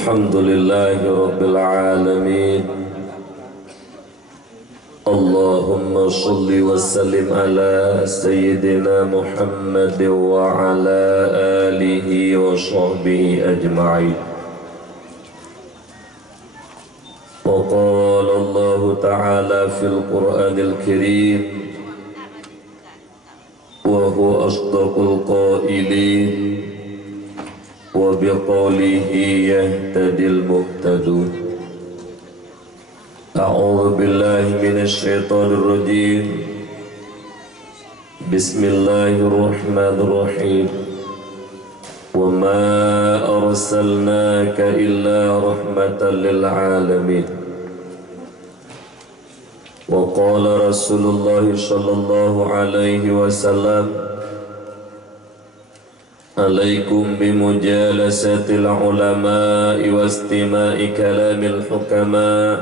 الحمد لله رب العالمين. اللهم صل وسلم على سيدنا محمد وعلى آله وصحبه أجمعين. وقال الله تعالى في القرآن الكريم وهو أصدق القائلين وبقوله يهتدي المهتدون. أعوذ بالله من الشيطان الرجيم. بسم الله الرحمن الرحيم. وما أرسلناك إلا رحمة للعالمين. وقال رسول الله صلى الله عليه وسلم عليكم بمجالسة العلماء واستماع كلام الحكماء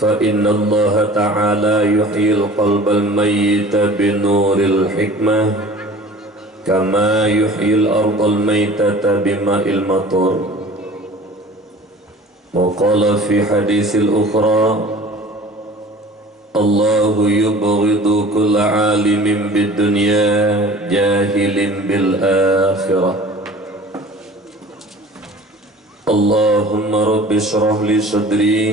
فإن الله تعالى يحيي القلب الميت بنور الحكمة كما يحيي الأرض الميتة بماء المطر. وقال في حديث الأخرى الله يبغض كل عالم بالدنيا جاهل بالآخرة. اللهم رب اشرح لي صدري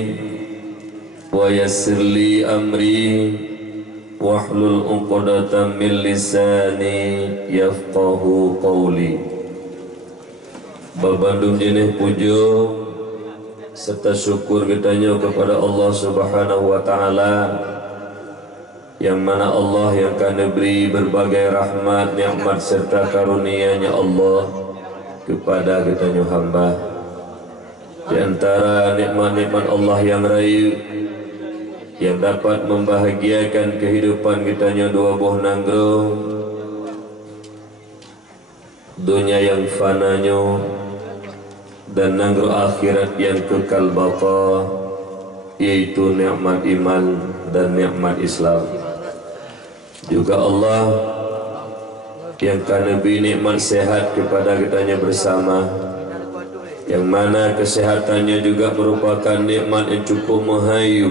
ويسر لي أمري واحلل عقدة من لساني يفقه قولي. Babandung jenih pujo serta syukur kitanya kepada Allah Subhanahu wa Ta'ala, yang mana Allah yang akan beri berbagai rahmat, nikmat serta karunia-Nya Allah kepada kitanya hamba. Di antara nikmat-nikmat Allah yang raib yang dapat membahagiakan kehidupan kitanya dua buah nanggro, dunia yang fananya dan nanggro akhirat yang kekal baqa, yaitu nikmat iman dan nikmat Islam. Juga Allah yang akan beri nikmat sehat kepada kitanya bersama, yang mana kesehatannya juga merupakan nikmat yang cukup mahayu.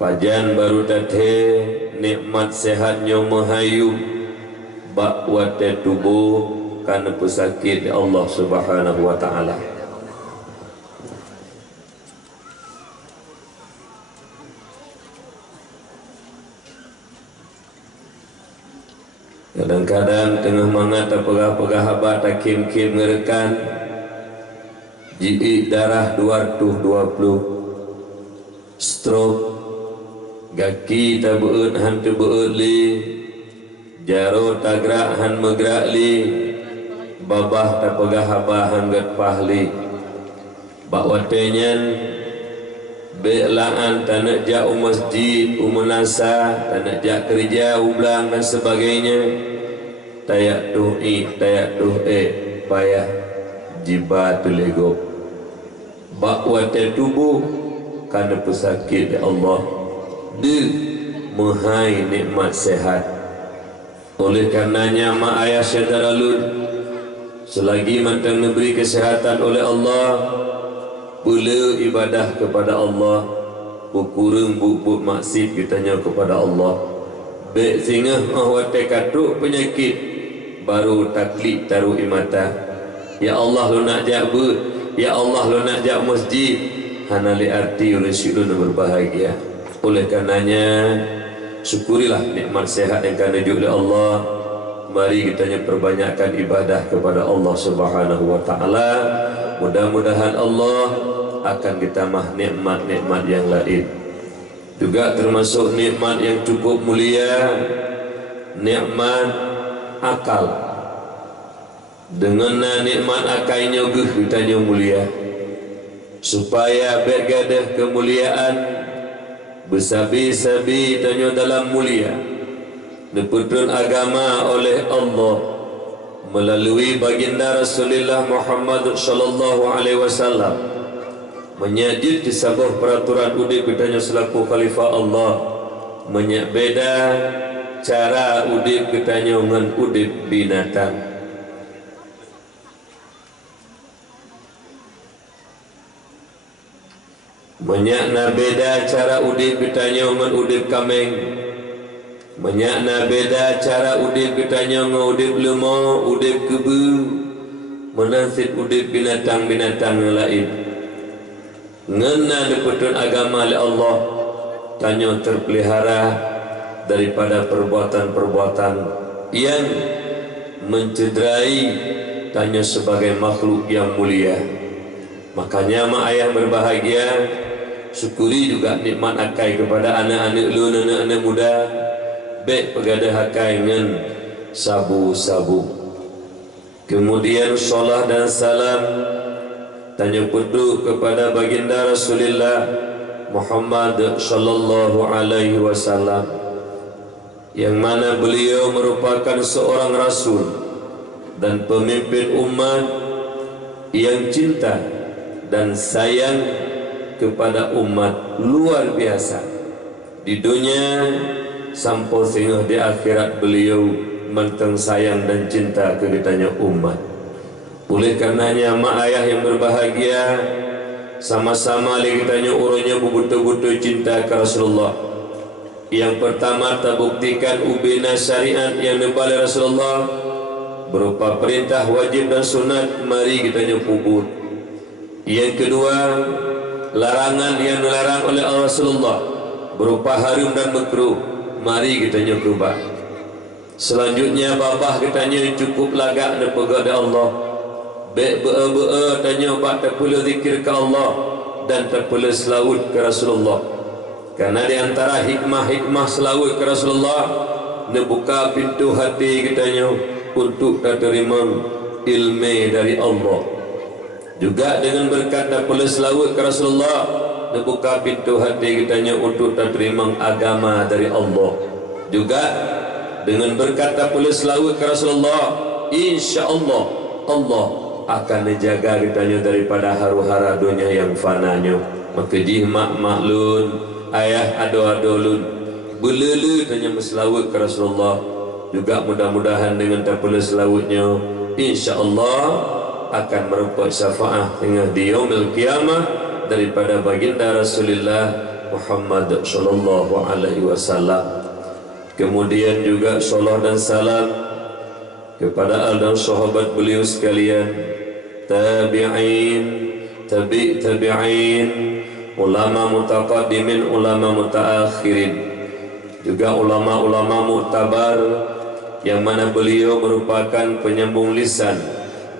Pajan baru tadi nikmat sehatnya mahayu bak wate tubuh karena pesakit Allah Subhanahu wa Ta'ala. Kadang-kadang tengah mangata pegah-pegah habat takim-kim ngerekan ji'i darah 220 stroke gaki tabeut han tebeut li jaro tagrak han megrak li babah tapegah habah han gat pahli bak watenyan belaan tanak jak masjid umunasa tanak jak kerja ulang dan sebagainya tayak tuh payah jibat lego bak wate tubuh karena pesakit Allah di mahai nikmat sehat. Oleh karenanya mak ayah saudara lun, selagi mantang memberi kesehatan oleh Allah, boleh ibadah kepada Allah, kurang bubuk maksud kitanya kepada Allah. Baik sehingga wate katuk penyakit baru taklid taruh imata. Ya Allah lu nak jabut, ya Allah lu nak jak masjid, hanali arti oleh syukur berbahagia. Oleh karenanya syukurilah nikmat sehat yang akan oleh Allah. Mari kita perbanyakkan ibadah kepada Allah Subhanahu wa Ta'ala. Mudah-mudahan Allah akan kita mah nikmat-nikmat yang lain. Juga termasuk nikmat yang cukup mulia, nikmat akal. Dengan nikmat akalnya kita mulia, supaya bergadah kemuliaan bersabi-sabi tanya dalam mulia diputrun agama oleh Allah melalui baginda Rasulullah Muhammad sallallahu alaihi wasallam, menyajid di sebuah peraturan udip kitanya selaku khalifah Allah, beda cara udip kitanya dengan udip binatang. menyakna beda cara udip kitanya men udip kameng, menyakna beda cara udip kitanya ngudip lemah, udip kebu, menansit udip binatang-binatang lain. Ngena diputun agama oleh Allah tanya terpelihara daripada perbuatan-perbuatan yang mencederai tanya sebagai makhluk yang mulia. Makanya mak ayah berbahagia, syukuri juga nikmat akai kepada anak-anak lu, anak-anak muda, baik pegadah akai dengan sabu-sabu. Kemudian salat dan salam tanya pedu kepada baginda Rasulullah Muhammad sallallahu alaihi wasallam, yang mana beliau merupakan seorang rasul dan pemimpin umat yang cinta dan sayang kepada umat luar biasa di dunia sampai sehingga di akhirat beliau menteng sayang dan cinta ke kitanya umat. Oleh karenanya mak ayah yang berbahagia, sama-sama kitanya urutnya betul-betul cinta ke Rasulullah. Yang pertama kita buktikan ubina syariat yang dibalik Rasulullah berupa perintah wajib dan sunat, mari kitanya puput. Yang kedua, larangan yang dilarang oleh Rasulullah berupa haram dan makruh, mari kitanya berubah. Selanjutnya babah kitanya cukup lagak dan pegang Allah. Baik be'a-be'a tanya bak tak perlu zikir ke Allah dan tak perlu selawat ke Rasulullah. Karena di antara hikmah-hikmah selawat ke Rasulullah membuka pintu hati kitanya untuk terima ilmu dari Allah. Juga dengan berkat tak perlu selawat ke Rasulullah membuka pintu hati kitanya untuk terima agama dari Allah. Juga dengan berkat tak perlu selawat ke Rasulullah, insya-Allah Allah akan menjaga kitanya daripada haru-hara dunia yang fananya. Maka jihmak maklun ayah ado-adolun belelu tanya berselawat ke Rasulullah. Juga mudah-mudahan dengan tak perlu selawatnya, insya-Allah akan merupakan syafaat dengan di yaumil qiyamah daripada baginda Rasulullah Muhammad sallallahu alaihi wasallam. Kemudian juga salat dan salam kepada al dan sahabat beliau sekalian, tabi'in, tabi'in, ulama mutaqaddimin, ulama mutaakhirin, juga ulama-ulama muktabar yang mana beliau merupakan penyambung lisan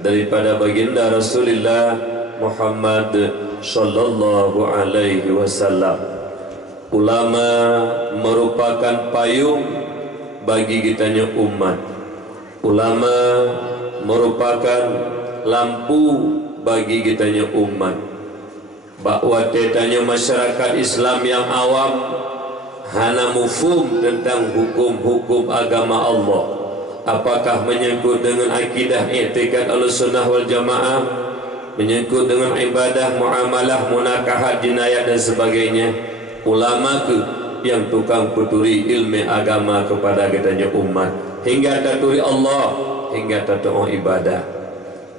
daripada baginda Rasulullah Muhammad sallallahu alaihi wasallam. Ulama merupakan payung bagi kitanya umat. Ulama merupakan lampu bagi kitanya umat. Bahwa tetanya masyarakat Islam yang awam hana mufhum tentang hukum-hukum agama Allah, apakah menyangkut dengan akidah i'tikad Ahlussunnah wal Jamaah, menyangkut dengan ibadah, muamalah, munakahat, jinayat dan sebagainya. Ulama ke yang tukang peturi ilmu agama kepada kitanya umat hingga taturi Allah, hingga tatu ibadah.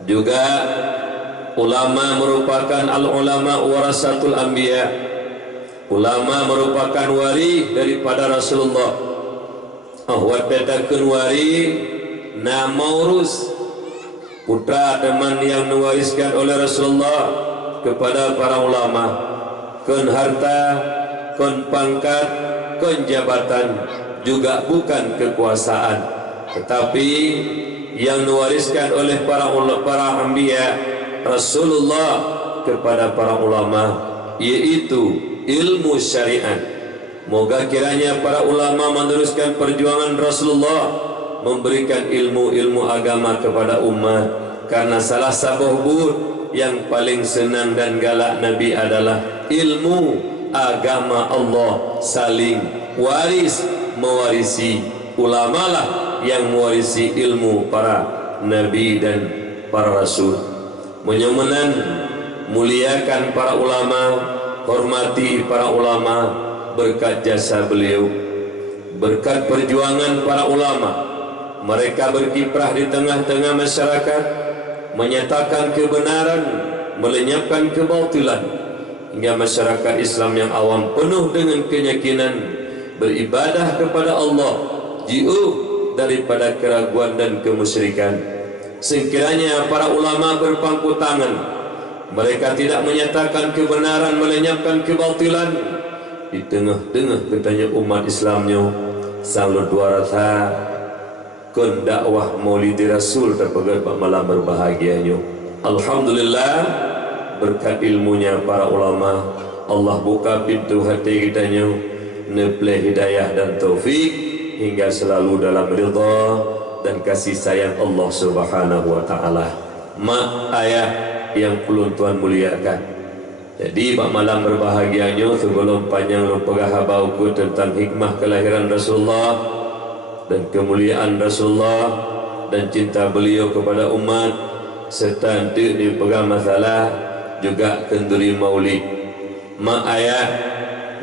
Juga ulama merupakan al-ulama warasatul anbiya. Ulama merupakan wari daripada Rasulullah. Wat petakeun wari na maurus, putra teman yang diwariskan oleh Rasulullah kepada para ulama, keun harta, keun pangkat, keun jabatan, juga bukan kekuasaan, tetapi yang diwariskan oleh para anbiya Rasulullah kepada para ulama, yaitu ilmu syariat. Moga kiranya para ulama meneruskan perjuangan Rasulullah, memberikan ilmu-ilmu agama kepada umat. Karena salah satu bud yang paling senang dan galak Nabi adalah ilmu agama Allah, saling waris mewarisi. Ulamalah yang mewarisi ilmu para nabi dan para rasul. Menyemenan muliakan para ulama, hormati para ulama berkat jasa beliau, berkat perjuangan para ulama. Mereka berkiprah di tengah-tengah masyarakat, menyatakan kebenaran, melenyapkan kebatilan. hingga masyarakat Islam yang awam penuh dengan keyakinan beribadah kepada Allah, jauh daripada keraguan dan kemusyrikan. Sekiranya para ulama berpangku tangan, mereka tidak menyatakan kebenaran, melenyapkan kebatilan di tengah-tengah katanya umat Islamnya sanglut 200 kun dakwah maulidi Rasul terpegat malam berbahagianya. Alhamdulillah, berkat ilmunya para ulama Allah buka pintu hati kitanya, nepleh hidayah dan taufik hingga selalu dalam ridha dan kasih sayang Allah Subhanahu wa taala. Mak ayah yang pulun Tuhan muliakan. Jadi pak malam berbahagianya sebelum panjang lupa habauku tentang hikmah kelahiran Rasulullah dan kemuliaan Rasulullah dan cinta beliau kepada umat, serta nanti dipegang masalah juga kenduri maulid. Mak ayah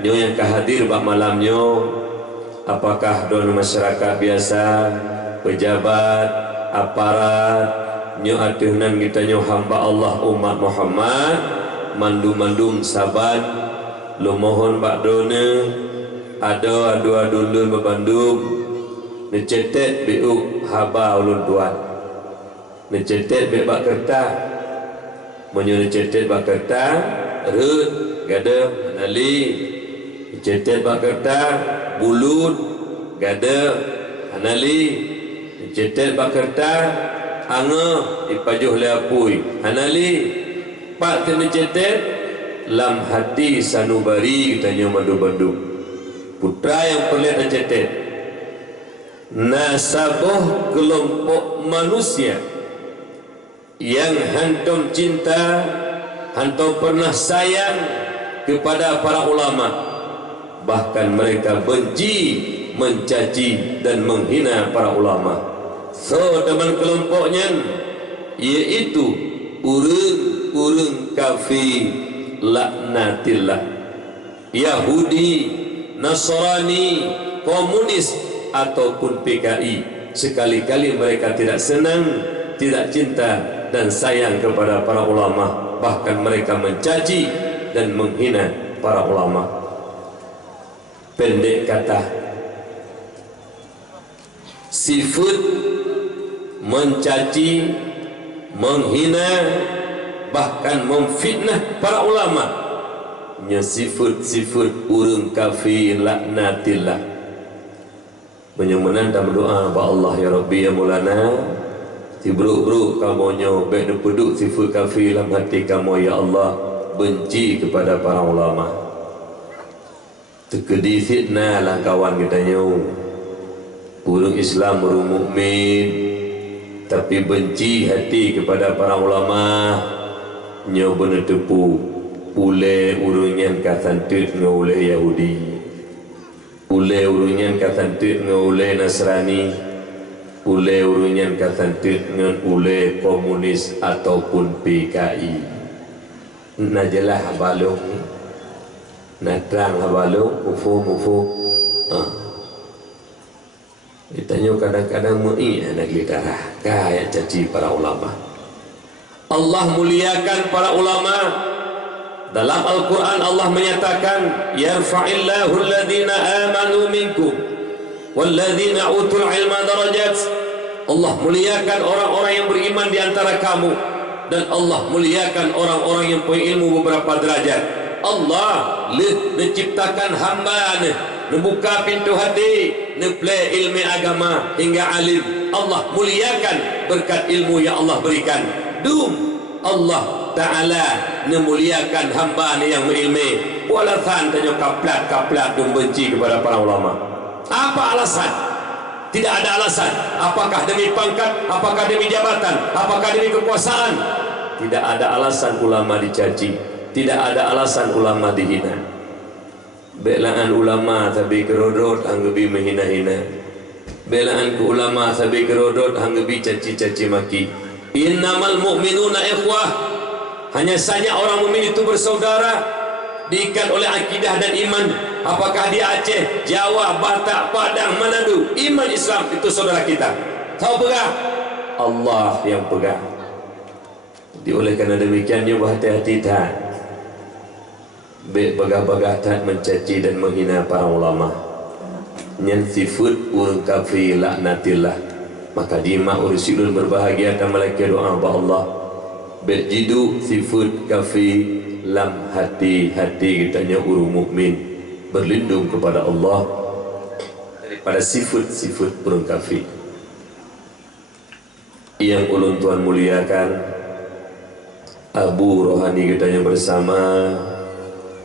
nyo yang kehadir pak malamnya, apakah don masyarakat biasa, pejabat, aparat, nyo atuhnan kita nyo hamba Allah umat Muhammad, mandum-mandum saban, lo mohon pak dona, ada adu-adu lun berbandung, necetet biuk haba ulun tuan, necetet biuk bak kertas, menyo necetet bak kertas, rut, gada, anali, necetet bak kertas, bulut, gada, anali, necetet bak kertas, anga, ipajuh leapui, anali, pak necetet, lam hati sanubari katanya madu-madu. Putra yang perlu necetet, nasabah kelompok manusia yang hantum cinta, hantum pernah sayang kepada para ulama, bahkan mereka benci, mencaci dan menghina para ulama. So teman kelompoknya yaitu urang kafir laknatillah, Yahudi, Nasrani, komunis ataupun PKI, sekali-kali mereka tidak senang, tidak cinta dan sayang kepada para ulama, bahkan mereka mencaci dan menghina para ulama. Pendek kata, sifat mencaci, menghina, bahkan memfitnah para ulama, nya sifat-sifat urang kafir laknatillah. Menyemenan dalam doa ba Allah ya Rabbi ya Maulana, tibruk-bruk kamu nyo baik duduk sifat kafir dalam hati kamu ya Allah, benci kepada para ulama. Tekedi fitnah lah kawan kita nyo, urang Islam, urang mukmin, tapi benci hati kepada para ulama, nyo bener tepu ule urunyan katantut ngoleh Yahudi, ule urunyan katantut ngoleh Nasrani, ule urunyan katantut ngan ule komunis ataupun PKI. Najalah habalong, natrang habalong, mufu. Ditanya kadang-kadang mu'i anak litarah kaya caci para ulama. Allah muliakan para ulama. Dalam Al-Quran Allah menyatakan, yarfa'illahu alladhina amanu minkum walladhina utul ilma darajat. Allah muliakan orang-orang yang beriman di antara kamu, dan Allah muliakan orang-orang yang punya ilmu beberapa derajat. Allah menciptakan hamba, membuka pintu hati, neplay ilmu agama hingga alim. Allah muliakan berkat ilmu yang Allah berikan. Allah Ta'ala memuliakan hamba yang berilmi. Walasan tanya kaplat benci kepada para ulama. Apa alasan? Tidak ada alasan. Apakah demi pangkat? Apakah demi jabatan? Apakah demi kekuasaan? Tidak ada alasan ulama dicaci. Tidak ada alasan ulama dihina. Belaan ulama tapi kerodot anggebi menghina-hina. Belaan ke ulama tapi kerodot anggebi caci-caci maki. Innamal mu'minuna ikhwah. Hanya saja orang mukmin itu bersaudara, diikat oleh akidah dan iman. Apakah di Aceh, Jawa, Batak, Padang, Manado, iman Islam itu saudara kita. Tahu pegang? Allah yang pegang. Oleh karena demikian, berhati-hati tak. be bagah-bagah tak mencaci dan menghina para ulama nyen sifat urang kafir laknatillah maka jima ursilun berbahagia dan malaikat doa ba Allah be jidu sifat kafir lam hati-hati kitanya urang mukmin berlindung kepada Allah daripada sifat-sifat urang kafir yang ulun Tuhan muliakan. Abu rohani kitanya bersama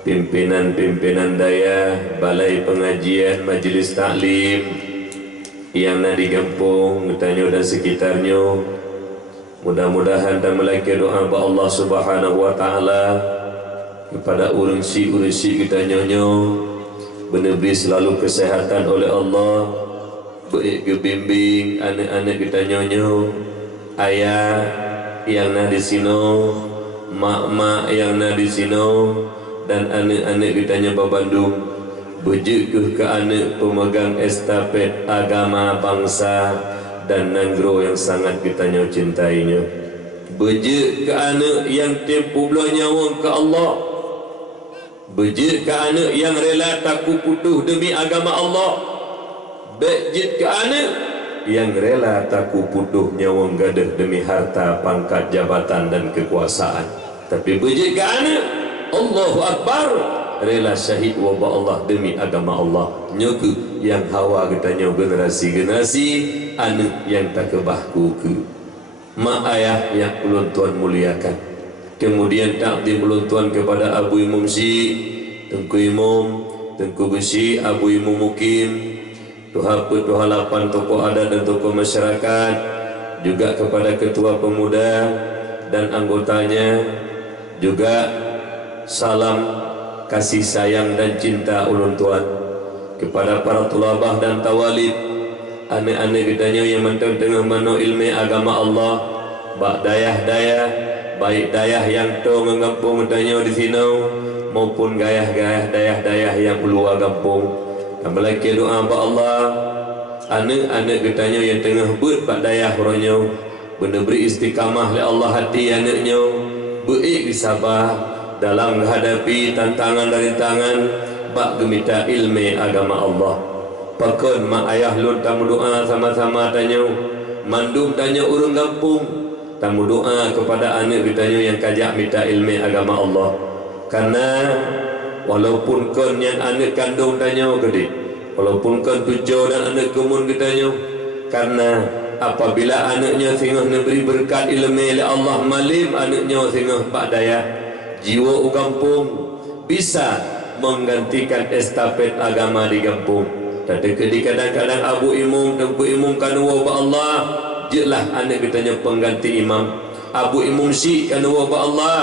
pimpinan-pimpinan daya balai pengajian majelis taklim yang ada di kampung kitanya dan sekitarnya, mudah-mudahan dan melaki doa ba Allah Subhanahu wa taala kepada urang-urang kitanya benar-benar selalu kesehatan oleh Allah, baik kebimbing anak-anak kitanya ayah yang ada di sini, mak-mak yang ada di sini, dan anak-anak kitanya Bandung bejuk ke anak pemegang estafet agama bangsa dan negara yang sangat kitanya cintainya, bejuk ke anak yang tempuh nyawa ke Allah, bejuk ke anak yang rela takut putuh demi agama Allah, bejuk ke anak yang rela takut putuh nyawa gadah demi harta, pangkat, jabatan dan kekuasaan. Tapi bejik ke anak Allahu Akbar rela syahid wabah Allah demi agama Allah. Nyoku yang hawa katanya generasi-generasi anak yang tak kebahku ke mak ayah yang ulun Tuhan muliakan. Kemudian takdim ulun Tuhan kepada Abu Imam Si, Tengku Imam, Tengku Besi, Abu Imam Mukim, Tuhan Halapan, tokoh adat dan tokoh masyarakat, juga kepada ketua pemuda dan anggotanya, juga salam kasih sayang dan cinta ulun Tuhan kepada para tulabah dan tawalid, anak-anak kitanya yang menteng-tengah mano ilmu agama Allah, bak dayah-dayah, baik dayah yang to ngampung kitanya di sini maupun gayah-gayah dayah-dayah yang keluar kampung. Melaki doa ba Allah anak-anak kitanya yang tengah buat pak dayah orangnya benar beri istiqamah oleh Allah hati anaknya baik disabar dalam menghadapi tantangan dari tangan bak gemita ilmu agama Allah. Pakon mak ayah lun tamu doa sama-sama tanya mandum tanya urang kampung tamu doa kepada anak kitanya yang kajak minta ilmu agama Allah, karena walaupun kon yang anak kandung tanya gede, walaupun kon tujuh dan anak kemun kitanya, karena apabila anaknya singah neberi berkat ilmu oleh Allah malim anaknya singah pak daya jiwa kampung bisa menggantikan estafet agama di kampung. Tapi kadang-kadang Abu Imam Tengku Imam kanwa ba Allah jelah anak kitanya pengganti imam, Abu Imam Si kanwa ba Allah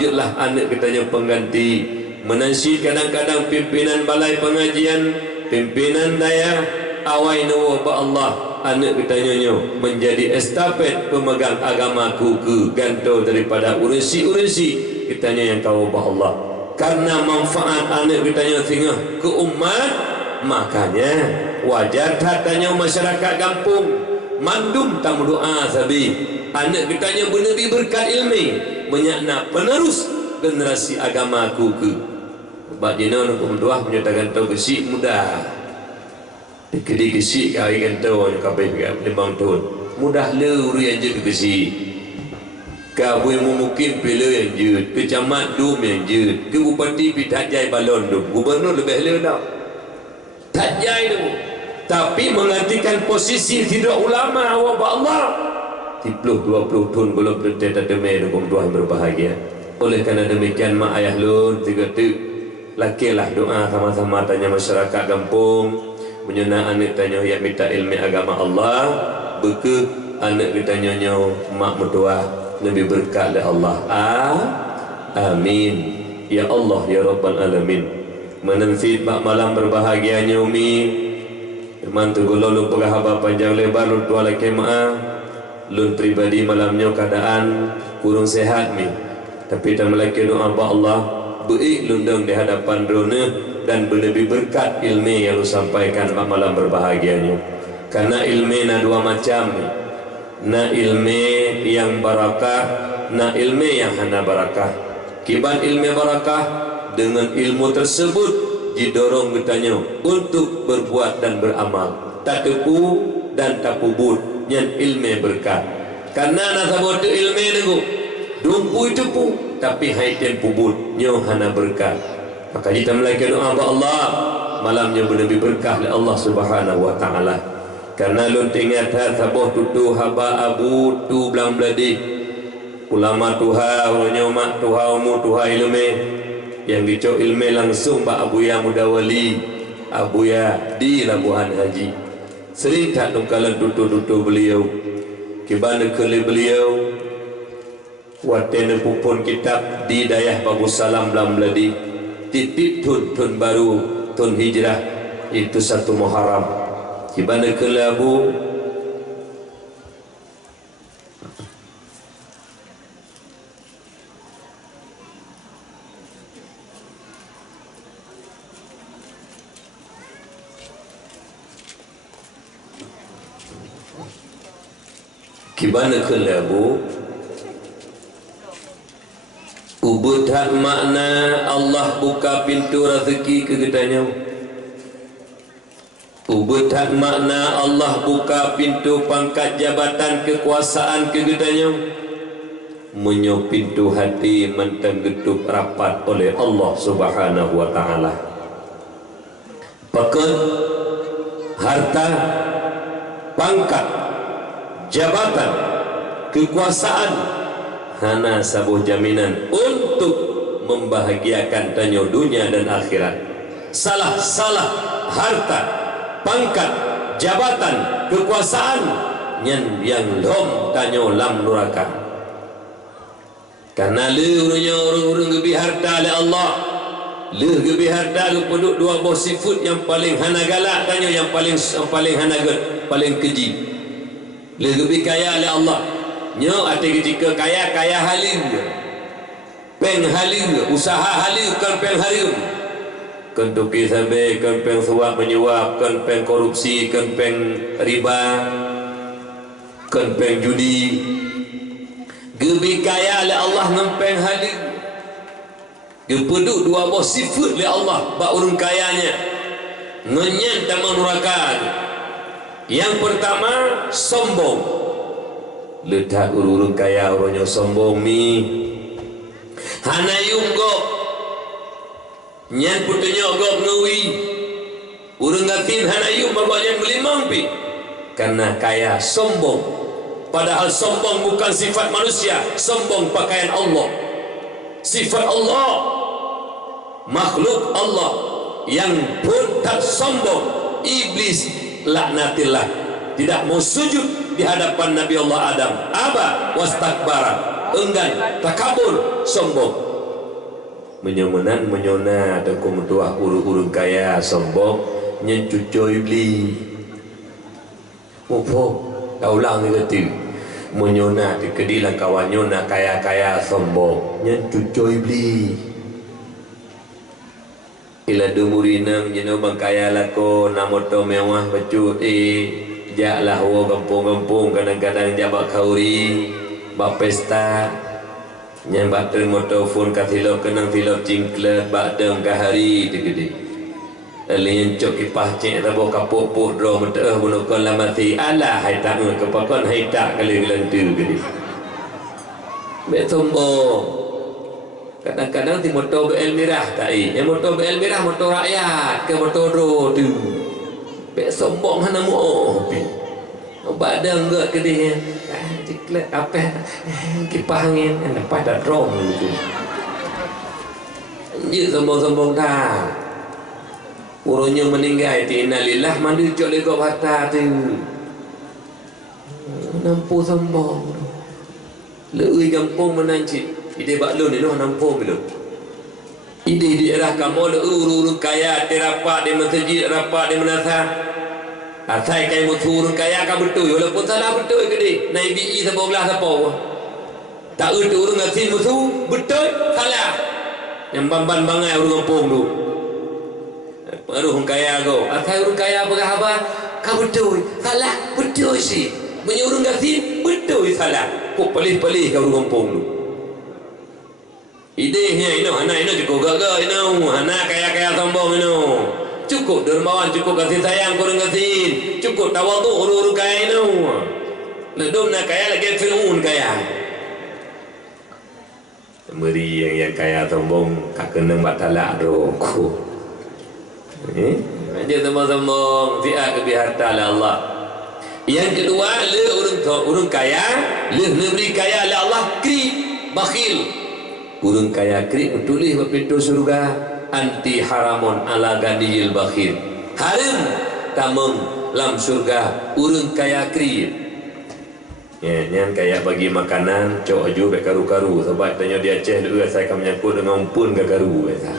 jelah anak kitanya pengganti menansi. Kadang-kadang pimpinan balai pengajian, pimpinan daya awai nawa ba Allah anak kitanya menjadi estafet pemegang agamaku ke gantol daripada urisi kitanya yang kau ba Allah, karena manfaat anak kitanya sehingga ke umat. Makanya wajar katanya masyarakat kampung mandum tamu doa sabi anak kitanya benar berkat ilmu menyakna penerus generasi agamaku ke bak dina nak berdoa menyatakan tahu kesik mudah dikedi kesik kau ikan tahu kabeh lembang tahun mudah le uri aja kesik kau mungkin pilih yang jut kecamat dum yang jut ke bupati pitat jai balon dum gubernur lebih le dah tak jai tu, tapi menggantikan posisi tidak ulama wa Allah 10-20 tahun belum terdekat demi hukum Tuhan berbahagia. Oleh kerana demikian mak ayah lun tiga tu lakilah doa sama-sama tanya masyarakat kampung menyuna anak tanya yang minta ilmu agama Allah beke anak kitanya mak mertua lebih berkat oleh Allah. Amin ya Allah ya Rabbal Alamin. Menensit bak malam berbahagianya umi teman tu golong pegah haba panjang lebar lun tua laki maaf lun pribadi malamnya keadaan kurang sehat mi, tapi tak melaki doa ba Allah baik lundang di hadapan rona dan lebih berkat ilmu yang lu sampaikan bak malam berbahagianya. Karena ilmu na dua macam mi, na ilmu yang barakah, na ilmu yang hana barakah. Kiban ilmu barakah dengan ilmu tersebut didorong bertanya untuk berbuat dan beramal, tak tepu dan tak pubut yang ilmu berkat. Karena nasabot ilmu nengku dumpu tepu tapi haitin pubut nyo hana berkat. Maka kita melakukan doa kepada Allah malamnya lebih berkah oleh Allah Subhanahu wa taala. Karena lu ingat sabah tutu haba abu tu belang beladi ulama tuha ulanya mak tuha umu tuha ilmu yang dicok ilmu langsung Pak Abuya Mudawali Abuya di Labuhan Haji. Sering tak nungkalan tutu-tutu beliau kibana kele beliau watene pupun kitab di dayah Babu Salam belang beladi titip tun baru tun hijrah itu 1 Muharram kibana kele abu kibana kelabu ubud hak makna Allah buka pintu rezeki ke gedanya. Ubud hak makna Allah buka pintu pangkat jabatan kekuasaan ke gedanya. Menyo pintu hati mentang getup rapat oleh Allah Subhanahu wa taala. Pekan harta pangkat jabatan kekuasaan hana sabuh jaminan untuk membahagiakan tanyo dunia dan akhirat. Salah harta pangkat jabatan kekuasaan yang lom tanyo lam neraka. Karena leunya orang-orang gebi harta oleh Allah, leuh gebi harta penduk 2 buah sifat yang paling hana galak tanyo, yang paling hana paling keji. Lebih kaya oleh Allah nyo ati ketika kaya halim peng halim usaha halim kan peng halim kan tuki sabe kan peng suap menyuap kan peng korupsi kan peng riba kan peng judi. Lebih kaya oleh Allah ngempeng halim gepeduk 2 buah sifat oleh Allah bak urang kayanya ngenyen tamang neraka. Yang pertama sombong. Letak urung kaya orangnya sombong mi. Hana yunggok nyan putunya gok ngewi. Urung gatin hana yung baganya melimang pi. Karena kaya sombong. Padahal sombong bukan sifat manusia, sombong pakaian Allah. Sifat Allah, makhluk Allah yang pun tak sombong. Iblis laknatillah tidak mau sujud di hadapan Nabi Allah Adam. Aba wastakbara, enggan, takabur, sombong. Menyona tengku tua urung kaya sombong nyencucoy beli. Opo daulang ni ketil. Menyona di kedilang kawan nyona kaya sombong nyencucoy beli. Ila dumurinang jeno bangkaya lako namoto mewah baju jaklah wo kampung-kampung kadang-kadang jabak kauri bak pesta nyambat moto phone kathilo kenang thilo cingklet bak dem kahari digede alien cok kipah cek tabo kapok dro menteh bunukon lamati ala hai tak kepakon hai tak kali gelentu gede betombo. Kadang-kadang di motor BL Mirah tak yang motor BL Mirah motor rakyat ke motor ro tu. Bek sombong hana mo pi. Badan enggak kedenya. Ciklet apa kipas angin dapat dak drong gitu. Dia sombong-sombong dah. Urunnya meninggal ti innalillah mandu cok legok harta tu. Nampu sombong. Leui kampung menanci. Ide baklun ni noh nampung gitu. Ide di daerah kamu urung kaya terapak di masjid rapak di menasa. Asai kai urung kaya ka betul walaupun salah betul gede. Nai bi sebelah siapa. Tak urung ngasin musuh betul salah. Yang bamban bangai urung kampung tu. Urung kaya go. Asai urung kaya apa ka betul salah betul sih. Menyurung ngasin betul salah. Kok pelih-pelih ka urung kampung tu. Idenya ino anak ino cukup gagal ino anak kaya sombong ino cukup dermawan cukup kasih sayang kurang kasih cukup tawadhu urus kaya ino ledom nak kaya lagi Fir'aun kaya meri yang kaya sombong tak kena batalak doku aja sombong dia ke harta oleh Allah. Yang kedua le urang kaya le memberi kaya oleh Allah kri bakhil. Urang kaya kri tulis pintu surga anti haramun ala ganiyil bakhil. Haram tamang lam surga urang kaya kri. Ya, nyan kaya bagi makanan cok aju be karu-karu sebab tanya dia Aceh dulu saya akan menyangkut dengan pun ke karu kata.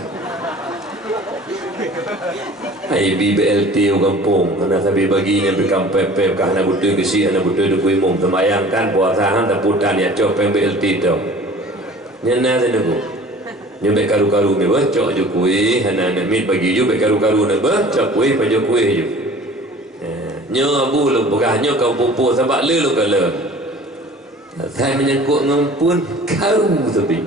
Ai BLT kampung ana sabi baginya bekam pep kana butuh kesi ana butuh du kuimong temayangkan puasa han taputan ya cok BLT tu. Nyana senuku. Nyobek karu-karu me cok aju kuih ana mit bagi ju be karu-karu ne cok kuih paju kuih ju. Nyo abu lu begah nyo kau pupu sebab le lu kala. Saya menyangkut ngampun karu tapi.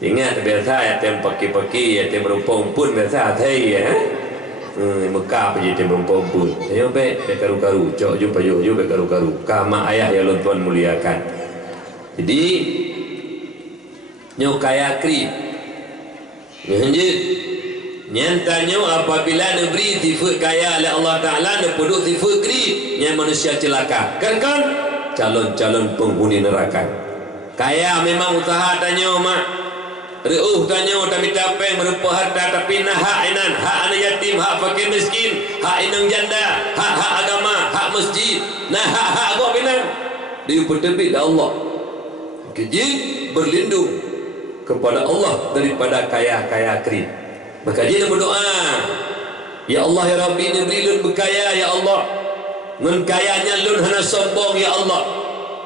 Ingat biasa ya tem paki-paki ya tem rumpung pun biasa thai ya. Mekah pergi tem rumpung pun. Ayo be karu-karu cok ju paju ju be karu-karu. Kama ayah ya lon tuan muliakan. Jadi nyo kaya krip. Nyanjit nyantanyo apabila negeri sifat kaya oleh Allah Ta'ala nepeduk sifat krip yang manusia celaka kan calon-calon penghuni neraka kaya memang usaha tanyo mak reuh tanyo tapi capek merupa harta tapi nah hak inan hak anak yatim hak fakir miskin hak inang janda hak agama hak masjid nah hak gua bilang diupetebit Allah kejin berlindung kepada Allah daripada kaya krip. Maka dia berdoa, ya Allah ya Rabbi negeri lun berkaya ya Allah. Ngun kayanya lun hana sombong ya Allah.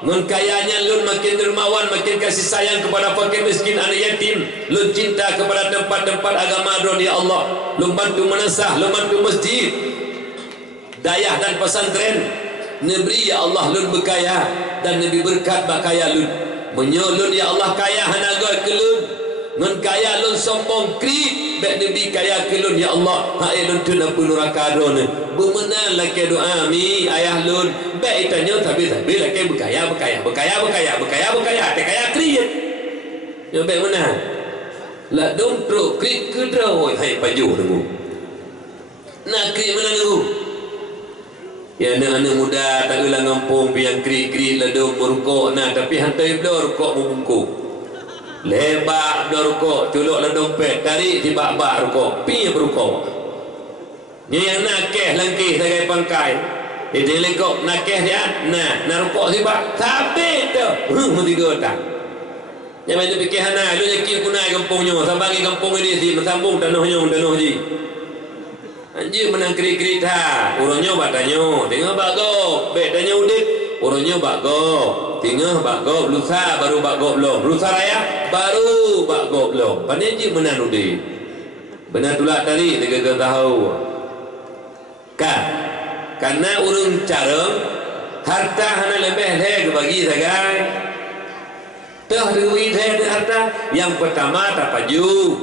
Ngun kayanya lun makin dermawan, makin kasih sayang kepada fakir miskin anak yatim. Lun cinta kepada tempat-tempat agama don ya Allah. Lun bantu menasah, lun bantu masjid. Dayah dan pesantren. Negeri ya Allah lun berkaya dan Nabi berkat bakaya lun. Menyolun ya Allah kaya hana goi ke lun. Ngun kaya lun sombong kri bek nabi kaya kelun ya Allah hai lun tu nak pun neraka don bemenan laki doa mi ayah lun bek itanya tapi laki berkaya te kaya kri yo bek mana la dom tro kri ke droi hai paju nunggu nak kri mana nunggu ya anak muda tak ulang ngampung piang kri la dom merukok nah tapi hantai blor rukok membungkuk lebak dorko culuk le dompet tarik tibak-bak rukuk pi berukuk ni yang nakeh langkih sebagai pangkai dia lekok nakeh dia nah rukuk tibak sabit tu mesti gotak jangan tu fikir hana lu nyaki kunai kampungnya sambangi kampung ini si mesambung danuhnya ji anjir menang keri-keri ta urangnya batanyo tengok bago bek danyo udik urangnya bago tinggal bakgo lusa baru bakgo belum lusa raya baru bakgo belum paneji menanudi benar tulak tadi 3 tahun kan karena urang cara harta hana lebih ke bagi sagai teh duit harta yang pertama tak paju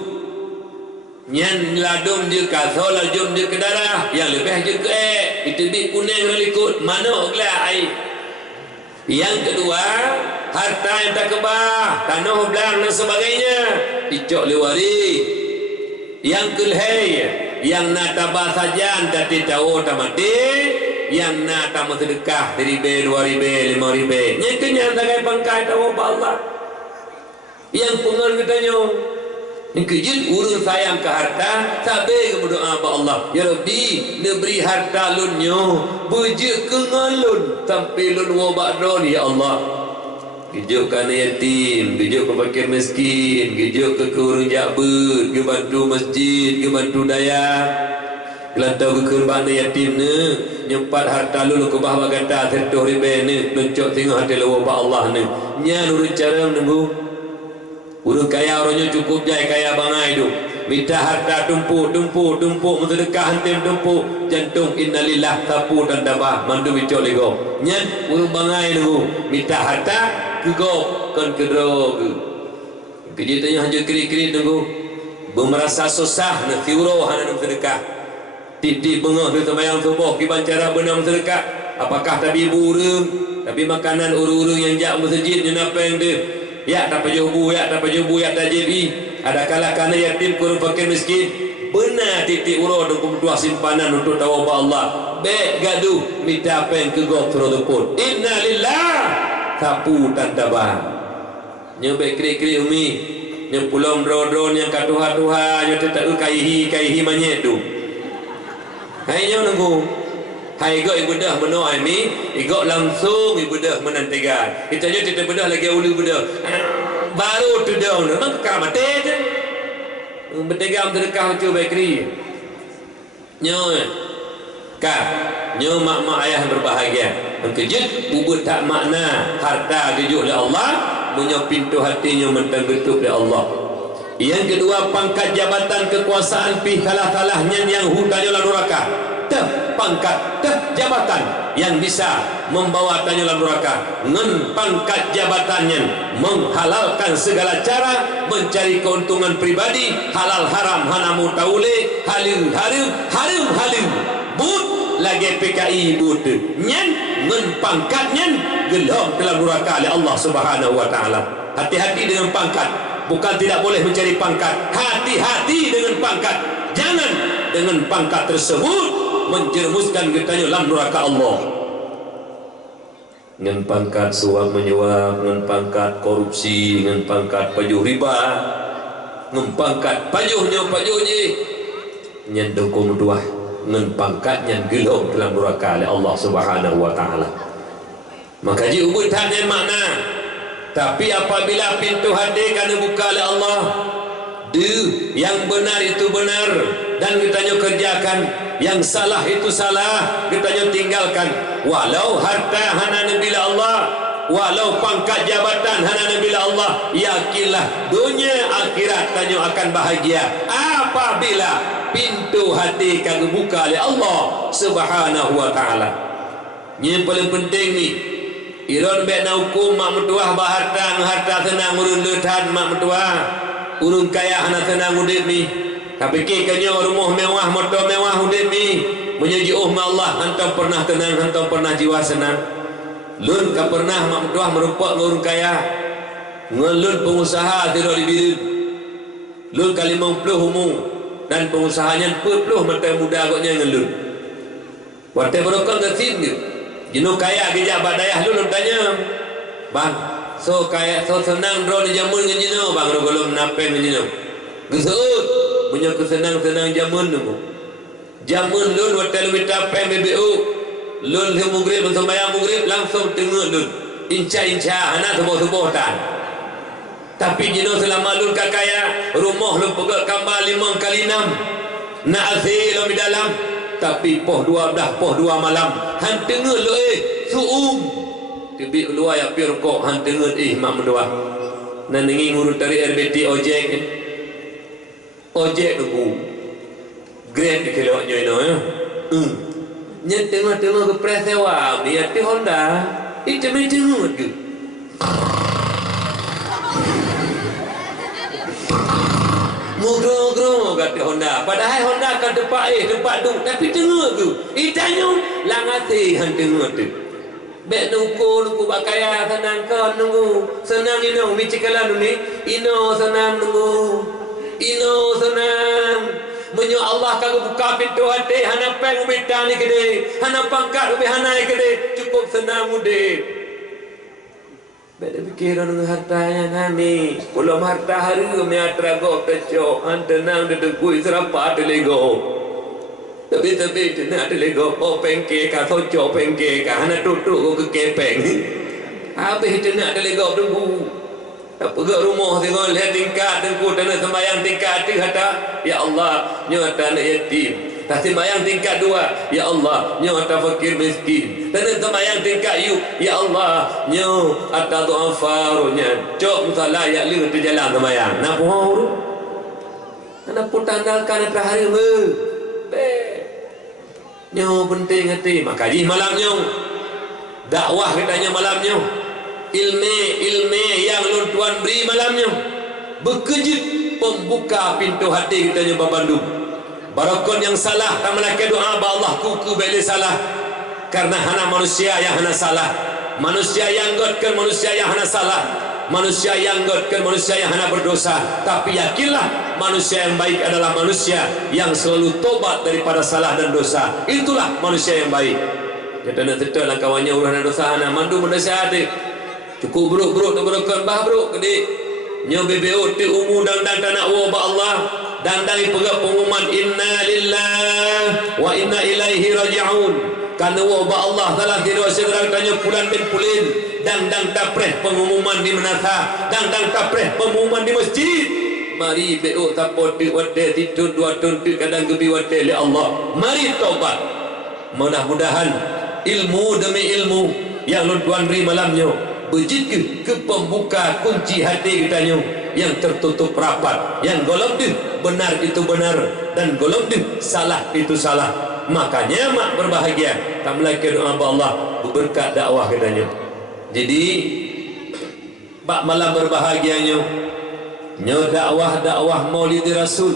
nyan ladum je kasol lajum je ke darah yang lebih je ke itu bi kuning likut mana oglah ai. Yang kedua, harta yang tak kebah, tanah belang dan sebagainya, icok lewari. Yang kelhai, yang nak tabah sajan tapi tahu tak mati, yang nak tamu sedekah 1,000, 2,000, 5,000. Yang kenyang tak pangkai tahu Allah. Yang pengen katanya, yang kejut urung sayang ke harta, sabar berdoa kepada Allah. Ya Rabbi, neberi harta lunyo, bujik ke ngalun sampai lun wabak don ya Allah. Gejuk ke yatim, gejuk ke fakir miskin, gejuk ke urang jabut, ke bantu masjid, ke bantu daya. Kelantau ke kurban yatim ne, nyempat harta lun ke bawah kata tertuh ribe ne, nuncuk tengah hati lu wabak Allah ne. Nya urang cara menunggu. Urang kaya orangnya cukup jai kaya bangai tu. Minta harta tumpuk sedekah hantim tumpuk jantung innalillah tapu dan dabah mandu bicok lego. Nyan urang bangai tu minta harta ke go kon kedro ke. Kerja tanya hanya kiri-kiri tunggu bermerasa susah nak tiuro hana nak sedekah. Titik bengah tu sembahyang subuh kiban cara benar sedekah. Apakah tabi burung, tabi makanan uru-uru yang jak masjid ni apa yang dia? Ya tak pajubu, ya tak pajubu, ya tak jadi. Ada kala kana yatim kurang fakir miskin. Benar titik uro dengan dua simpanan untuk tawabah Allah. Baik gaduh minta apa yang kegok terus pun. Inna lillah sapu tantabah. Nyobek kiri-kiri umi. Yang pulau drone yang katuha-tuha yang tetap kaihi manyet tu. Hai nyo nunggu. Hai igok ibadah meno ini, igok langsung ibadah menantikan. Kita je tidak bedah lagi ulu ibadah. Baru tu dah memang keramat tu. Bertegam sedekah tu baikri. Nyo ka, nyo mak-mak ayah berbahagia. Kejut bubut tak makna harta dijuk oleh Allah, punya pintu hatinya mentang getuk oleh Allah. Yang kedua pangkat jabatan kekuasaan pi kalah-kalahnya yang hutanya la neraka. Pangkat jabatan yang bisa membawa tanya dalam neraka. Ngen pangkat jabatannya menghalalkan segala cara mencari keuntungan pribadi, halal haram hanamu taule, halim but lagi PKI but nyen ngen pangkatnya gelap dalam neraka oleh Allah Subhanahu wa taala. Hati-hati dengan pangkat, bukan tidak boleh mencari pangkat, hati-hati dengan pangkat. Jangan dengan pangkat tersebut menjerumuskan kita dalam neraka Allah. Dengan pangkat suap menyuap, dengan pangkat korupsi, dengan pangkat pajuh riba, dengan pangkat pajuhnya nyen dukung dua, dengan pangkatnya gelap dalam neraka oleh Allah Subhanahu wa taala. Maka ji ubutan yang makna. Tapi apabila pintu hati kana buka oleh Allah, yang benar itu benar dan kita kerjakan, yang salah itu salah kita tinggalkan. Walau harta hana nabila Allah, walau pangkat jabatan hana nabila Allah, yakinlah dunia akhirat tanya akan bahagia apabila pintu hati kagak buka oleh Allah Subhanahu wa taala. Yang paling penting ni iron bet na hukum mak mentuah harta tenang urun leuthan mak mentuah urun kaya hana tenang udip ni. Tapi kekanya rumah mewah, motor mewah udip ni menyaji Allah hantam pernah tenang, hantam pernah jiwa senang. Lun ka pernah mak mentuah merupak urun kaya. Ngelun pengusaha tidak dibirin. Lun kali 50 umur dan pengusahanya 40 mata muda agaknya ngelun. Watai berokong kesin dia. Jino kaya kerja badayah lu tanya, bang, so kaya so senang drone jamun ke jino, bang rogolom napen ke jino. Geseut, punya kesenang-senang jamun tu. Jamun lu hotel wita pen BBU, lu mugrib sembahyang mugrib langsung tengok lu. Inca-inca anak sebuah-sebuah tan. Tapi jino selama lu kaya, rumah lu pegak kambal 5 kali 6. Nak azil di dalam. Tapi poh 2 malam han tengah lu suum tibi luar ya pi rokok han tengah mak mendua nan ngi ngurut dari RBT ojek tu grade kilo nyo ino ya nya tengah ke presewa ni ati Honda itu tengah tu Mugro kata Honda. Padahal Honda kan tempat tu. Tapi tengok tu. Itanya langati han tengok tu. Bek nuku bakaya senang kan nunggu. Senang ino bicikalan ni. Ino senang nunggu. Ino senang. Menyo Allah kalau buka pintu hati hana peng ubita ni gede. Hana pangkat ubi hana gede. Cukup senang udip. Beda pikiran dengan hartanya nami. Belum harta hari kami atrago kecok. Antenang dedegui serapa telego. Tapi tenang telego. Oh pengke ka socok pengke ka. Hana tutuk ke kepeng. Habis tenang telego tunggu. Tak pergi rumah tengok lihat tingkat tengku tanah sembayang tingkat tu kata ya Allah nyata anak yatim. Tak sembahyang tingkat 2 ya Allah nyo ata fakir miskin. Tanah sembahyang tingkat ya Allah nyo ata du'afarunya. Cok musala ya lu tu jalan sembahyang. Nak pohon ana putandalkan ata hari be. Nyo penting hati makaji malam nyo. Dakwah katanya malam nyo. Ilmu yang lu tuan beri malam nyo. berkejut pembuka pintu hati kita nya babandung. Barakon yang salah tak melaki doa ba Allah kuku beli salah karena hana manusia yang hana salah, manusia yang godkan manusia yang hana salah, manusia yang godkan manusia yang hana berdosa. Tapi yakinlah manusia yang baik adalah manusia yang selalu tobat daripada salah dan dosa. Itulah manusia yang baik. Kita nak tetaplah kawannya urusan dosa hana mandu menasihati cukup buruk tak berukun bah buruk kedik nyo BBO ti umum dan tanah wa ba Allah dan dari pegak pengumuman inna lillahi wa inna ilaihi raji'un karena wa ba Allah telah dirasa tanya pulan bin pulin dan tapreh pengumuman di menata dan tapreh pengumuman di masjid. Mari BO tapot di wate tidur dua tuntuk kadang gebi wate li Allah. Mari taubat. Mudah-mudahan ilmu demi ilmu yang Tuan beri malamnya begitu ke pembuka kunci hati kita yang tertutup rapat, yang golong tu benar itu benar dan golong tu salah itu salah. Makanya mak berbahagia tak melaki doa Allah berkat dakwah kita. Jadi bak malam berbahagianya nyo dakwah Maulid Rasul,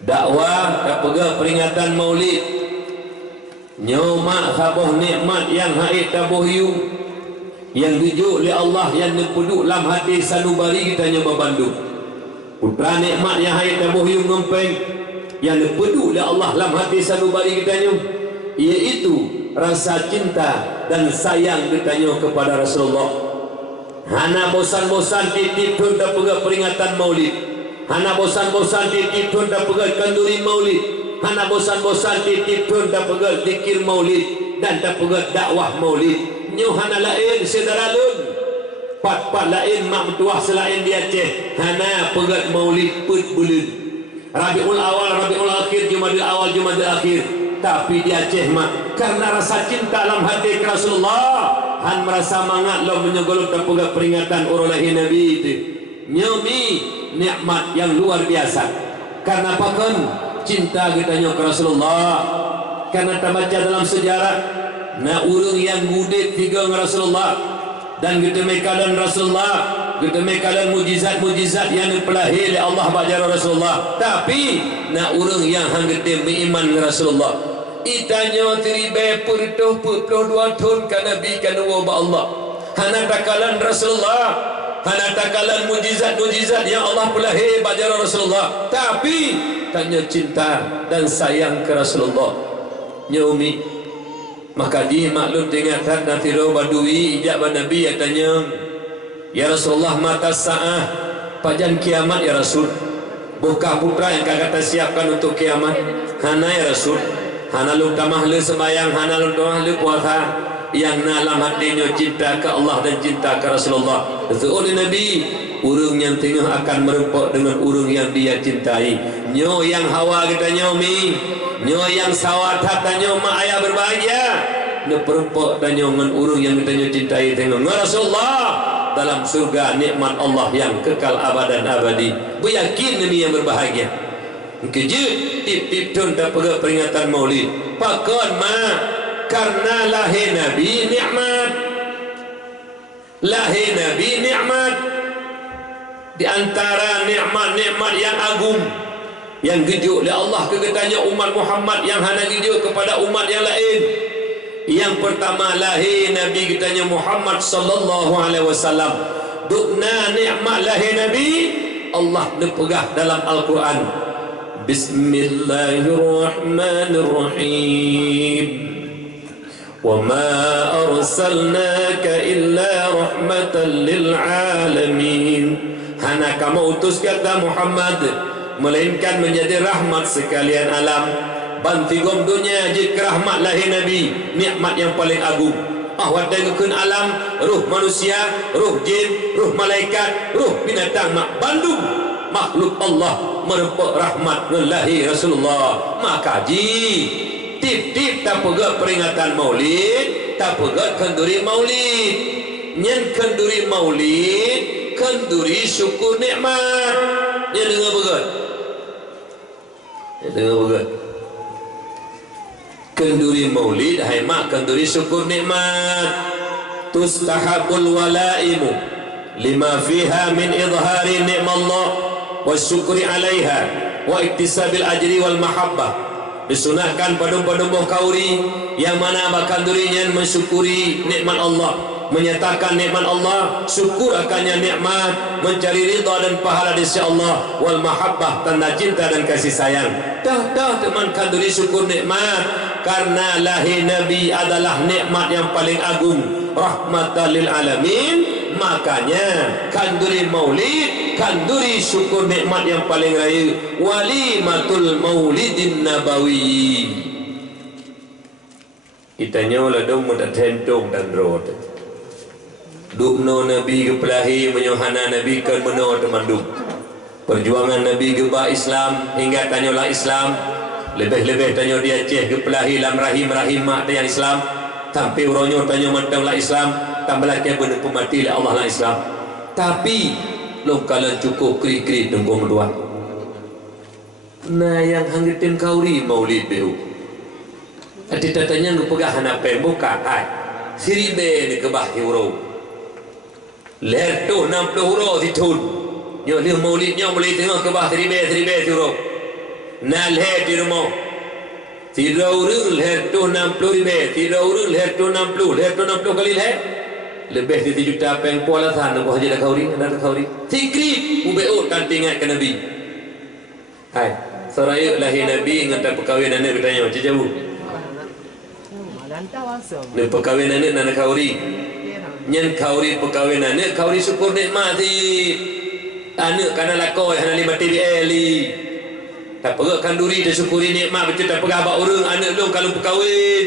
dakwah tak pegang peringatan Maulid nyo mak saboh nikmat yang haid taboh yu yang dijuk oleh Allah yang dipuduk dalam hati sanubari kita nya babandung. Putra nikmat yang haid taboh yu ngempeng yang dipuduk oleh Allah dalam hati sanubari kita nya, iaitu rasa cinta dan sayang kita nya kepada Rasulullah. Hana bosan-bosan titip pun dah pegang peringatan Maulid, hana bosan-bosan titip pun dah pegang kenduri Maulid, hana bosan-bosan titip pun dah pegang zikir Maulid dan dah pegang dakwah Maulid. Nyo hana lain saudara lun pat lain mak mentuah selain dia Aceh hana pegat Maulid put bulan Rabiul Awal, Rabiul Akhir, Jumadil Awal, Jumadil Akhir. Tapi di Aceh mak karena rasa cinta dalam hati Rasulullah han merasa mangat lo menyegolong dan pegat peringatan urang lahir Nabi itu. Nyomi nikmat yang luar biasa karena apa kan cinta kita ke Rasulullah. Karena kita baca dalam sejarah na urang yang gudit tiga Rasulullah dan kita mekalan Rasulullah, kita mekalan mujizat-mujizat yang dipelahi oleh Allah bajar Rasulullah. Tapi na urang yang hanggete beriman Rasulullah itanya teribe purtuh dua tahun kan Nabi kan wa Allah. Hana takalan Rasulullah, hana takalan mujizat-mujizat yang Allah pelahi bajar Rasulullah. Tapi tanya cinta dan sayang ke Rasulullah. Nyomi maka di maklum tingatan natiro badui ijab Nabi ya tanya ya Rasulullah mata sa'ah pajan kiamat ya Rasul. Buka putra yang kata siapkan untuk kiamat hana ya Rasul. Hana lu tamah le sembayang, hana lu tamah le puasa yang dalam hatinya cinta ke Allah dan cinta ke Rasulullah. Oleh Nabi urung yang tengah akan merempak dengan urung yang dia cintai. Nyo yang hawa kita nyomi, nyo yang sawat hata nyo mak ayah berbahagia. Ne perempak dan nyo dengan urung yang kita cintai tengah Rasulullah dalam surga nikmat Allah yang kekal abadan abadi. Beryakin ini yang berbahagia. Kejut tip-tip tun tak pegang peringatan Maulid. Pakon mak karena lahir Nabi nikmat, lahir Nabi nikmat. Di antara nikmat-nikmat yang agung yang gejuk oleh Allah kegetanya umat Muhammad yang hana gejuk kepada umat yang lain. Yang pertama lahir Nabi kitanya Muhammad sallallahu alaihi wasallam. Dukna nikmat lahir Nabi Allah nepegah dalam Al-Quran. Bismillahirrahmanirrahim. Wa ma arsalnaka illa rahmatan lil alamin. Hana kamu utus kata Muhammad melainkan menjadi rahmat sekalian alam. Bantigom dunia jik rahmat lahir Nabi, nikmat yang paling agung. Wadai alam, ruh manusia, ruh jin, ruh malaikat, ruh binatang mak bandung makhluk Allah merempak rahmat lahir Rasulullah. Maka tip-tip tak pegat peringatan Maulid, tak pegat kenduri Maulid. Nyen kenduri Maulid kenduri syukur nikmat. Dia dengar begat. Dia dengar begat. Kenduri Maulid hai mak kenduri syukur nikmat. Tustahabul walaimu lima fiha min idhari ni'mallah wa syukri 'alaiha wa iktisabil ajri wal mahabbah. Disunahkan padum-padum kauri yang mana bakal durinya mensyukuri nikmat Allah, menyatakan nikmat Allah, syukur akannya nikmat, mencari ridha dan pahala di sisi Allah, wal mahabbah, tanda cinta dan kasih sayang. Dah teman kanduri syukur nikmat, karena lahir Nabi adalah nikmat yang paling agung, rahmatan lil alamin. Makanya kanduri maulid, kanduri syukur nikmat yang paling raya, walimatul maulidin nabawi. Kita nyola dong muda tentong dan rod dukno Nabi ke pelahi menyohana Nabi kan meno teman duk perjuangan Nabi ke ba Islam hingga tanyola Islam lebih-lebih tanyo dia Aceh ke pelahi lam rahim mak yang Islam sampai uronyo tanyo mentang la Islam tambah ke bener pemati la Allah la Islam. Tapi lo kalau cukup kri-kri tunggu dua nah yang hanggitin kauri maulid beu ati tatanya ngupegah hanape buka ai siribe ni kebah huro lerto 60 huro ditun nyo li maulidnya mulai tengok kebah siribe huro na le di rumah tidaurung lerto 60 ribe tidaurung lerto 60 kali le lebih di 7 juta peng pola sana buah jadi kauri ada kauri tikri ubeo tantingat ke Nabi hai saraya lahir Nabi ngata perkahwinan anak bertanya macam jauh ni perkahwinan anak kauri nyen kauri perkahwinan anak kauri syukur nikmat si anak kana lakoi hana 5 TBL tak pergi kanduri dia syukuri nikmat betul tak pergi abak orang anak lu kalau perkahwin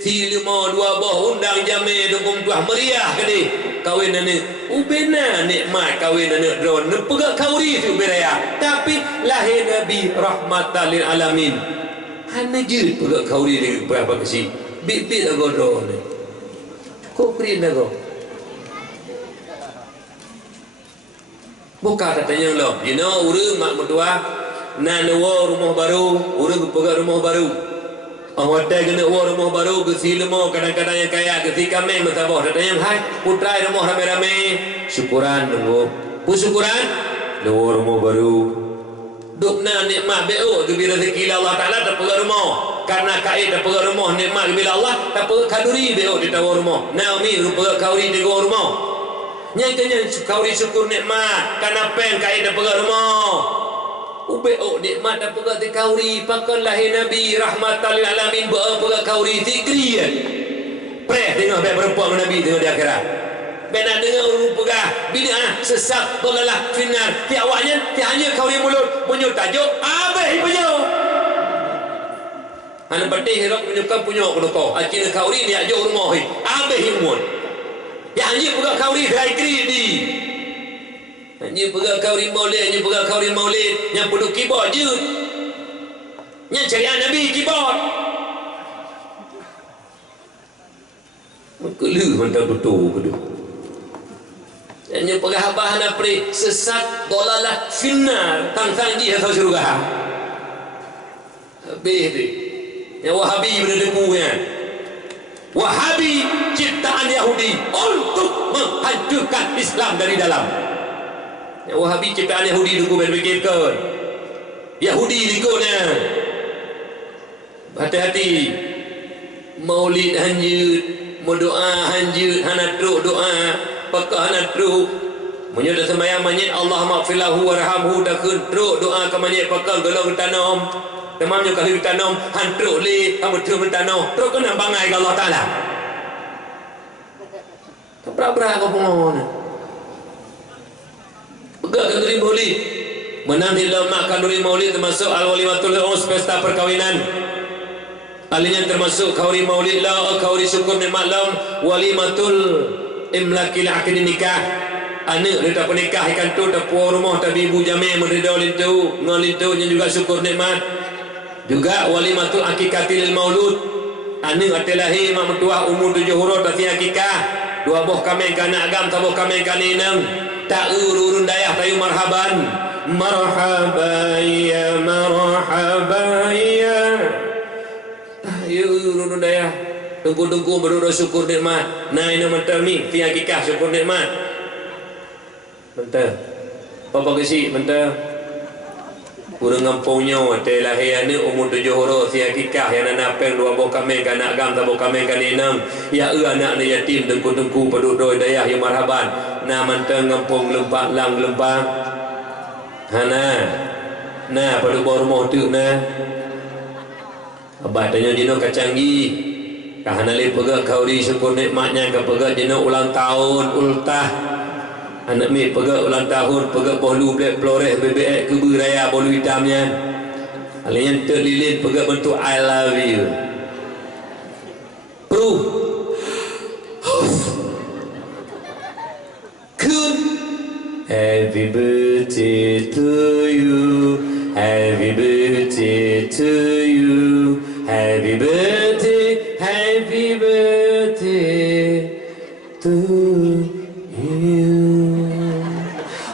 si 5 2 boh undang jame dukung tuah meriah ke dia kawin anak ubena nikmat kawin anak drone nepegak kauri tu beraya tapi lahir Nabi rahmatan lil alamin hana je pegak kauri dia berapa kesi bit-bit ago drone kok print ago buka katanya lo you know urang mak mertua na nawa rumah baru urang pegak rumah baru awak dah kena war rumah baru ke silmo kadang-kadang yang kaya ketika main bertabah datang yang hai putra rumah rame-rame syukuran nunggu syukuran war rumah baru dukna nikmat beo bila rezeki Allah Taala tak pergi rumah karena kait tak pergi rumah nikmat bila Allah tak pergi kaduri beo di tawar rumah naumi rupa kauri di gua rumah nyangkanya kauri syukur nikmat karena pen kait tak pergi rumah ubeo nikmat dan pegak di kauri pakan lahir Nabi rahmatan lil alamin pegak kauri tikri preh tengok baik perempuan Nabi tengok di akhirat benar dengar urung pegah bid'ah sesat dolalah finar ti awaknya ti hanya kauri mulut punya tajuk abeh punya hana patih hirap menyuka punya kodoko acina kauri dia ajak rumah abeh himun yang hanya pegak kauri daikri di hanya pegang kauri maulid yang perlu keyboard je yang syariat Nabi keyboard mengkelu hendak betul betul hanya pegang habah napri sesat dolalah finnar tang-tang dia atau surga habis dia yang Wahabi benda depunya Wahabi ciptaan Yahudi untuk menghancurkan Islam dari dalam. Wahabi ciptaan Yahudi dulu berfikirkan Yahudi dikutnya hati-hati maulid hanjut berdoa hanjut hanatruk doa pakah hanatruk menyudah sembahyang manyit Allah maghfirlahu warhamhu takun truk doa ke manyit pakah golong tanam temamnya kalau ditanam hantruk li kamu tu mentanam terus kena bangai ke Allah Ta'ala tak berapa kau pengon pegak kanduri maulid menanti lama kanduri maulid termasuk al-walimatul us pesta perkawinan alinya termasuk kauri maulid la kauri syukur nikmat lam walimatul imlakil akid nikah anak dia tak pernikah ikan tu tak puas rumah tak ibu jami meridau lintu ngalitu juga syukur nikmat juga walimatul akikatil maulud anak atilahi mak mertua umur 7 huruf tak akikah 2 boh kami kana agam 3 boh kami kana inang tak urun dayah tayu marhaban marhaban ya tayu urun dayah tunggu-tunggu berdoa syukur nikmat nah ini mentami fi hakikah syukur nikmat Mentah. Apa kesi mentah? Kurang ngampungnya te lahiane umur 7 huruf sia kikah yang napeng dua bok kami kan nak gam tabok kami kan enam ya anak ni yatim tengku-tengku pedudoi dayah yang marhaban na mentah ngampung lempak lang lempang hana na padu bor rumah tu na abah tanya dino kacanggi kahana le pegak kauri syukur nikmatnya ka pegak dino ulang tahun ultah anak mi pegak ulang tahun pegak bolu black flores BBX ke raya bolu hitamnya alien terlilin pegak bentuk I love you bro kun happy birthday to you happy birthday to you happy birthday to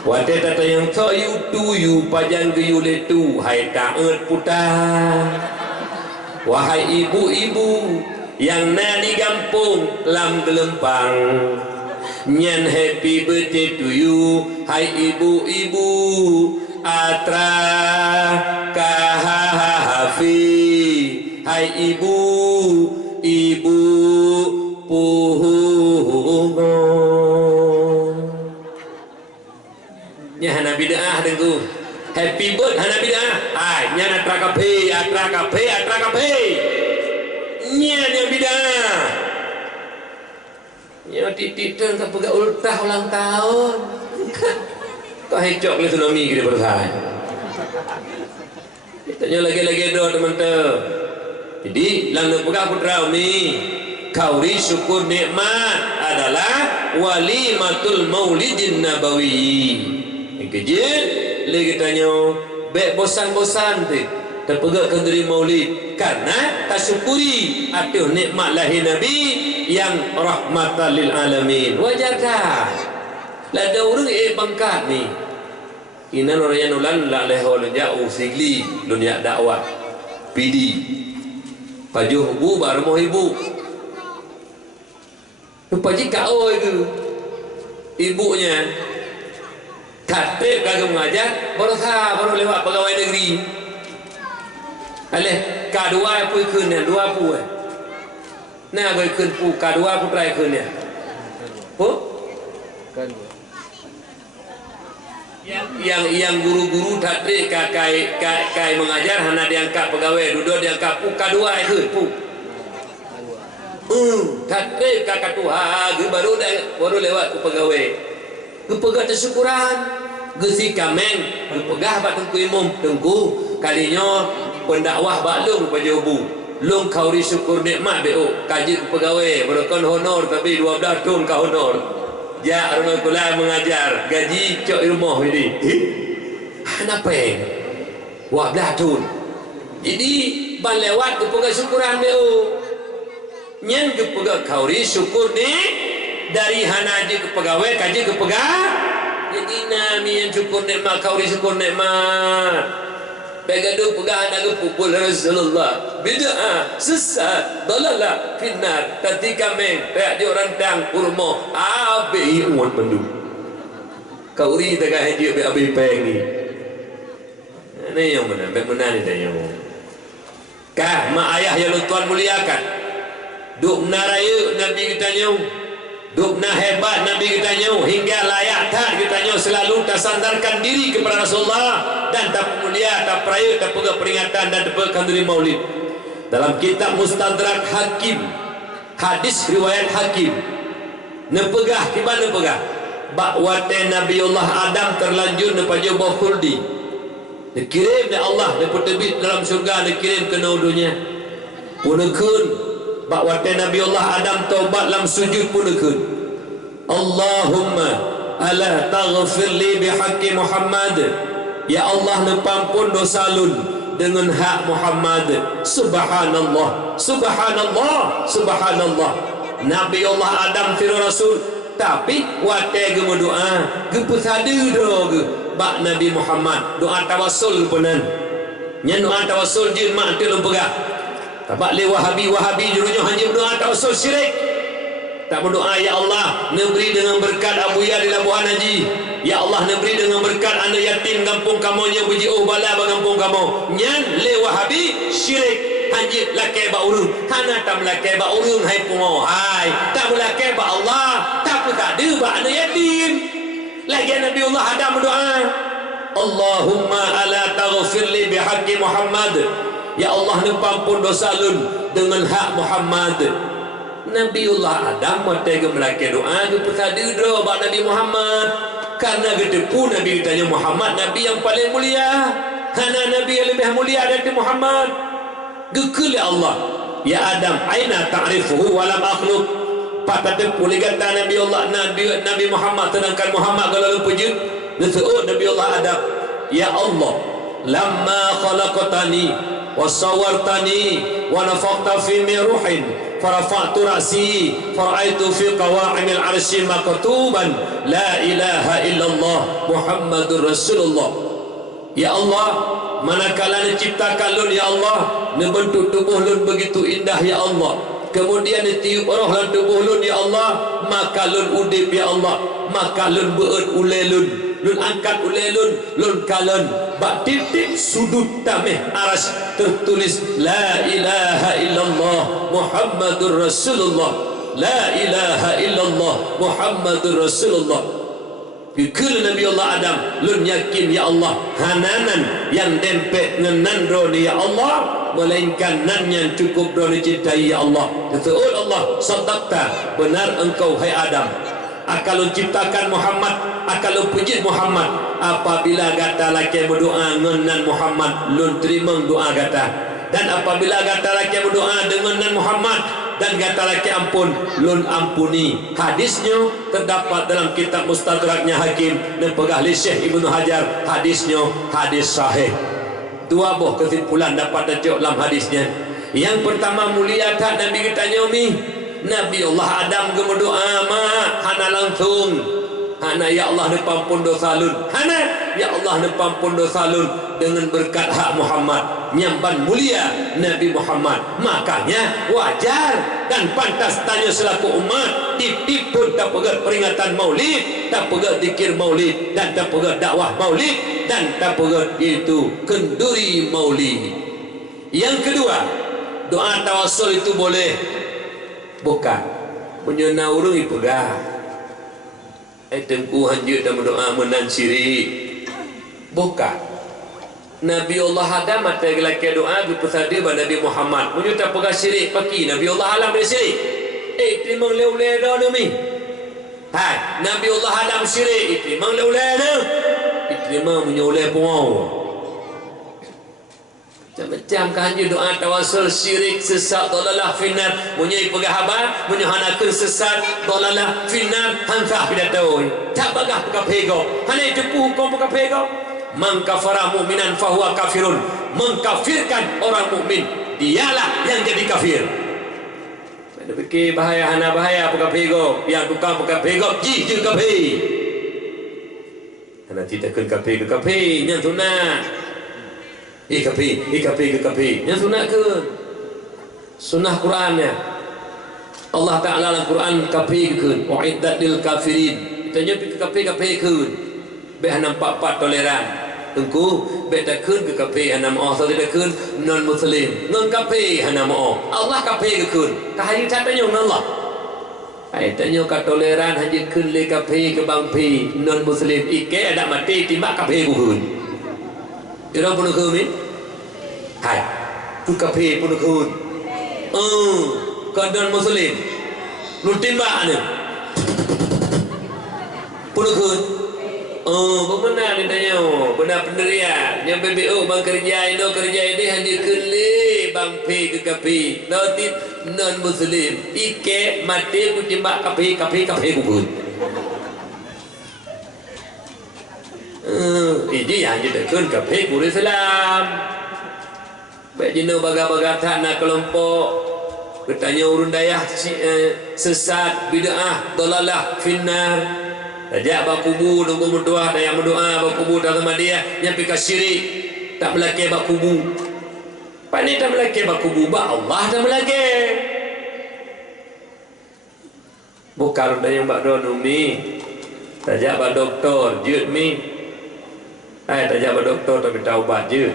Wate tata yang so you tu you pajang ke you letu hai taat putah wahai ibu-ibu yang na di kampung lam gelempang nyan happy birthday to you hai ibu-ibu atra kahafi hai ibu puhungo nya hana bid'ah dengku happy birthday hana bid'ah nya atra kape nya bid'ah nya titik teng ka pegak ultah ulang tahun kau hecok le tsunami kita bersai tanya lagi-lagi do teman-teman jadi lang pegak putra umi kauri syukur nikmat adalah walimatul maulidin nabawi kejil lagi tanya baik bosan-bosan tu terpegak kenduri maulid karena tak syukuri atuh nikmat lahir Nabi yang rahmatan lil alamin wajar dah lada orang bangkat ni ina orang yang ulan la leho jauh sigli dunia dakwah pidi pajuh bu baru mau ibu lupa jika itu ibunya katib kagak mengajar baru lewat pegawai negeri alih K2 apa ikun ya 2 pu nah gue ikun pu K2 putra ikun ya pu yang guru-guru tatrik kai mengajar hana diangkat pegawai duduk diangkat pu K2 ikun pu tatrik kakak tuha baru lewat ke pegawai gepegah tersyukuran gesi kameng gepegah bat tengku imum tengku kalinya pendakwah baklung pajobu lung kauri syukur nikmat beo kaji pegawai berkon honor tapi 12 tahun ka honor ja rumah kula mengajar gaji cok rumah ini kenapa wa 12 tahun jadi ban lewat gepegah syukuran beo nyen gepegah kauri syukur ni dari hanaji ke pegawai kaji ke pegawai jadi nami yang syukur nikmat kauri syukur nikmat pegadu pegawai naga pukul Rasulullah bid'ah sesat dalalah finnar ketika meng tak jo rantang kurma abi umat pendu kauri tengah haji be abi pengi ini yang mana ni tanya kah mak ayah yang Tuhan muliakan duk naraya Nabi kita nyau dukna hebat Nabi kita nyau hingga layak tak kita nyau selalu tersandarkan diri kepada Rasulullah dan tak mulia tak peraya tak pegah peringatan dan tak pegah kenduri maulid dalam kitab Mustadrak Hakim hadis riwayat Hakim nepegah kiban nepegah bakwate Nabiullah Adam terlanjur nepajo bawah khuldi dikirim oleh Allah neputebit dalam syurga dikirim ke dunia punekun bakwate Nabiullah Adam taubat dalam sujud punekun Allahumma ala taghfir li bihaqqi Muhammad ya Allah nepampun dosa lun dengan hak Muhammad subhanallah subhanallah subhanallah Nabiullah Adam firman Rasul tapi wate ge doa ge pesadu do ge bak Nabi Muhammad doa tawassul penan nya doa tawassul jin mak teu lempegah tabak le wahabi jurunya hanya berdoa tawassul syirik tak berdoa ya Allah negeri dengan berkat Abu Ya di Labuhan Haji Ya Allah neberi dengan berkat anak yatim kampung kamu nya beji bala kampung kamu nyan le wahabi syirik hanjit lakai ba urung hana tam lakai ba urung hai pungo hai tak lakai ba Allah tak tak ada ba anak yatim lagi Nabi Allah ada berdoa Allahumma ala taghfir li bihaqqi Muhammad ya Allah nepampun dosa lun dengan hak Muhammad. Nabiullah Adam matega melaki doa ke persadu doa bak Nabi Muhammad karena gedepu Nabi ditanya Muhammad Nabi yang paling mulia hana Nabi yang lebih mulia dari Muhammad gekul ya Allah ya Adam aina ta'rifuhu walam akhluk patah boleh kata Nabi Allah Nabi Muhammad sedangkan Muhammad kalau lu puji nasu'ud Nabi Allah Adam ya Allah lamma khalaqtani wa sawartani wa nafaqta fi min ruhin farafa'tu ra'si fara'aitu fi qawa'imil arsy maktuban la ilaha illallah Muhammadur Rasulullah. Ya Allah, manakala diciptakan lun ya Allah, bentuk tubuh lun begitu indah ya Allah. Kemudian ditiup roh lan tubuh lun ya Allah, maka lun udip ya Allah, maka lun beut ule lun angkat ule lun kalon bak titik sudut tameh aras tertulis la ilaha illallah Muhammadur Rasulullah la ilaha illallah Muhammadur Rasulullah. Kekul Nabi Allah Adam lun yakin ya Allah hananan yang dempet ngenan droni ya Allah melainkan nan yang cukup droni cintai ya Allah. Betul Allah sadaqta benar engkau hai Adam akal ciptakan Muhammad akal puji Muhammad apabila kata laki berdoa ngenan Muhammad lun terima doa kata dan apabila kata laki berdoa dengan Muhammad dan kata laki ampun lun ampuni. Hadisnya terdapat dalam kitab Mustadraknya Hakim dan pegah li Syekh Ibnu Hajar. Hadisnya hadis sahih. Dua buah kesimpulan dapat dicok dalam hadisnya. Yang pertama mulia tak Nabi kita nyomi Nabi Allah Adam ke berdoa mak hana langsung hana ya Allah nepampun dosa lun hana ya Allah nepampun dosa lun dengan berkat hak Muhammad nyamban mulia Nabi Muhammad. Makanya wajar dan pantas tanya selaku umat tip pun tak pegat peringatan maulid tak pegat zikir maulid dan tak pegat dakwah maulid dan tak pegat itu kenduri maulid. Yang kedua doa tawassul itu boleh bukan menyena urung ipegah tengku hanjut dan berdoa menan syirik bukan. Nabi Allah Adam mata gelaki doa berpersada pada Nabi Muhammad menyuta pegah syirik paki Nabi Allah Alam dia syirik timang leuleh dah ni hai Nabi Allah Adam syirik timang leuleh dah timang menyoleh pun macam-macam kan doa tawassul syirik sesat dalalah finnar munyai pegah haba munyahanakeun sesat dalalah finnar hansah pidatoi tak bagah pegah pego hana tepu hukum pegah pego man kafara mu'minan fahuwa kafirun mengkafirkan orang mukmin dialah yang jadi kafir. Ada fikir bahaya hana bahaya pegah pego yang tukang pegah pego ji je kafir hana citakeun kafir ke kafir yang sunat kafir yang sunat ke sunnah Qurannya Allah Ta'ala dalam Quran kafir ke uiddat lil kafirin tanya ke kafir ke beh nampak pat toleran tengku beh takun ke kafir hana mau so tidak kun non muslim non kafir hana mau Allah kafir ke kun kahari tanya Allah ai tanya ka toleran haji kun le kafir ke bangpi non muslim ike ada mati timbak kafir ku kun ira pun ke mi hai tu kafir pun ke kun kan non muslim lu timbak ane pun ke kun benar ni tanya benar pendirian yang BBO bang kerja ini hanya keli bang P ke kapi notit non muslim ike mati ku timbak kapi ku pun ini yang jadi kun kapi ku Islam baik jenuh baga-baga tanah kelompok bertanya urun dayah sesat bid'ah dalalah finnar Ajak bakubu nunggu berdoa dan yang berdoa bakubu dalam dia nyampe ke syirik tak melaki bakubu. Pani tak melaki bakubu ba Allah tak melaki. Bukan ada yang bak doa numi. Tajak pak doktor jut mi. Tajak pak doktor tapi tahu ubat je.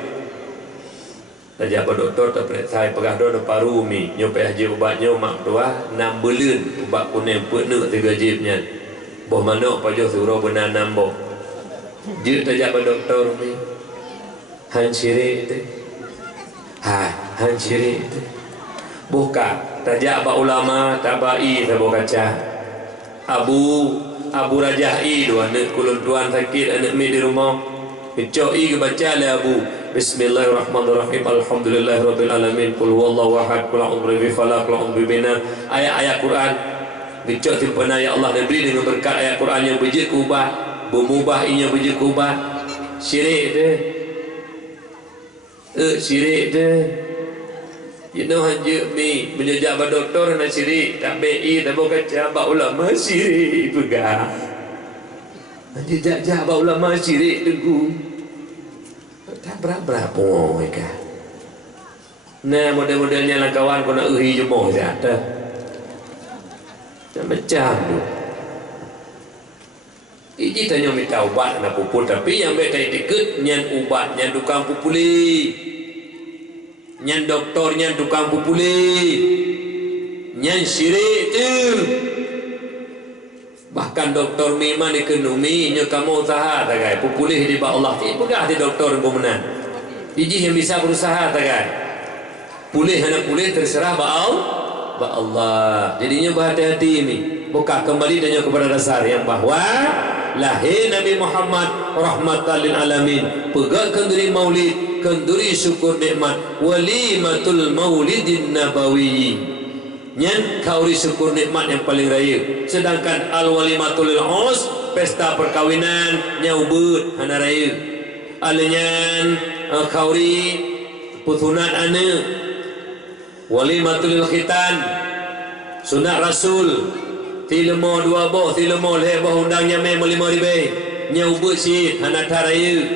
Tajak pak doktor tapi saya pegah do paru mi. Nyopeh je ubatnya mak tua 6 bulan ubat kuning penuh 3 jibnya. Boh mana pak jo suruh benanam boh. Jut tajak pak doktor mi. Han syirik tu. Han syirik tu. Buka tajak pak ulama tabai sabo kaca. Abu Rajahi dua anak kulun tuan sakit anak mi di rumah kecoi ke baca lah Abu Bismillahirrahmanirrahim Alhamdulillahirabbil alamin qul huwallahu ahad qul a'udzu birabbil falaq qul a'udzu birabbin ayat-ayat Quran kecoi timpana ya Allah diberi dengan berkat ayat Quran yang berjik ubah bermubah inya berjik ubah syirik dia syirik dia you know hanya mi menjejak pada doktor nak syirik tak BI tak boleh kacau abang ulama syirik pegang menjejak abang ulama syirik tengku tak berapa mereka nah model-modelnya lah kawan kau nak uhi jemoh saja macam tu ini tanya minta ubat nak pupul tapi yang baik tak ikut nyan ubat nyan tukang pupuli nyan doktor nyan tukang pupuli nyan syirik tu bahkan doktor memang ekonomi nya kamu usaha tak gay pupuli di bawah Allah pegah di doktor kau menang iji yang bisa berusaha tak gay pulih anak pulih terserah ba Allah jadinya berhati-hati ni buka kembali dan kepada dasar yang bahwa lahir Nabi Muhammad rahmatan lil alamin pegakkan diri maulid kenduri syukur nikmat walimatul maulidin nabawi nyan kauri syukur nikmat yang paling raya sedangkan al walimatul us pesta perkawinan nyaubut hana raya alenyan kauri putunat ana walimatul khitan sunat rasul tilemo dua boh tilemo leh boh undangnya me 5 ribu nyaubut si hana raya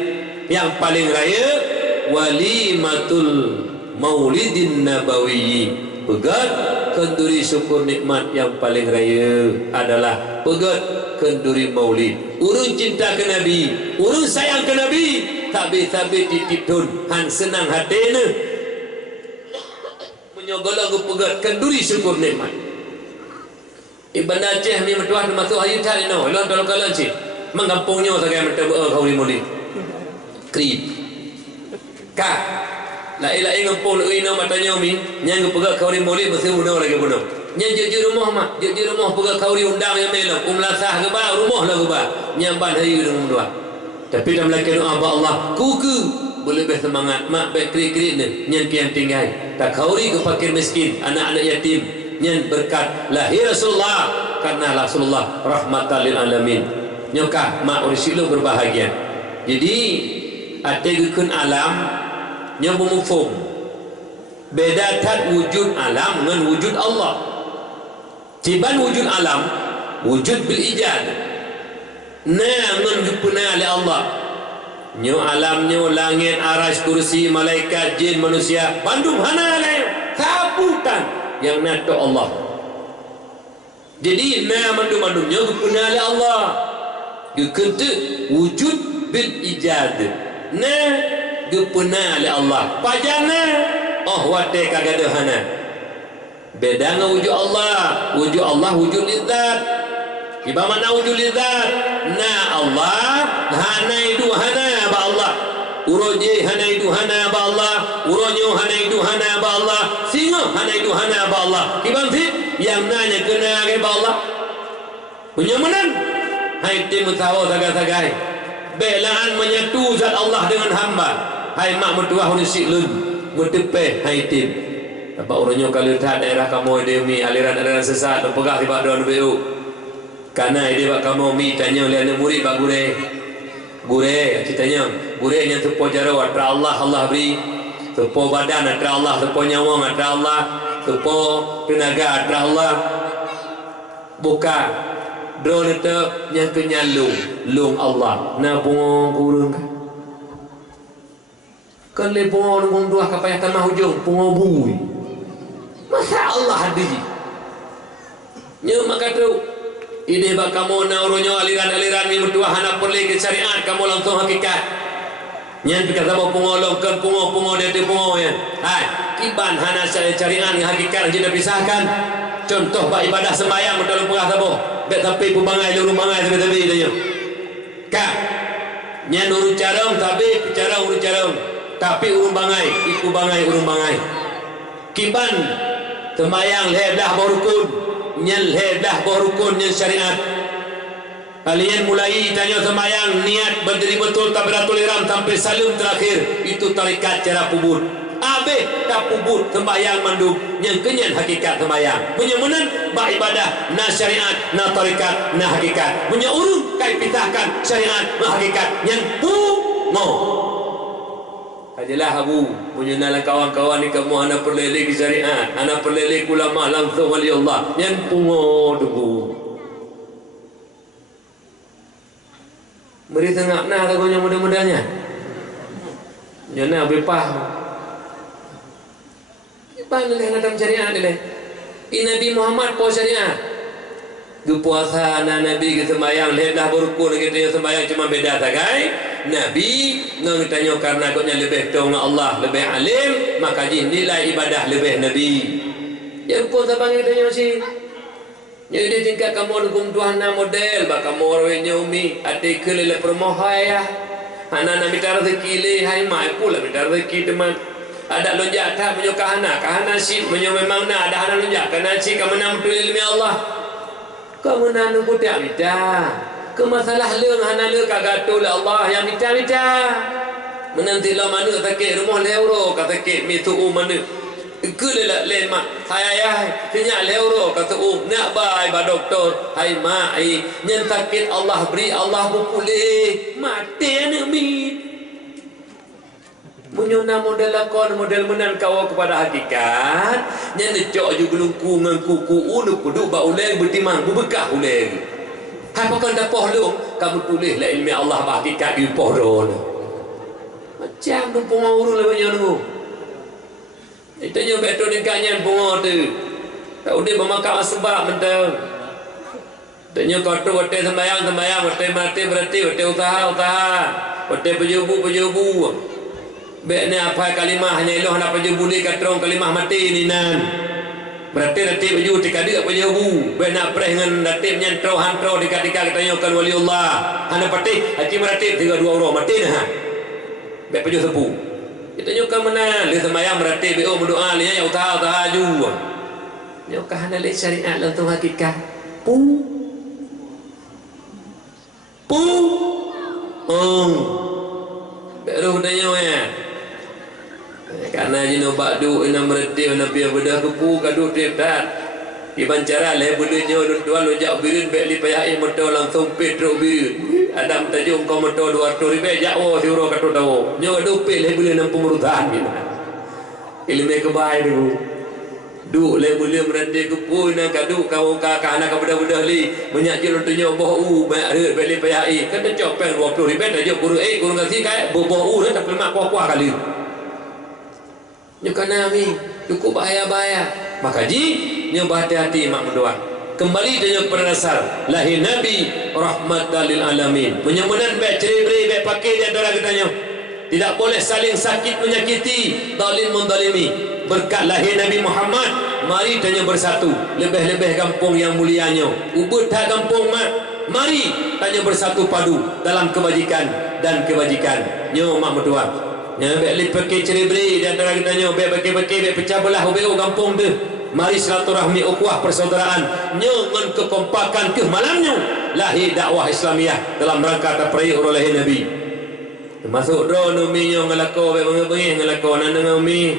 yang paling raya walimatul maulidin nabawi pegat kenduri syukur nikmat yang paling raya adalah pegat kenduri maulid urun cinta ke Nabi urun sayang ke Nabi tabi-tabi titipun han senang hatena menyogolong ke pegat kenduri syukur nikmat Ibn Aceh ni metuah masuk hari tak no lon kalau cik mengampungnya sagai mentabak kau maulid krit kah lai ngampung nak ina matanya mi nyang pegak kauri maulid mesti bunuh lagi bunuh nyang je rumah mak je rumah pegak kauri undang yang melok umlasah ke ba rumah lah ke ba nyang ban hari dengan dua tapi dalam laki doa ba Allah kuku boleh lebih semangat mak baik krik-krik ni nyang kian tinggal tak kauri ke fakir miskin anak-anak yatim nyang berkat lahir Rasulullah karena Rasulullah rahmatan lil alamin nyokah mak urisilu berbahagia jadi ategukun alam yang memufum beda tat wujud alam dengan wujud Allah ciban wujud alam wujud bil ijad namun dipuna oleh Allah nyo alam nyo langit aras kursi malaikat jin manusia bandung hana lain kabutan yang nato Allah jadi mandum nyo dipuna oleh Allah dikentu wujud bil ijad gepuna oleh Allah pajana wate kagadahana beda dengan wujud Allah wujud lidzat iba mana wujud lidzat Allah hana itu hana ba Allah uroje hana itu hana ba Allah uronyo hana itu hana ba Allah singo hana itu hana ba Allah ibang yang nanya kena ke ba Allah punya menan hai tim tahu sagai-sagai belaan menyatu zat Allah dengan hamba hai mak mertua hunis siklun berdepe hai tim apa orangnya kalau lihat daerah kamu demi aliran-aliran sesat pegah tiba doan BU karena dia bak kamu mi tanya oleh anak murid bak gure ceritanya gure yang tepo jaro atra Allah beri tepo badan atra Allah tepo nyawa atra Allah tepo tenaga atra Allah buka drone itu yang kenyalung lung Allah na pungong kurung kan le pungong nung dua kapaya tanah hujung pungong bui masa Allah hadir nya mak kata Ini bak kamu na urunyo aliran-aliran ni mutua hana perli ke syariat kamu langsung hakikat. Nyan pikir sama pungolong kan pungo dia tu pungo ya. Hai, kiban hana syariat dengan hakikat jadi pisahkan. Contoh bak ibadah sembahyang dalam perah sabo. Bek tapi pubangai lurung bangai tapi dia. Ka. Nyan urun carong tapi bicara urun carong. Tapi urun bangai, iku bangai urun bangai. Kiban sembahyang ledah borukun, nyan ledah borukun nyan syariat. Kalian mulai tanya sembahyang niat berdiri betul takbiratul ihram sampai salam terakhir itu tarikat cara pubut. Abe tak pubut sembahyang mandub yang kenyan hakikat sembahyang. Punya menan bak ibadah na syariat na tarikat na hakikat. Punya urung kai pitahkan syariat na hakikat yang no. Ajalah abu punya nalang kawan-kawan ni kamu ana perlele ke syariat, ana perlele ulama langsung wali Allah. Yang pungo debu. Beri tengah nah tu yang muda-mudanya. Yang nak bepah. Iban leh dalam syariat leh. Nabi Muhammad po syariat. Du puasa Nabi ke sembahyang ledah berukun kita sembahyang cuma beda tagai. Nabi ngetanya karena koknya lebih tahu Allah, lebih alim, maka nilai ibadah lebih Nabi. Yang pun sabang kita masih. Jadi tingkat kamu dukung Tuhan na model, bak kamu orangnya umi, adik kelele permohai ya. Anak bicara rezeki hai mai pula bicara rezeki teman. Ada lonjak tak punya kahana sip punya memang na ada hana lonjak kana sip kamu nak betul ilmi Allah. Kamu nak nunggu tak minta. Ke masalah leung hana leung kagatul Allah yang minta. Menanti lah mana sakit rumah leuro kata sakit mitu mana. Ke le mak hai kenyak leuro kata nak bai ba doktor hai mak ai nyen sakit Allah beri Allah pulih mati anak mit. Menyona model lakon model menan kau kepada hakikat yang necok je gelungku ngan kuku unu kudu ba uleng bertimang bekah uleng. Hai pakan dapoh lu kamu tulis la ilmi Allah ba hakikat di pohon. Macam tu pengurus le banyak nu. Itanya betul dekatnya bunga tu. Tak udah memakan sebab mentang. Tanya kau tu hotel sembahyang hotel mati berarti hotel usaha hotel pejubu. Bek ni apa kalimah hanya iloh nak pejubu ni katrong kalimah mati ni nan. Berarti ratib peju dikadik pejubu. Bek nak preh dengan ratib nyantro hantro dikadik tanya kan wali Allah. Hana pati haji ratib 3 2 orang mati nah. Bek peju sepu. Kita nyuka mana le sembahyang berarti BO berdoa le ya usaha juga. Nyuka hana le syariat lantung hakikat. Baru nanya ya. Karena jino bakdu ina mereti na pia bedah kupu kadu tip tat. Iban cara le bulunyo dua lojak birin bek li payai motor langsung petro birin. Adam tajung kau motor 200 ribu jauh siuro katu tahu. Nyo dupe le bulun nang pemurutan gitu. Ilmu kebai dulu. Du le bulun mereti kupu na kadu kau kakak anak budak-budak li banyak je lontonyo boh banyak re bek li payai. Kan cok pen 20 ribu tajung guru guru ngasih kai boh dah tak lemak kuah kali. Nyo kana mi cukup bahaya-bahaya. Maka nyo berhati-hati mak mendoa. Kembali tanya kepada dasar lahir Nabi rahmatan lil alamin. Menyemunan baik cerai-berai baik pakai dia antara katanya. Tidak boleh saling sakit menyakiti, zalim menzalimi. Berkat lahir Nabi Muhammad, mari tanya bersatu. Lebih-lebih kampung yang mulianya. Ubud tak kampung mak. Mari tanya bersatu padu dalam kebajikan dan kebajikan. Nyo mak mendoa. Yang baik pakai cerai-berai di antara katanya, baik pakai-pakai baik pecah belah ubeu kampung tu. Mari silaturahmi ukhuwah persaudaraan nyengen kekompakan ke malamnya lahir dakwah Islamiah dalam rangka terperi oleh Nabi. Termasuk drone umi nyo ngelako bengi ngelako nang umi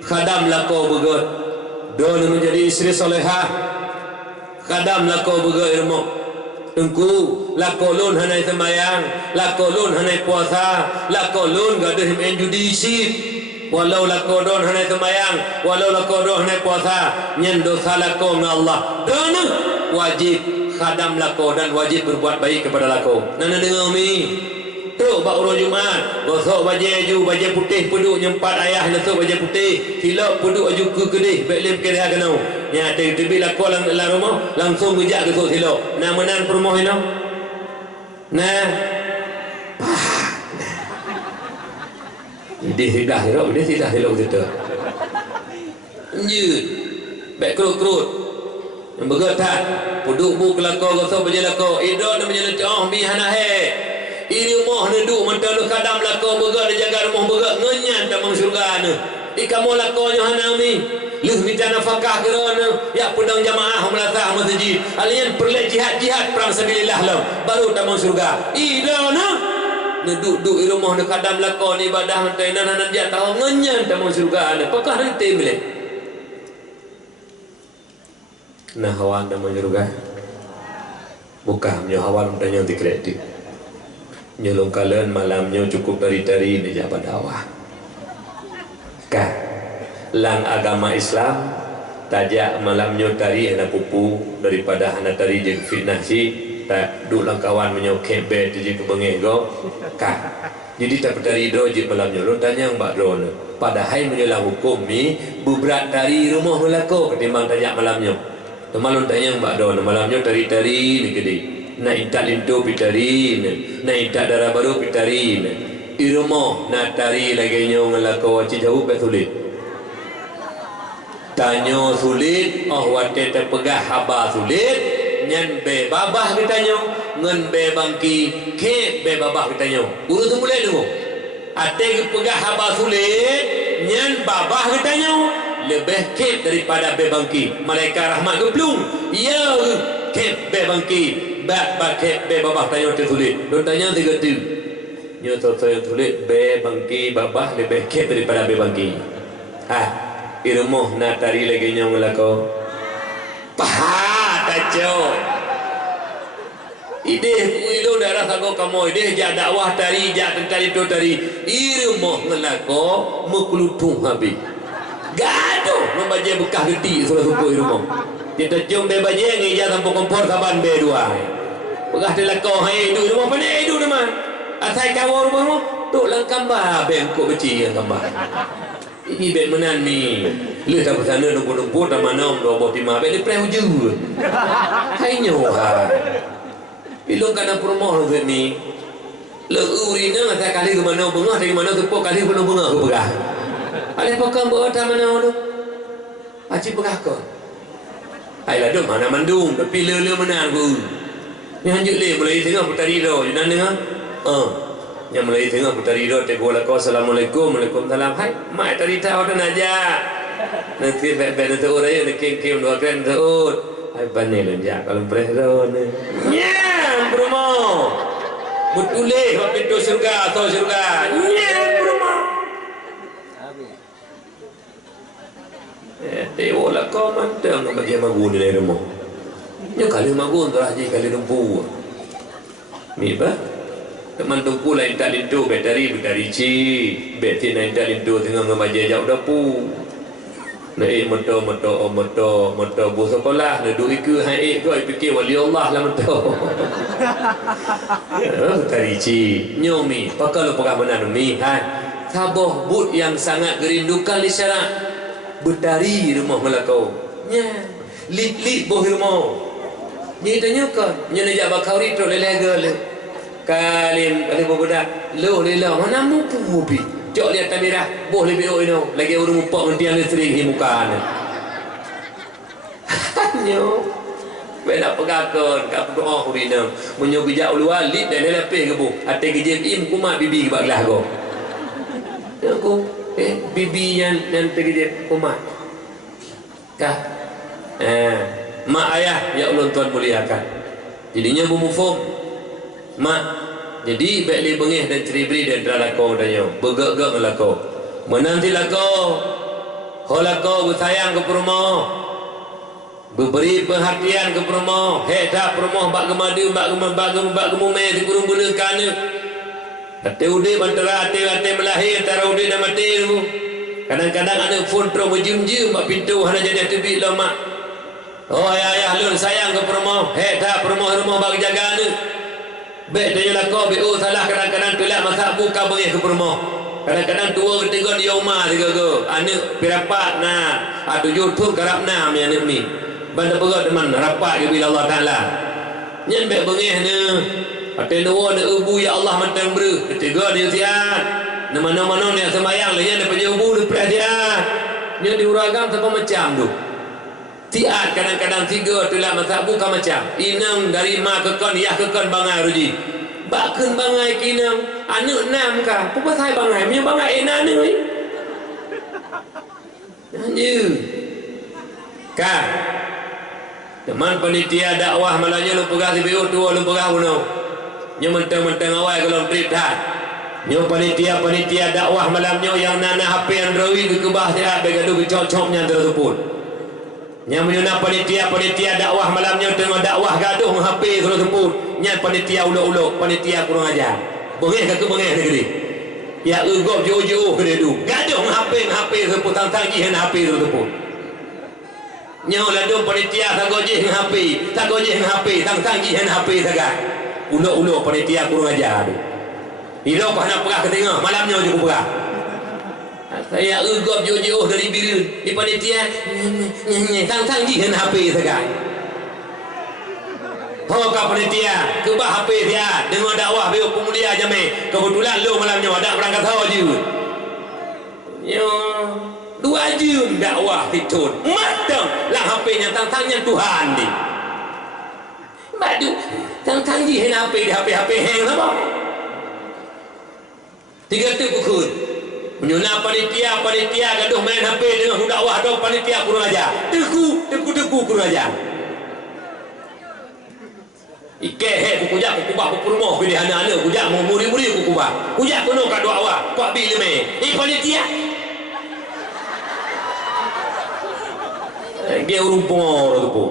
khadam lako begot. Drone menjadi istri solehah. Khadam lako begot ilmu. Tengku lako lun hanai sembayang, lako lun hanai puasa, lako lun gaduh main judisi. Walau lakodon hanai sembahyang, walau lakodon hanai puasa, nyen dosa lako dengan Allah. Dan wajib khadam lako dan wajib berbuat baik kepada lako. Nana dengar mi. Teruk bak urus Jumaat, gosok baju putih puduk nyempat ayah letak baju putih, silap puduk baju ke kedih, bek lem kedih kenau. nya tiba lako lang rumah langsung gejak ke silo nah menan perumoh ino nah dia tidak hilang kita nyut baik kerut yang bergetak puduk bu kelako gosok berjelako idon menjadi oh bihana he iri moh neduk mentang kadam lako bergerak dia jaga rumah bergerak ngenyan tamang surga ne ikamu lako nyohana mi leh minta nafkah kerana ya pedang jamaah melatah masjid alian perle jihad perang sabilillah lam baru tamang surga idon neduk iri moh ne kadam lako ni ibadah mentai nan dia tahu ngenyan tamang surga ne pakah nanti boleh nah hawan dan menyerugai bukan menyo hawan dan yang dikredit nyelong kalian malamnya cukup dari di jabat awah kah lang agama Islam tajak malamnya tari anak pupu daripada anak tari jadi fitnah si tak dulang kawan menyo kebe jadi kebengego kah jadi tak tari do jadi malamnya lo tanya mbak drone padahal menyelang hukum ni bubrak tari rumah melako ketimbang tajak malamnya temalun tanya mbak do malamnya tari-tari ni gede na intak lintu pitari na intak darah baru pitari iromo na tari lagi nyong ngelako waci jauh ke sulit tanyo sulit oh wate terpegah haba sulit nyan be babah ditanyo ngen be bangki ke be babah ditanyo urut tu mulai dulu ate pegah haba sulit nyan babah ditanyo lebih kep daripada bebangki malaikat rahmat geplung ya kep bebangki bak kep bebabah tanya tertulis don tanya tiga tu nyo toto yang tulis bebangki babah lebih kep daripada bebangki ilmu nak tari lagi nyo ngelako paha tajo ide ilo darah sago kamu ide jak dakwah tari jak tentari tu tari ilmu ngelako mukulutung habis gaduh membaca bekas geti surah subuh di rumah kita cium be baca ngeja tanpa kompor kaban be dua bekas dia lakau hai hidup rumah pandai hidup teman asal kawal rumah tu lang gambar bengkok kecil yang gambar ini ben menan ni lu tak bersana nunggu tak mana robot timah be ni preh uju hai nyoha ilung kana rumah lu ni le urina asal kali ke mana bengah dari mana tu kali penuh bengah ke begah alih pakam buat mana tu aci pegakon ai lah dok mana mandung tapi le menang ku ni hanjuk le mulai tengah putari ro jangan dengar yang mulai tengah putari ro te bola ko assalamualaikum waalaikumsalam hai mai tari tahu dan aja nanti ben tu orang yang king dua kren tu ai panel ya kalau prehro ni nya promo mutule hok pintu surga atau surga nya promo dewa lah kau mantap nak bagi magun di rumah nyo kali magun tu lah je kali lumpu ni ba teman tumpu lain tak lintu bateri ci beti lain tak lintu tengah ngamaje jauh dapu na moto bu sekolah na duit ke hai ko fikir wali Allah lah moto bateri ci nyomi pakal pegah benar mi saboh but yang sangat gerindukan di syarat bertari rumah melakau nya lit boh rumah ni tanya kan nya najak bakau ri to lelega le kalim kali bobudak lo lela mana mupu pi cok lihat kamera boh lebih ino lagi urung upok ngentian listrik di muka ne nyo beda pegakon ka doa urina menyo bijak ulua lit dan lepe ke bu ate gejem im kumat bibi ke baglah go aku bibi yang terjadi umat kah mak ayah ya Allah Tuhan muliakan jadinya bumufum mak jadi baik li bengih dan ceribri dan terlakau dan yo begak-gak ngelakau menanti lakau holakau bersayang ke perumah beri perhatian ke perumah dah perumah bak gemadu bak gemume di kurung gunakan ate ude bantara ate melahir antara ude dan mati tu kadang-kadang ada phone pro berjum-jum mak pintu hana jadi tebi lah mak oh ayah lun sayang ke perumah dah perumah bagi jaga ni bet dia lah kau salah kadang-kadang pelak masak buka bengih ke perumah Kadang-kadang dua ketiga di rumah tiga ke. Anak pirapat nak. Atau YouTube kerap nak yang anak ni. Banda perak teman rapat ke bila Allah Ta'ala. Nyan baik bengih ni. Atai dua ada ibu ya Allah matang ber. Ketiga dia tiap. Nama-nama ni sembayang lah. Yang dapat ibu dia perhatian. Yang diuragam apa macam tu. Tiat kadang-kadang tiga tu lah masa bukan macam. Inang dari mak kekon, yah kekon bangai ruji. Bakun bangai kinam anak enam kah apa pasal bangai punya bangai enak ni hanya kah teman panitia dakwah malahnya lu pegah CBO tua lu pegah uno nya mentang-mentang awal kalau beritat nya panitia dakwah malamnya yang nana HP Android ke kebah dia begadu kecok-coknya tersebut nya menyuna panitia dakwah malamnya tengah dakwah gaduh HP tersebut nya panitia ulok-ulok panitia kurang ajar bengih ke bengih negeri ya ugop jauh-jauh ke dia tu gaduh HP tersebut tang-tanggi HP tersebut nya ladung panitia tak gojeh HP tang-tanggi HP sagai ulok-ulok panitia kurang ajar tu hidup nak perah ke tengah malamnya cukup perah saya ugop jauh-jauh dari biru di panitia tang-tanggi HP sagai Hokah panitia kebah HP dia dengan dakwah beliau pemulia jamai kebetulan lu malamnya ada berangkat hawa je yo 2 jam dakwah titun matang lah HP nya tang-tangnya Tuhan ni badu tang-tang ji HP di HP hang apa 3 tu pukul menyuna panitia gaduh main HP dengan dakwah dong panitia kurang ajar teku kurang ajar Ike ku kujak ku kubah ku rumah pilih anak-anak kujak mau muri-muri ku kubah kujak kono ka doa awak kok bil me panitia dia rumpung tu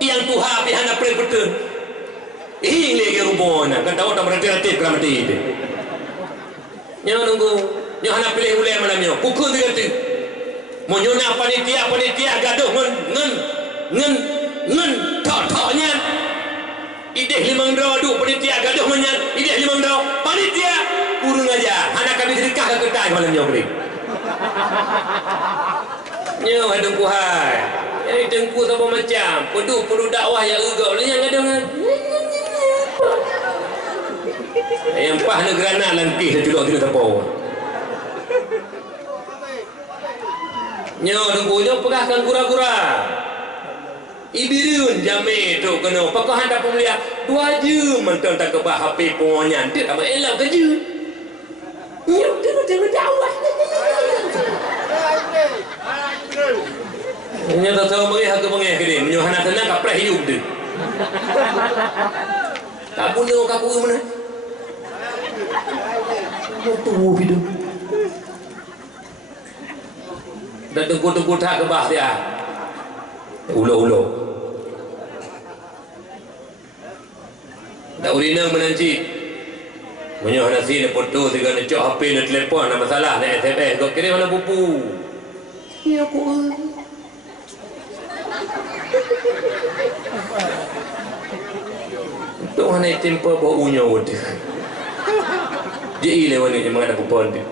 yang Tuhan pihana pre-betul ing lagi rumpung kan tahu tak berarti kramati itu nyo nunggu nyo hana pilih ulai malamnya pukul 3 tu mau nyona panitia gaduh ngen tok-toknya ideh 5 draw duk panitia gaduh menyan ideh 5 draw panitia kurung aja anak kami sedekah ke ketai malamnya beri nyo hadung kuhai tengku apa macam perlu dakwah yang ugap yang gadung yang pah negerana langkih sejulok tidak terpau nyo tengkunya pegahkan kura-kura Ibirun jame tu kena pakah hendak pemulia 2 jam mentang tak kebah HP ponyan dia tak elok kerja nyok tengok dakwah nya tak tahu mengih ke mengih ke dia menyuh anak tenang kapreh hidup dia tak punya kapu mana tu hidup dan tengku tak kebah dia ulo-ulo tak urinang menanci menyuh nasi nak foto tiga nak cok HP nak telefon nak masalah nak SMS kau kira mana pupu ya aku tu mana tempo baunya waduh je ile wani je mengada pupon dia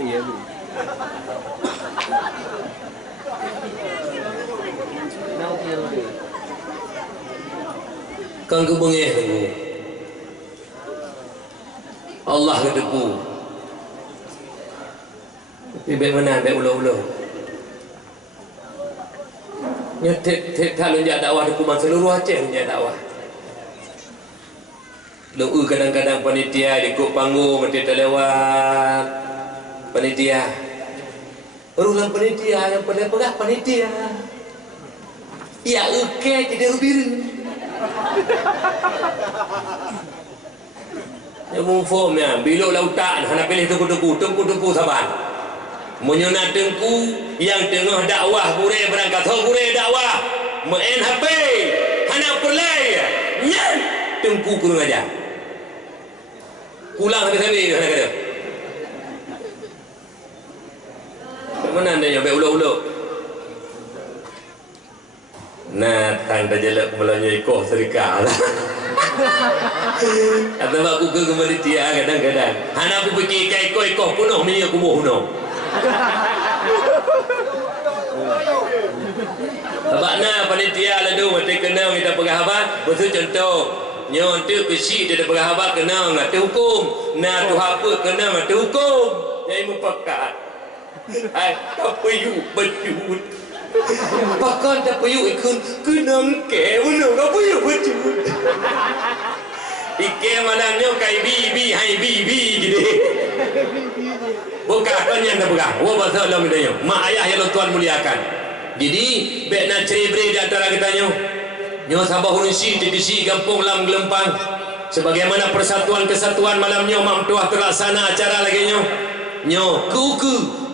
iya kan kebengih Allah kedepu tapi mana baik ulo-ulo nyetek kalau njak dakwah hukuman seluruh Aceh njak dakwah lu kadang-kadang panitia di kok panggung mesti terlewat panitia urusan panitia yang pegah panitia ya oke jadi biru ya mumfomnya bilok lautan hana pilih tengku saban menyuna tengku yang tengah dakwah bure berangkat bure dakwah main HP hana perlai nyan tengku kurang aja pulang habis hana kata mana anda yang ulo-ulo nah tang dah jelek melanya ikoh serikah lah Atau aku ke kembali dia kadang-kadang. Hana aku fikir ekor-ekor penuh minyak kubuh penuh. Abakna panitia lalu mesti kenal kita penghabat. Betul contoh. Nyon tu kesi dia penghabat kenal ngati hukum. Nah tu apa kenal ngati hukum. Nyai mupakat. Ai kapayu bejut. Pakan tak payu ikun kenang ke mana kapayu bejut. Ike malangnya kai bibi hai bibi gitu. Bukan kan yang dah pegang. Wa bahasa dalam dia. Mak ayah yang Tuhan muliakan. Jadi baik nak cerai di antara kita nyo sabah urusi di kisi kampung lam gelempang. Sebagaimana persatuan kesatuan malamnya mak tuah terlaksana acara lagi nyo ku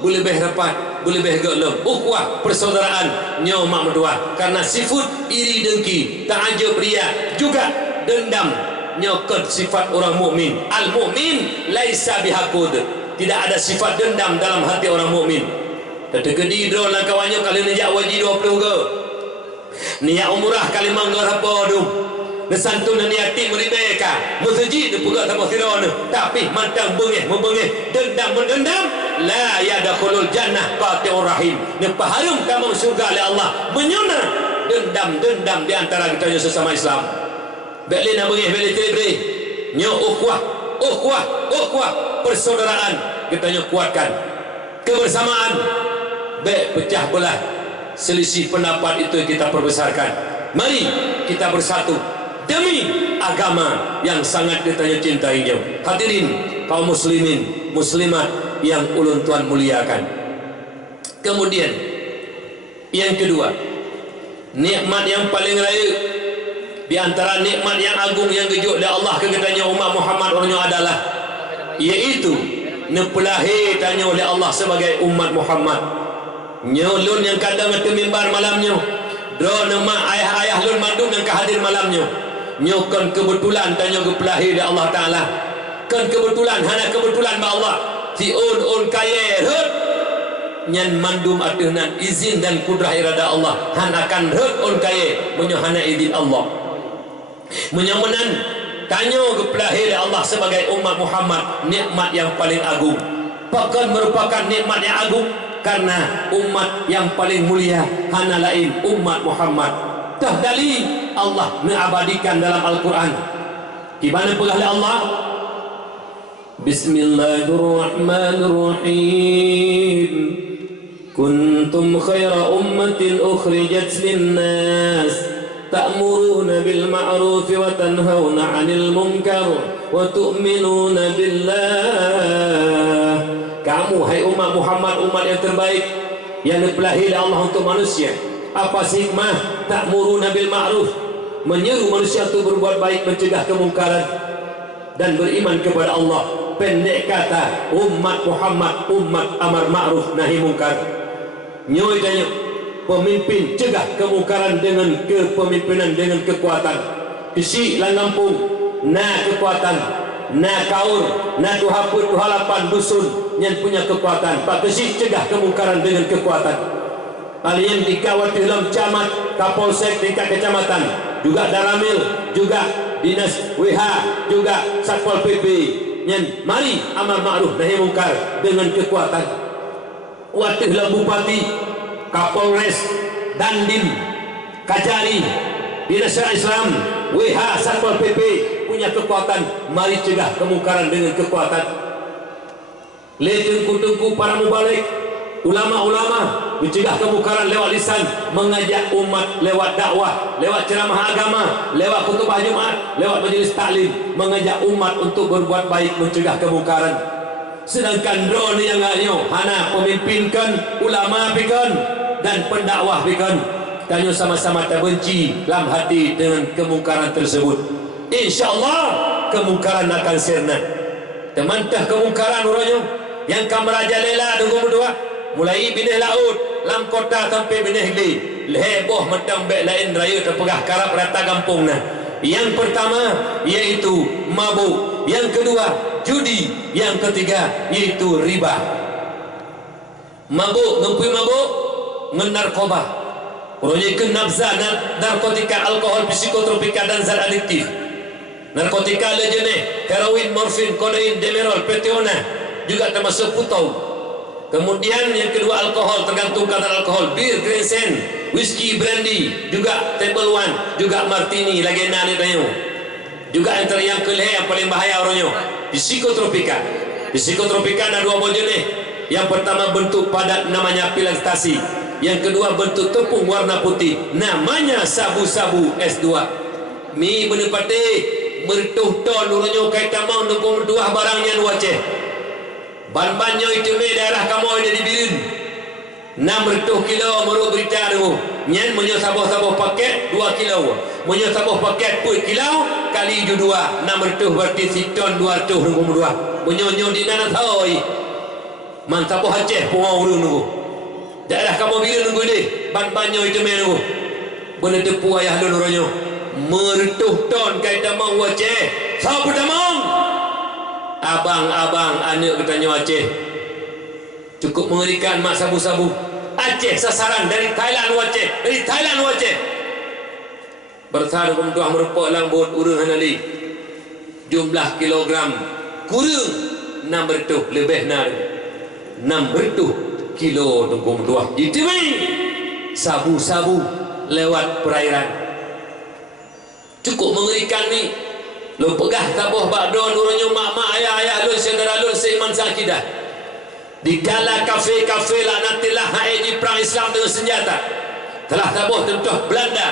boleh lebih rapat, boleh lebih gelem. Ukhuwah persaudaraan nyo mak mentua. Karena sifat iri dengki, ta'ajub riya, juga dendam nyokot sifat orang mukmin. Al mukmin laisa bihaqud. Tidak ada sifat dendam dalam hati orang mukmin. Tergedi drone lah kawannya kali nejak wajib 20 ke. Niat umrah kali manggar apa tu. Nesantun niati meribeka. Masjid tu pegak tambah tirana. Tapi mantang bengih membengih, dendam mendendam, la yadkhulul jannah qati'ur rahim. Nepah harum kamu surga oleh Allah. Menyuna dendam-dendam di antara kita sesama Islam. Beli nak bengih, beli beri. Nyo ukhuwah, persaudaraan kita nyo kuatkan. Kebersamaan, baik pecah belah selisih pendapat itu kita perbesarkan. Mari kita bersatu demi agama yang sangat kita cintainya. Hadirin kaum muslimin muslimat yang ulun Tuhan muliakan. Kemudian yang kedua, nikmat yang paling raya di antara nikmat yang agung yang gejuk dari Allah ke katanya umat Muhammad orangnya adalah yaitu nepelahi tanya oleh Allah sebagai umat Muhammad. Nyolun yang kadang ngetu mimbar malamnya. Dro nama ayah-ayah lun mandum yang kehadir malamnya. Nyokon kebetulan tanya kepelahi dari Allah Taala. Kan kebetulan hana kebetulan ba Allah. Si on kaya hut nyan mandum adunan izin dan kudrah irada Allah. Han akan hut on kaya menyohana izin Allah. Menyamunan tanya kepelahi dari Allah sebagai umat Muhammad nikmat yang paling agung. Bahkan merupakan nikmat yang agung karena umat yang paling mulia hana lain umat Muhammad. Tahdali Allah mengabadikan dalam Al-Quran. Gimana pegahlah Allah? Bismillahirrahmanirrahim. Kuntum khaira ummatin ukhrijat linnas ta'muruna bil ma'ruf wa tanhauna 'anil munkar wa tu'minuna billah. Kamu hai umat Muhammad, umat yang terbaik yang dipelahi oleh Allah untuk manusia. Apa hikmah? Ta'muruna bil ma'ruf, menyeru manusia untuk berbuat baik, mencegah kemungkaran dan beriman kepada Allah. Pendek kata umat Muhammad, umat amar ma'ruf nahi mungkar. Nyoy tanya pemimpin cegah kemungkaran dengan kepemimpinan, dengan kekuatan. Kesi langampung na kekuatan, na kaur, na tuhaput tuhalapan dusun yang punya kekuatan. Pak Kesi cegah kemungkaran dengan kekuatan. Alien dikawat dalam camat, kapolsek tingkat kecamatan, juga daramil, juga dinas WH, juga satpol PP. Yang mari amar ma'ruf nahi mungkar dengan kekuatan. Watihlah bupati, kapolres, dandim, kajari, dinas Islam, WH, satpol PP punya kekuatan. Mari cegah kemungkaran dengan kekuatan. Tengku-tengku para mubalik, ulama-ulama mencegah kemungkaran lewat lisan, mengajak umat lewat dakwah, lewat ceramah agama, lewat khutbah Jumat, lewat majelis taklim, mengajak umat untuk berbuat baik, mencegah kemungkaran. Sedangkan drone yang nganyo hana pemimpinkan ulama pikan dan pendakwah pikan, kanyo sama-sama terbenci dalam hati dengan kemungkaran tersebut. InsyaAllah kemungkaran akan sirna. Temantah kemungkaran orangnya yang kameraja lela tunggu berdua mulai binih laut lam kota sampai binih li leheboh mentang bek lain raya terpegah karap rata kampung nah. Yang pertama yaitu mabuk, yang kedua judi, yang ketiga yaitu riba. Mabuk, ngempui mabuk, ngenarkoba, proyekan nafza, narkotika, alkohol, psikotropika dan zat adiktif. narkotika jenis heroin, morfin, kodein, demerol, petiona juga termasuk putau. Kemudian yang kedua alkohol, tergantung kadar alkohol, bir, gresen, whisky, brandy, juga table one, juga martini, lagi nani tayo. Juga antara yang kelih yang paling bahaya orangnya, psikotropika. Psikotropika ada dua jenis. Yang pertama bentuk padat namanya pil ekstasi. Yang kedua bentuk tepung warna putih namanya sabu-sabu S2. Mi bener pati mertuh ton orangnya kaitan mau nunggu mertuah barangnya nuaceh. Ban-banyo itu me daerah kamu ada di Birin 600 kilo meru berita tu nyen menyo saboh-saboh paket 2 kilo menyo saboh paket 10 kilo kali ju 2 600 berarti siton 200 nunggu 2 menyo di nana thoi man saboh Aceh puau nunggu daerah kamu Birin nunggu deh ban-banyo itu me nunggu bener tepu ayah lu ronyo mertuh ton kaitan mau Aceh sabu damang abang-abang anak katanya Aceh cukup mengerikan mak sabu-sabu Aceh sasaran dari Thailand Aceh dari Thailand Aceh bertahan kemudian merupuk lambut urang hanali jumlah kilogram kurang 600 lebih nari 600 kilo tunggu dua itu sabu-sabu lewat perairan cukup mengerikan ni. Lu pegah tabuh bakdon urunyo mak-mak ayah-ayah lu saudara lu seiman sakidah. Di gala kafe-kafe laknatillah haji perang Islam dengan senjata. Telah tabuh tentuh Belanda.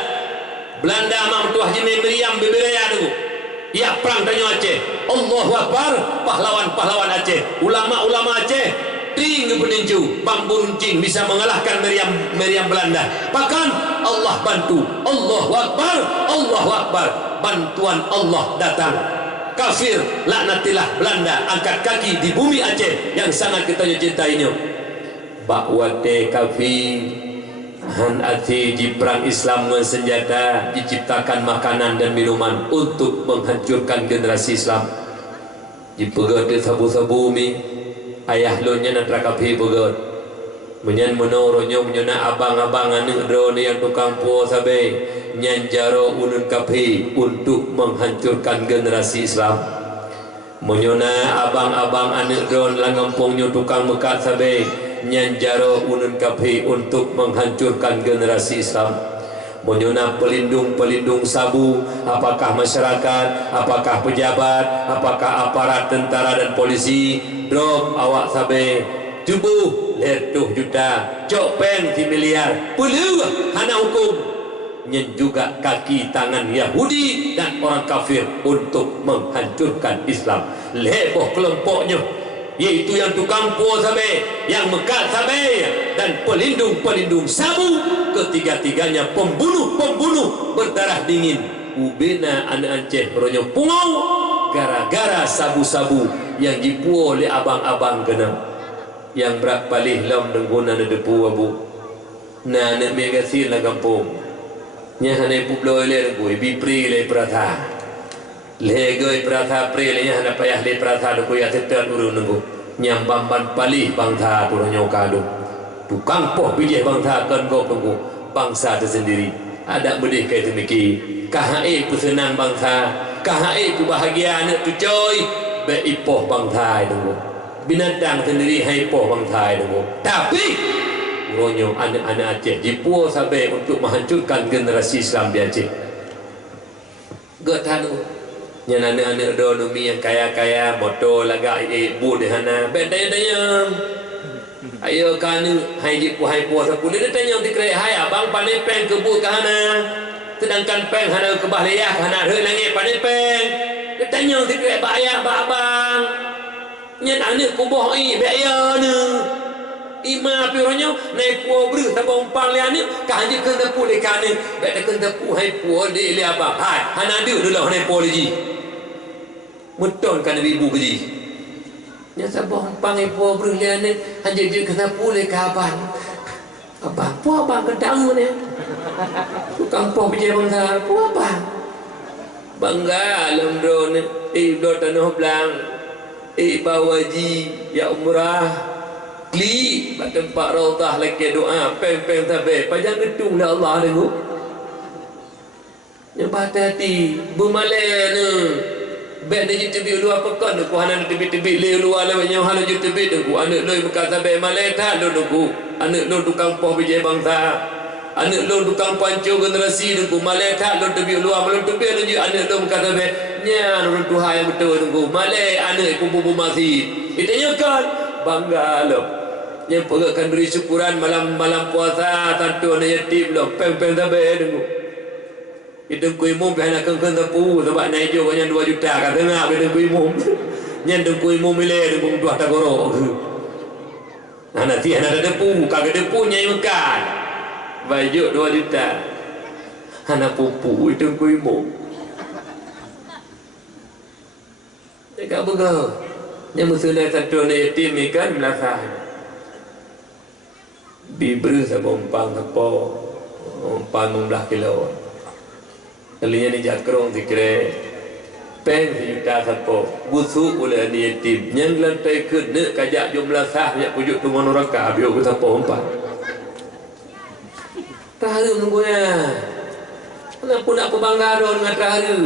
Belanda mak tuah jimi Meriam Bibiraya dulu. Ia perang tanyo Aceh. Allahu Akbar, pahlawan-pahlawan Aceh, ulama-ulama Aceh ting peninju bambu runcing bisa mengalahkan Meriam Belanda. Bahkan Allah bantu. Allahu Akbar, Allahu Akbar. Bantuan Allah datang. Kafir laknatillah Belanda angkat kaki di bumi Aceh yang sangat kita cintainya. Bakwate kafir han ati di perang Islam dengan senjata diciptakan makanan dan minuman untuk menghancurkan generasi Islam. Dipegat sabu-sabu mi ayah lo nya natrakaphi pegat menyan menoronya menyana abang-abang anu drone yang tukang po sabe nyanjaro unun kapi untuk menghancurkan generasi Islam. Menyana abang-abang anu drone langampungnya tukang mekat sabe nyanjaro unun kapi untuk menghancurkan generasi Islam. Menyana pelindung-pelindung sabu, apakah masyarakat, apakah pejabat, apakah aparat tentara dan polisi, drop awak sabe tubuh letuh juta cok pen di miliar puluh hana hukum nyen juga kaki tangan Yahudi dan orang kafir untuk menghancurkan Islam. Leboh kelompoknya yaitu yang tukang po sabe, yang mekat sabe dan pelindung-pelindung sabu, ketiga-tiganya pembunuh-pembunuh berdarah dingin. Ubena anak Aceh ronyo pungau gara-gara sabu-sabu yang dipuo oleh abang-abang genang yang berak palih lam dengguna na depu abu na na megasil na kampung nya hane publo le goi bipri le pratha le goi pratha pre le nya hana payah le pratha do ya tetet urun nunggu nyam bamban palih bangsa puronyo kadu tukang poh bijih bangsa kan go tunggu bangsa tersendiri ada bedih kai temiki KHI pesenang bangsa KHI tu bahagia anak tu coy be ipoh bangsa tunggu binatang sendiri hai poh bangsa tunggu tapi uronyo anak-anak Aceh dipuo sabe untuk menghancurkan generasi Islam di Aceh. Gak tahu yang anak-anak donomi yang kaya-kaya motor lagak ibu dehana bedanya ayo kan hai jipu hai puas aku dia tanya dikre hai abang pandai peng kebu kahana sedangkan peng hana kebah liah hana re langit pandai peng dia tanya dikre ba ayah ba abang nyen anak kuboh i be ya ne ima pironyo naik puo bru tabong pang lian ni ka hanji kan tepu le kan ni be kan tepu hai puo de le abang hai hana du dulu hanai puo liji muton kan ibu biji nya sabong pang ai puo bru lian ni hanji je kan tepu le ka abang abang puo abang kedang ni tukang puo biji bangsa puo abang bangga alam drone do tanah blang bawaji ya umrah kli kat tempat raudhah lagi doa peng-peng tabe panjang gedung dah Allah dengu Nyembah hati bumalai ni bet dia jutubik lu apa kan ku hanan tebik-tebik le lu ala banyak hanan jutubik ku anak lu berkata be malai tak lu ku anak lu tukang poh bijai bangsa anak lu tukang pancu generasi ku malai tak lu tebik lu apa lu tebik lu anak lu berkata be nya lu Tuhan yang betul ku malai anak ku bubu masih itu kan bangga lu yang pegakan beri syukuran malam puasa tantu anak yatim lu peng-peng tabe ku Hidung kui mum dah nak kengkeng tepu sebab naik jo banyak 2 juta kat tengah hidung kui mum. Nyen hidung kui mum milih hidung dua tagoro. Nah nanti anak ada depu, kagak depu nyai makan. Baju 2 juta. Anak pupu hidung kui mum. Jaga begau. Yang musuhnya satu ni yatim ikan melasa. Bibru sabompang tepo. Umpang 16 kilo. Kalinya ni jakrong dikira peng juta sapo busuk oleh ni yatim yang lantai ke nak kajak jumlah sah yak pujuk tu manoraka bio ke sapo empat taharu nunggunya kenapa nak berbangga dengan taharu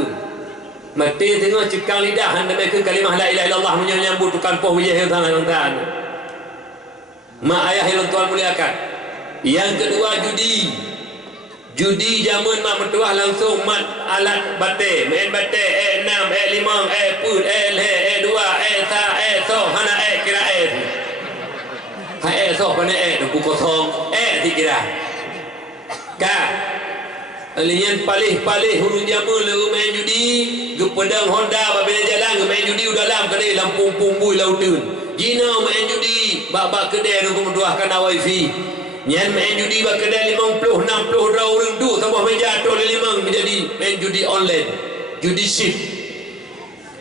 mati tengok cekang lidah anda mereka kalimah la ilaha illallah menyambut tukang poh wiyah tangan mak ayah yang tuan muliakan yang kedua judi zaman mak mertua langsung mat alat bate main bate 6 5 put le 2 sa so hana kira hai so pana tu kosong dikira ka alian palih huru jamu lu main judi ge pedang Honda babena jalan ge main judi dalam kedai Lampung Pumbui Lautun jina main judi bab kedai nu menduahkan wifi nyan main judi bak kedai 50 60 rau rendu tambah meja tol 5 menjadi main judi online judi ship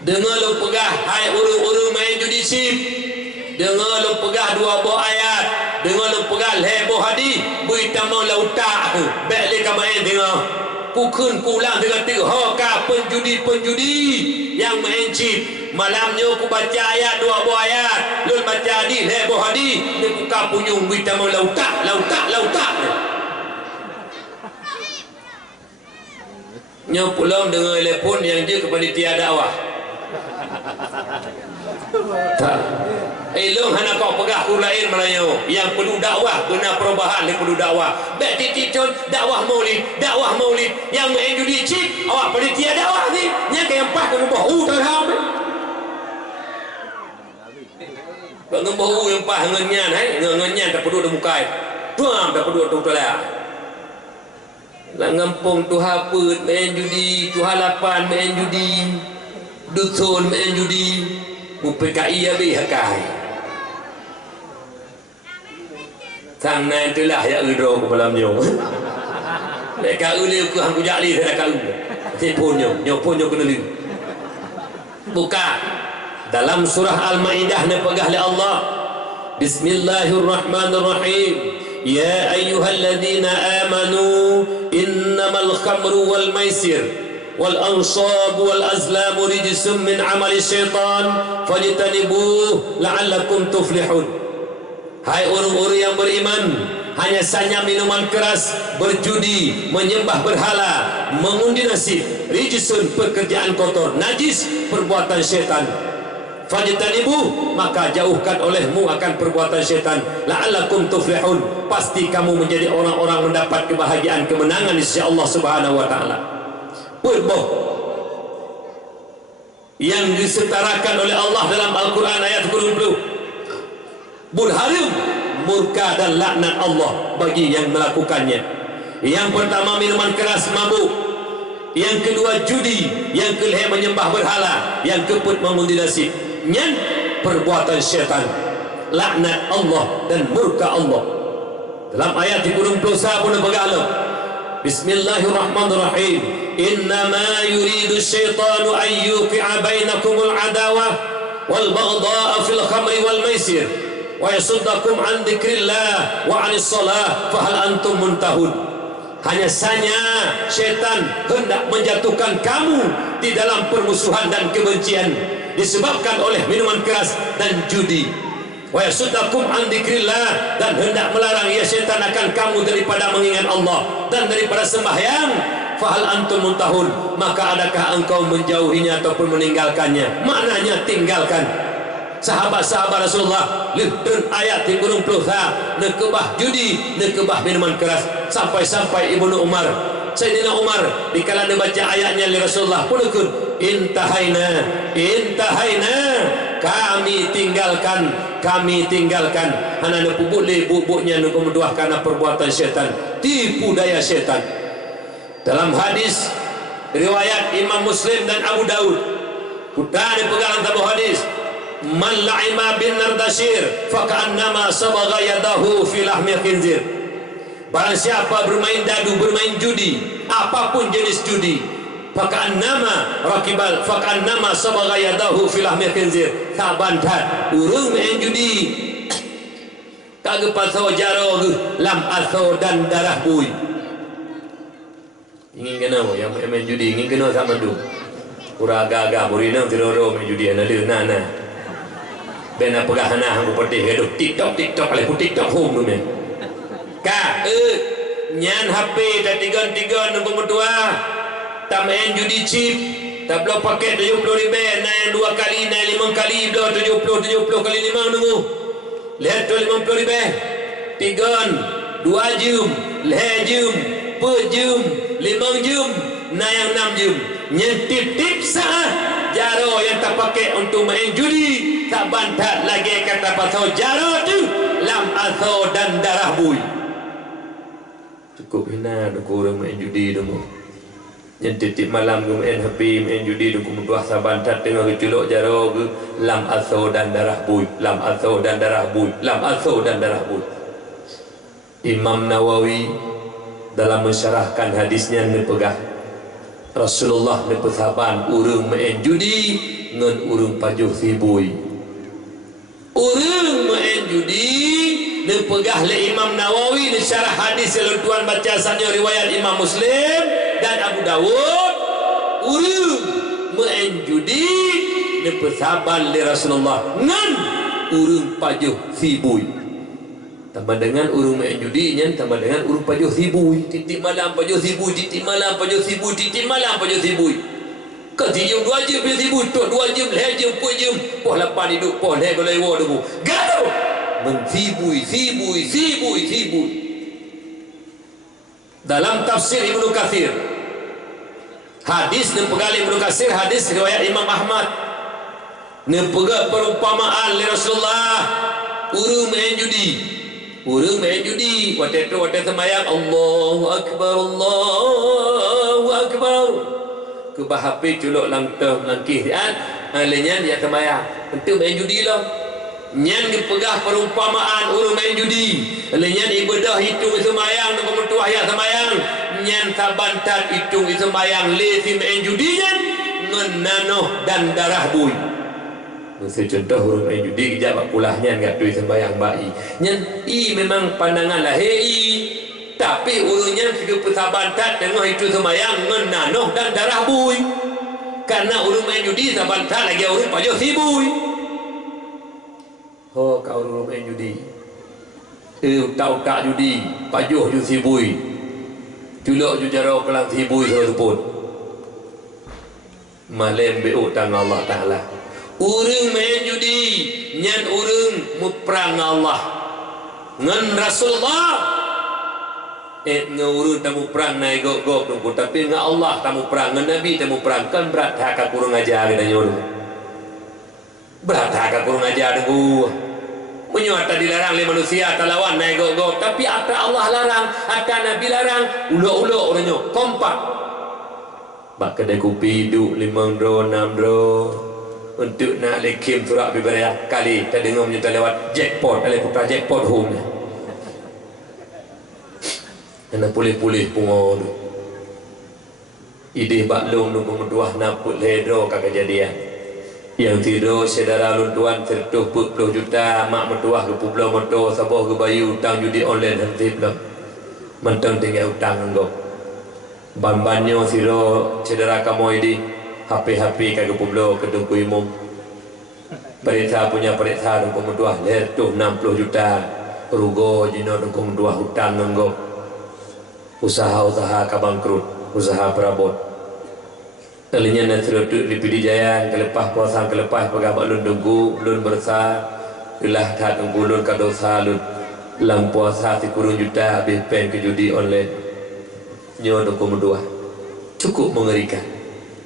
dengar lu pegah hai urung main judi ship dengar lu pegah 2 buah ayat dengar lu pegah heboh hadis bui tamang lautak bek le ka main dengar pukun pulang dengan ka penjudi yang main chip malamnya aku baca ayat 2 buah ayat lul baca hadis heboh hadis dia buka punyung kita mau lautak nya pulang dengan telefon yang dia kepada tiada dakwah tak elong hana kau pegah ku lain Melayu yang perlu dakwah guna perubahan dia perlu dakwah bek titik dakwah maulid yang main judi chip awak pada tiada dakwah ni nya ke yang pas kau boh terham kau ngembau yang pas ngenyan tak perlu ada mukai tuam tak perlu tu lah ngampung tu haput main judi tu halapan main judi dusun main judi PKI habis hakai sang nai itulah ya udro ke malamnya mereka uli ku hang kujak li saya kau telefonnya nyoponnya kena li buka dalam surah Al-Maidah ni pegah oleh Allah Bismillahirrahmanirrahim ya ayyuhalladzina amanu innamal khamru wal maisir wal ansab wal azlam rijsun min amali syaitan fajtanibuh la'allakum tuflihun. Hai orang-orang yang beriman, hanya saja minuman keras, berjudi, menyembah berhala, mengundi nasib, rijsun pekerjaan kotor, najis perbuatan syaitan. Fajtanibuh, maka jauhkan olehmu akan perbuatan syaitan. La'allakum tuflihun, pasti kamu menjadi orang-orang mendapat kebahagiaan, kemenangan di sisi Allah Subhanahu wa taala. Berboh yang disetarakan oleh Allah dalam Al-Quran ayat 20 burharim murka dan laknat Allah bagi yang melakukannya. Yang pertama minuman keras, mabuk. Yang kedua judi. Yang kelima menyembah berhala. Yang keempat mengundi nasib. Yang perbuatan syaitan, laknat Allah dan murka Allah. Dalam ayat 31 pun bergalau Bismillahirrahmanirrahim innama yuridu syaitanu an yuqi'a bainakumul adawah wal baghdha'a fil khamri wal maisir wa yasuddakum an dzikrillah wa 'anis shalah fahal antum muntahun. Hanya saja syaitan hendak menjatuhkan kamu di dalam permusuhan dan kebencian disebabkan oleh minuman keras dan judi. Wa yasuddakum an dzikrillah, dan hendak melarang ya syaitan akan kamu daripada mengingat Allah dan daripada sembahyang. fahal antum muntahun, maka adakah engkau menjauhinya ataupun meninggalkannya? Maknanya tinggalkan. Sahabat-sahabat Rasulullah dan ayat di gunung Plutha nekebah judi, nekebah minuman keras, sampai-sampai Ibnu Umar, Sayyidina Umar dikala dia baca ayatnya li Rasulullah punukun intahaina, kami tinggalkan hana nepubuk le bubuknya nukumduah karena perbuatan syaitan, tipu daya syaitan. Dalam hadis riwayat Imam Muslim dan Abu Daud, kuda dipegang tabu hadis, man la'ima bin nardashir faka'annama sabagha yadahu fi lahmil khinzir. Barang siapa bermain dadu, bermain judi, apapun jenis judi, faka'annama rakibal faka'annama sabagha yadahu fi lahmil khinzir, kabantat urang main judi kageu pasau jaro lam asau dan darah bui. Ingin kena yang main judi ingin kena sama tu kurang agak-agak murinang tiroro main judi ana leuna na bena pegahana hang putih hidup TikTok kali TikTok home tu men ka nyan HP dah tiga nombor berdua tak main judi chip tak belum paket 70 ribu naik 2 kali naik 5 kali dah 70 kali 5 nunggu lihat 50 ribu tiga 2 jum leh jum per jum 5 jum naik 6 jum nyentip-tip sah jaro yang tak pakai untuk main judi tak bantat lagi kata pasal jaro tu lam asau dan darah bui. Cukup hina aku orang main judi dulu yang titip malam aku main HP main judi aku menduah sabantat tengah keculok jaro ke lam asau dan darah bui, lam asau dan darah bui, lam asau dan darah bui. Imam Nawawi dalam mensyarahkan hadisnya nepegah Rasulullah nepesaban urang main judi ngan urang pajuh sibui. Urang main judi nepegah le Imam Nawawi di syarah hadis yang tuan baca sanyo riwayat Imam Muslim dan Abu Dawud. Urang main judi nepesaban le Rasulullah ngan urang pajuh sibui. Tambah dengan urung main judi nya tambah dengan urung pajuh sibui, titip malam pajuh sibui, titip malam pajuh sibui, titip malam pajuh sibui. Ketiga 2 jam pajuh sibui, tok 2 jam, leh jam, 4 jam, poh 8 hidup, poh leh golai wo debu. Gaduh. Mensibui. Dalam tafsir Ibnu Katsir, hadis yang pegali Ibnu Katsir, hadis riwayat Imam Ahmad, nepega perumpamaan li Rasulullah urung main judi. Urang main judi, waktu semayang Allahu Akbar, Allahu Akbar. Ke bahapi culuk langkah langkih kan, alenya dia semayang. Untuk main judi lah. Nyan dipegah perumpamaan urang main judi. Alenya ibadah hitung semayang dengan mertua ya semayang. Nyan sabantat hitung semayang lesi main judi nyan ngenanoh dan darah bui. Contoh huruf main judi kejap kulahnya enggak tulis sembahyang bayi nyen memang pandangan lah tapi urungnya juga persabantat dengan itu sembahyang menanoh dan darah bui karena urung main judi sabantat lagi urung pajuh sibui kau urung main judi utak judi pajuh ju sibui culok ju jarau kelang sibui sebut malem be utang Allah Ta'ala. Urang main judi nyan urang muprang Allah ngan Rasulullah ngurun tamu perang naik gok tapi ngan Allah tamu perang ngan Nabi tamu perang kan berat hak kurang ajar kita nyuruh berat hak kurang ajar dengu menyuata dilarang oleh manusia talawan naik gok tapi apa Allah larang apa Nabi larang ulo orangnya kompak bak kedai kopi duk 5 dro 6 dro untuk nak lekim surat beberapa kali kita dengar menyerta lewat jackpot oleh putra jackpot home kena pulih-pulih pungo tu idih baklung nunggu meduah naput ledro ke kejadian yang tidur saudara luntuan 120 juta mak meduah ke pulau motor sabah ke bayu hutang judi online nanti belum mentang tinggal hutang enggak ban-banyo siro saudara kamu ini HP kagak pulau kedungku imum periksa punya periksa dungku meduah letuh 60 juta rugo jino dungku meduah hutang nenggok usaha kabangkrut usaha perabot talinya na teruduk di Pidijaya kelepah puasa kelepah pegawai lun denggu lun bersa ilah tat unggulun kadosa lun lam puasa 10 juta habis pen ke judi online nyo dengku dua cukup mengerikan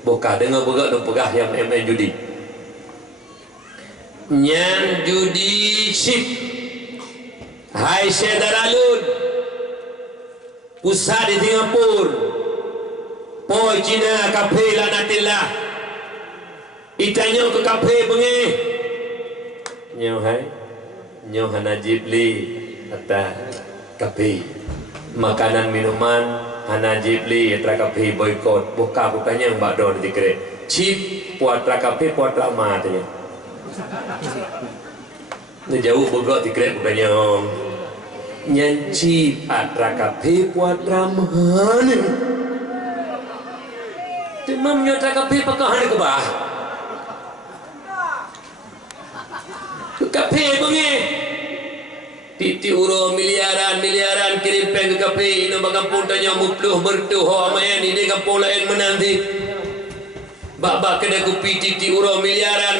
boka dengan begak dan pegah yang main judi nyan judi sip hai sedaralun pusat di Singapura poi Cina kafe lanatillah itanya ke kafe bengi nyo hai nyo hanajib li ata kafe makanan minuman hanajib li atra kafe boykot buka bukannya mbak don dikre chip puatra kafe puatra ma tanya ni jauh begok dikre bukannya nyanci atra kafe puatra mahane timam nyota kafe pakahan ke bah kafe bengi titi uro miliaran kirim peng ke kafe ino bagampun tanya mupluh bertuh ho amayan ini kampung lain menanti bak kena kopi titi uro miliaran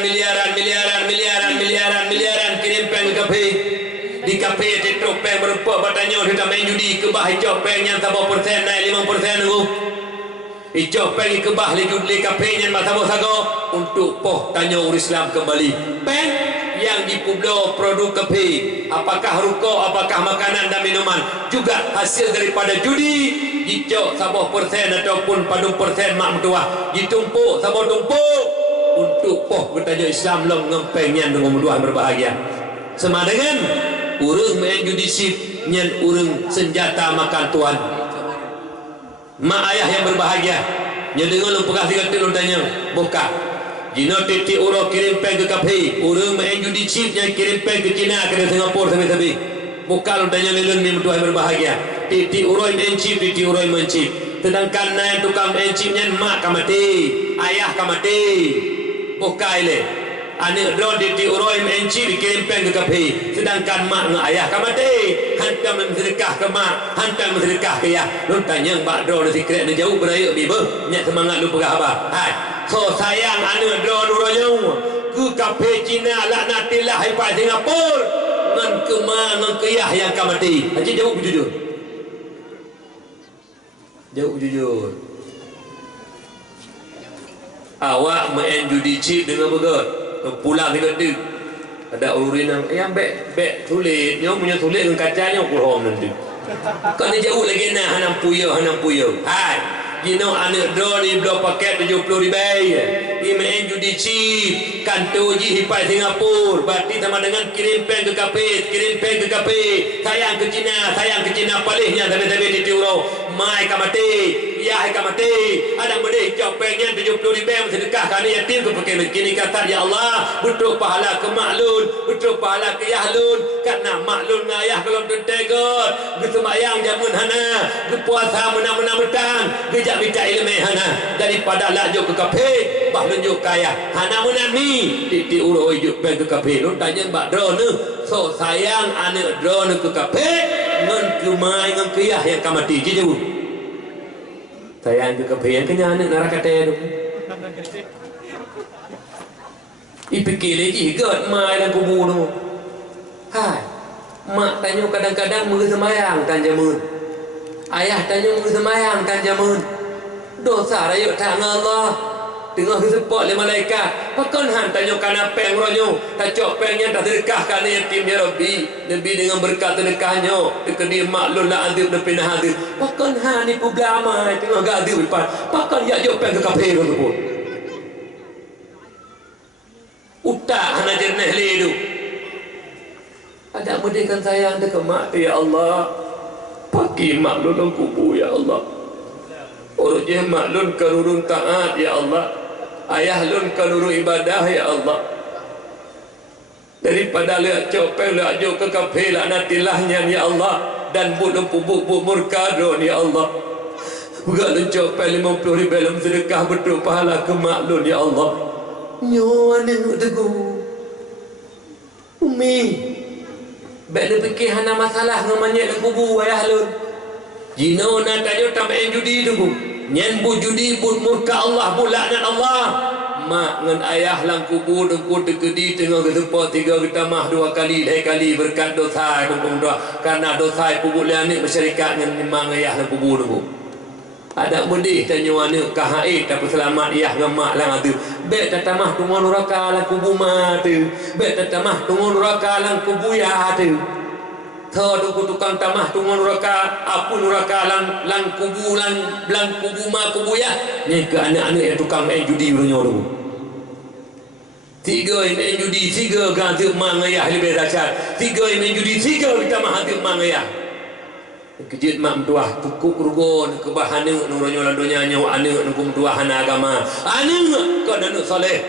kirim peng ke kafe di kafe titruk peng berupah batanya kita main judi ke bah hijau peng yang tabah persen naik 5% nunggu hijau peng ke bah li kafe yang mata bosago untuk poh tanya urus Islam kembali peng yang di Pulau produk kafe apakah ruko apakah makanan dan minuman juga hasil daripada judi hijau sabah persen ataupun padung persen mak mentua ditumpuk sabah tumpuk untuk poh bertanya Islam long ngempengnya dengan mentua berbahagia sama dengan urung main judi sip nyan urung senjata makan tuan mak ayah yang berbahagia nyan dengan lu pekah tiga tilun tanya buka jino titi uro kirim peng ke kafe urung main judi chip yang kirim peng ke Cina ke Singapura sampai buka lu tanya lelun ni mentua yang berbahagia titi uro main chip titi uro main chip sedangkan naik tukang main chipnya mak kamati ayah kamati buka ile ane drone titi uro main chip kirim peng ke kafe sedangkan mak dengan ayah kamati hantar mensedekah ke mak hantar mensedekah ke ayah lu tanya mbak drone sikret ni jauh beraya bibe nyak semangat lu pegah apa hai so sayang ane drone uronyo ke kafe Cina laknatillah hai Singapura ngan kemana keyah yang kamati aja jauh jujur awak main judi chip dengan begot pulang dengan dia ada ururin yang bek tulis nyo punya tulis dengan kacanya kurang nanti kan dia jauh lagi nah hanam puyo hai Gino anak drone ni belum paket 70 ribu ni main judi chip kantor ji hipai Singapura berarti sama dengan kirim peng ke kafe sayang ke Cina palihnya tapi di euro mai kamati ya kamati ada beri jawab pengnya 70 ribu sedekah kali yatim ke pakai begini kata ya Allah betul pahala ke maklun betul pahala ke yahlun karena maklun ngayah kalau tetegot bersemayang jamun hana berpuasa menang-menang betang bijak ilmu hana daripada laju ke kafe bah lunjuk kaya hana menami titi uro hidup ke kafe lu tanya mbak drone so sayang anak drone ke kafe ngan kumai ngan kiyah yang kamati jauh sayang ke kafe yang kenya anak neraka tu ipikir lagi god mai dan kubur tu hai mak tanya kadang-kadang mengesemayang tanjamun ayah tanya mengesemayang tanjamun dosa raya tak Allah tengah disebut oleh malaikat pakon han tanya kana peng ronyo tacok pengnya tak sedekah kana yatim ya Rabbi Nabi dengan berkat sedekahnya dekedi maklun la azib depan hadir pakon han ni programa tengah gadir depan pakon ya jok peng ke kafe tu pun utak hana jerneh ledu ada mudikan sayang dekat mak ya Allah pagi maklun kubur ya Allah urutnya maklun karurun taat ya Allah ayah lun karurun ibadah ya Allah daripada lihat copel lihat jauh ke kafe laknatilahnya ya Allah dan bunuh pubuk murkadon ya Allah bukan lun copel 50 ribu dalam sedekah betul pahala ke maklun ya Allah nyawa nengok teguh Umi baik dia fikir hana masalah namanya dan kubur ayah lun Jino nak tanya tambahin judi tu nyen bu judi bu murka Allah bu laknat Allah. Mak ngan ayah lang kubur dengku tegedi tengah ketempat 3 ketamah 2 kali leh kali berkat dosa dengku doa karena dosa kubur lian ni masyarakat ngan mak ayah lang kubur dengku. Ada mendih tanya mana kahai tapi selamat ayah ngan mak lang adu. Bet tatamah tunggu neraka lang kubur mak tu. Bet tatamah tunggu neraka lang kubur ya tu. Thơ tu tukang tamah tunggu neraka apa neraka lang kubur lang kubur mak kubur ya. Ni ke anak-anak yang tukang main judi runyo tu. 3 yang main judi, 3 ganti mak ayah lebih dahsyat. 3 yang main judi, 3 kita mah hati mak ayah. Kejut mak mentuah tukuk rugon ke bahana nuronyo ladonya nyawa anak nukum mentuah hana agama. Anak kau anak soleh.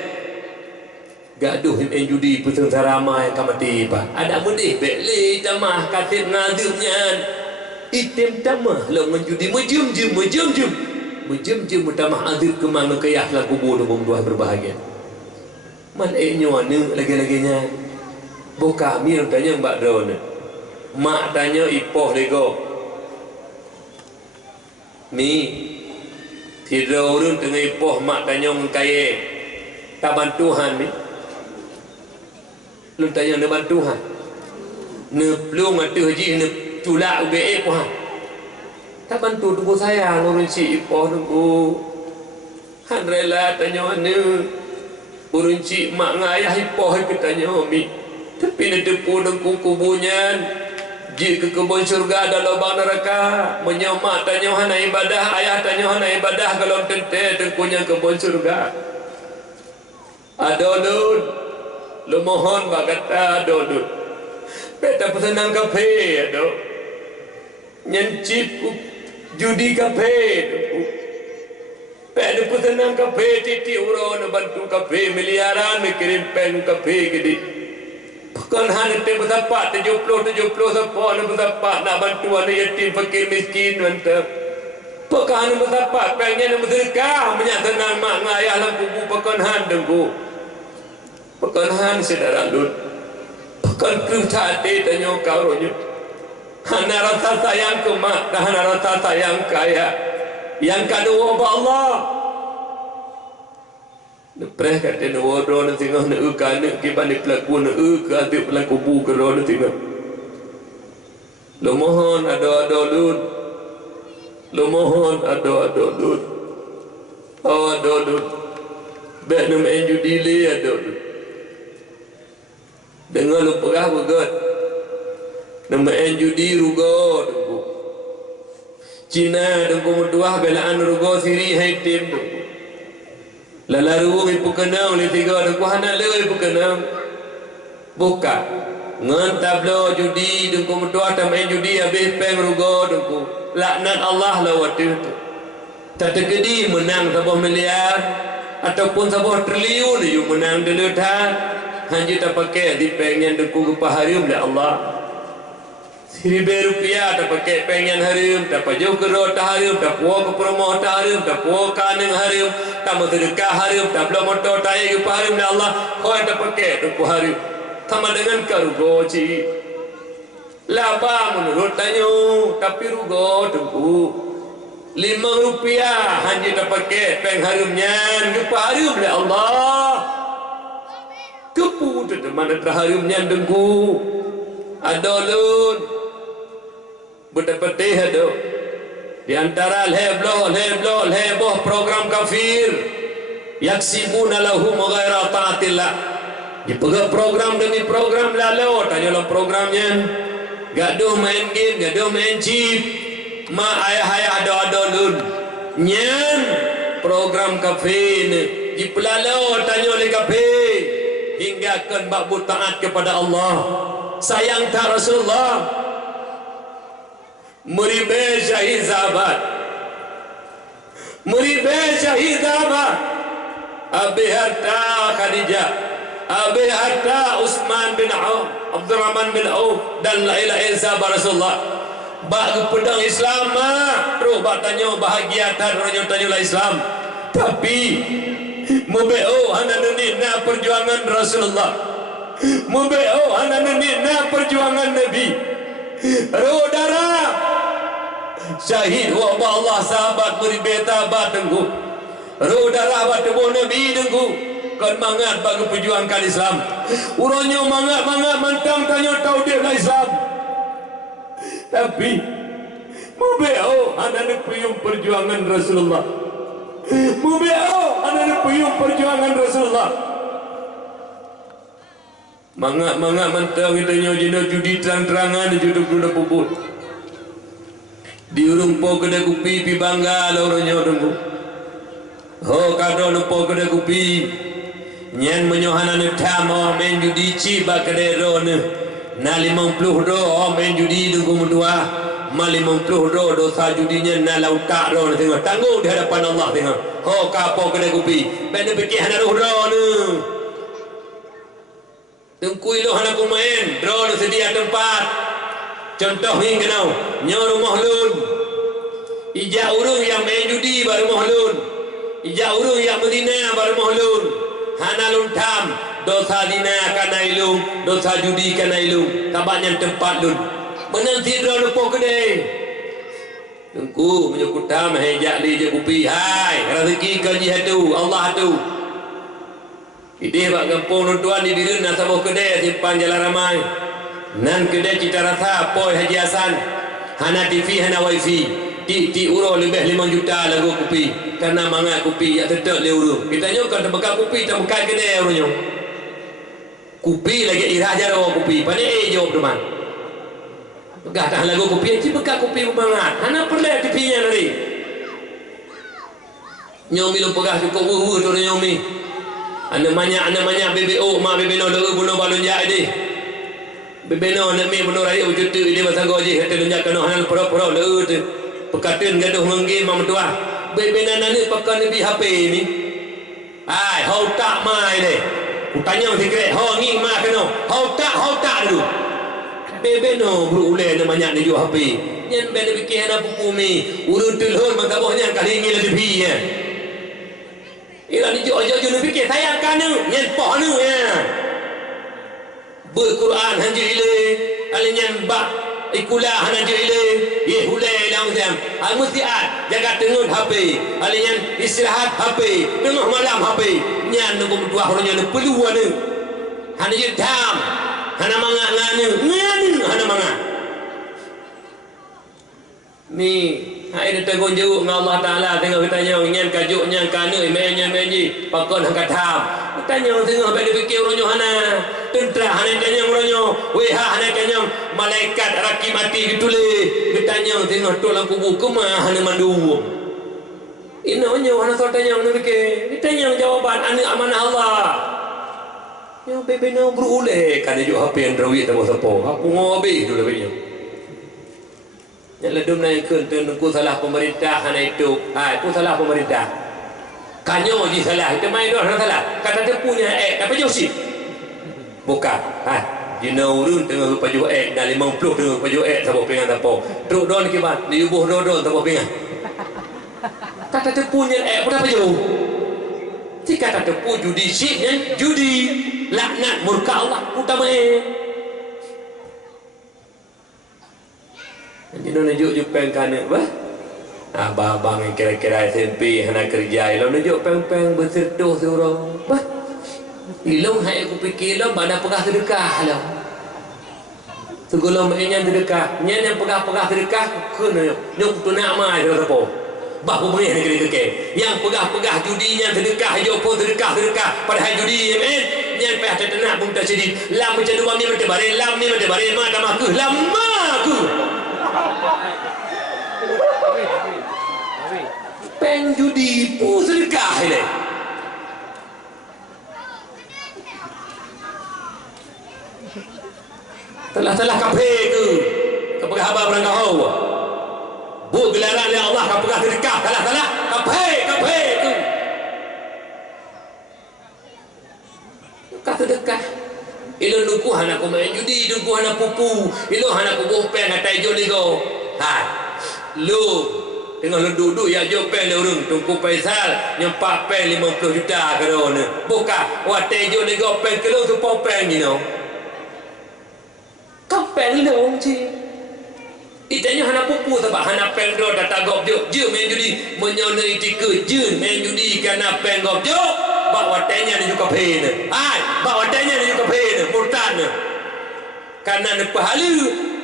Gaduh main judi pusing ramai kamati pa. Ada mendih beli tamah katib ngadumnya. Item tamah lo menjudi menjem tamah adib ke mana kayah lah kubur nukum mentuah berbahagia. Man nyoane lagi-laginya buka mir tanya mbak drone mak tanya ipoh lego mi tidur tengah ipoh mak tanya ngkaye tak bantuhan mi lu tanya ne bantuhan ne plung atu haji ne tulak ube poh tak bantu tunggu saya nurun si ipoh tunggu han rela tanya ne urun cik mak ngayah ipoh katanya mi tapi ni depu dengku kubunya jika ke kebun syurga dan lubang neraka menyomak tanya hana ibadah ayah tanya hana ibadah kalau tente dengkunya kebun syurga adolun lu mohon bak kata adolun beta pesenang kafe ado nyencip judi kafe pen pesenang kafe titi uro na bantu kafe miliaran kirim pen kafe gede bukan hanya te berapa 70 siapa na berapa nak bantu anak yatim fakir miskin mantap bukan berapa pengen bersedekah menyatakan mak ngayah lang kubu bukan han dengku bukan han saudara lut bukan kerjate tanya kau ronyo hana rasa sayang ke mak dan hana rasa sayang kaya yang kedua Allah Nepreh kata nak waro nak tengah nak kanak ke balik pelaku nak ke adik pelaku bu ke ro nak tengah. Lo mohon ada lud. Lo mohon ada lud. Ada lud. Bek nama judi le ada lud. Dengar lu perah begat. Nama judi rugo dengku. Cina dengku menduah belaan rugo siri hai tim dengku. Lalaru ibu kenang oleh 3 dengku hana le ibu kenang buka ngan tablo judi dengku mentua ta main judi habis peng rugo dengku laknat Allah la watu tak tegedi menang sebuah miliar ataupun sebuah triliun you menang dulu dah hanya tak pakai di pengen dengku kepaharum oleh Allah 1,000 rupiah tak pakai pengen harum tak pajau ke roh tak harum tak puak ke promoh tak harum tak puak kaneng harum tak sedekah harum tak belum motor tak ke harum oleh Allah kau tak pakai tu harum sama dengan karugo ci laba menurut tanya tapi rugo tengku 5 rupiah hanya tak pakai peng harumnya ke harum oleh Allah kepu tu mana terharumnya tengku ada lun betapatih ada di antara heboh program kafir yaksibuna lahum ghaira taatillah dipegang program demi program lalu tanyalah programnya gaduh main game gaduh main chip ma ayah ada lun nyen program kafir di pelalo tanya oleh kafir hingga kan bab taat kepada Allah sayang tak Rasulullah muribe syahid sahabat Abi Harta Khadijah Abi Harta Utsman bin Auf Abdurrahman bin Auf dan lain-lain sahabat Rasulullah bak pedang Islam terus bak tanya bahagia tan orang tanya Islam tapi mubeo hana na perjuangan Rasulullah mubeo hana na perjuangan Nabi ro darah syahid wa Allah sahabat meribeta batengku rodara batebo nabi dengku kan mangat bagi perjuangkan Islam uronyo mangat mantang tanya tahu dia Islam tapi mubeo ada puyung perjuangan Rasulullah mubeo ada puyung perjuangan Rasulullah mangat mantang kita nyojino judi terang-terangan juduk-juduk puput diurung po kedai kopi pi bangga lorongnya dengku ho kado po kedai kopi nyen menyohana ne tamo men judi ciba kedai ron na 50 do men judi dengku mendua mal 50 do dosa judinya na lautak ron tengok tanggung di hadapan Allah tengok ho kapo kedai kopi ben fikir hana ro ne dengku ilo hana ku main ron sedia tempat contoh ni kenau nyor rumah lun ija urung yang main judi baru mahlun ija urung yang medina baru mahlun hana lun tam dosa dina kana ilung dosa judi kana ilung tabaknya tempat lun menanti drone po kedai tengku menyukut tam hejak li je kupi hai rezeki kaji hatu Allah hatu ide bak kampung lun tuan di birun nak sabuh kedai simpan jalan ramai nan kedai cita rasa poi Haji Hasan hana TV hana wifi ti uro lebih 5 juta lagu kopi karena mangat kopi ya tetap le uro kita nyokan terbekal kopi terbekal kedai urunyo kopi lagi irah jaro kopi pane jawab teman pegah dah lagu kopi ci bekal kopi mangat hana perle TV-nya dari nyomi lu pegah cukup wuh tu nyomi anda banyak BBO ma BBO dah bunuh balon ja ide bebeno nak mi bunuh raya wujud tu dia pasang goji hati lunjak kena hanal pura-pura le tu pekatin gaduh menggi mam tua bebena nani pakai nabi HP ni ai hau tak mai le ku tanya sikit hau ngi ma kena hau tak dulu bebeno berule namanya ni jual HP nyen ben fikir ana pupumi urun telhon magabohnya kali ngi lebih bi ya ira ni jo ni fikir sayang kan nyen poh nu ya berquran hanju ile alinyan ba ikulah hanju ile ye hulai lang jam mustiat jaga tengun HP alinyan istirahat HP tengah malam HP nyan nunggu dua orangnya peluan ni hanju dam hana mangak nganu hana mangak ni hai dia tegon jeruk dengan Allah Taala tengok kita tanya nyan kajuknya kana imenya meji pakon hang katam tanya tengok bagi fikir orangnya hana tentera hana tanya orangnya weh hana tanya malaikat raki mati ditule ditanya tengok tolong kubur kemah hana mandu inanya hana so tanya hana fikir ditanya jawaban anak amanah Allah ya bebena berule kan dia HP Android tak apa apa ngobi dulu lebihnya yang ledum naik ke ku salah pemerintah hana itu itu salah pemerintah kanyo je salah itu main dah salah kata dia punya apa josi bukan jina urun tengah paju dah 50 tengah paju sabuk pengan tapo truk don kibat di ubuh don tapo pengan kata dia punya berapa jauh jika kata pu judi siknya judi laknat murka Allah utama Jadi nak nunjuk peng kana bah. Abang yang kira-kira SMP hendak kerja, ilmu nunjuk peng bersertuh seorang. Bah. Ilmu hai aku fikir lah mana pegah sedekah lah. Segala maknya sedekah, yang pegah sedekah kena nyok tu nak mai dah apa. Bah pun ni kira-kira. Yang pegah judinya sedekah, jo pun sedekah padahal judi amen. Yang peh tenak pun tak sedih. Lam macam dua ni macam bare, lam ni macam bare, mak dah maku, lama aku. Peng judi pun sedekah ni. Telah kafir ke kepegah abang orang kau bu gelaran yang Allah kepegah sedekah salah kafir ke kata sedekah ilo nuku hana ko main judi nuku hana pupu ilo hana ko bopeng atai jo ligo lu tengah lu duduk ya jo pen urung tungku Faisal nyempak pen 50 juta kerana buka watai jo ligo pen kelo tu popeng you know kapeng dong ci Itanya hana pupu sebab hana pengro data gop jo je main judi menyona itika je main judi kana penggop jo bawa tanya ni juga pena ai bawa tanya ni juga pena murtadna karena ne pahala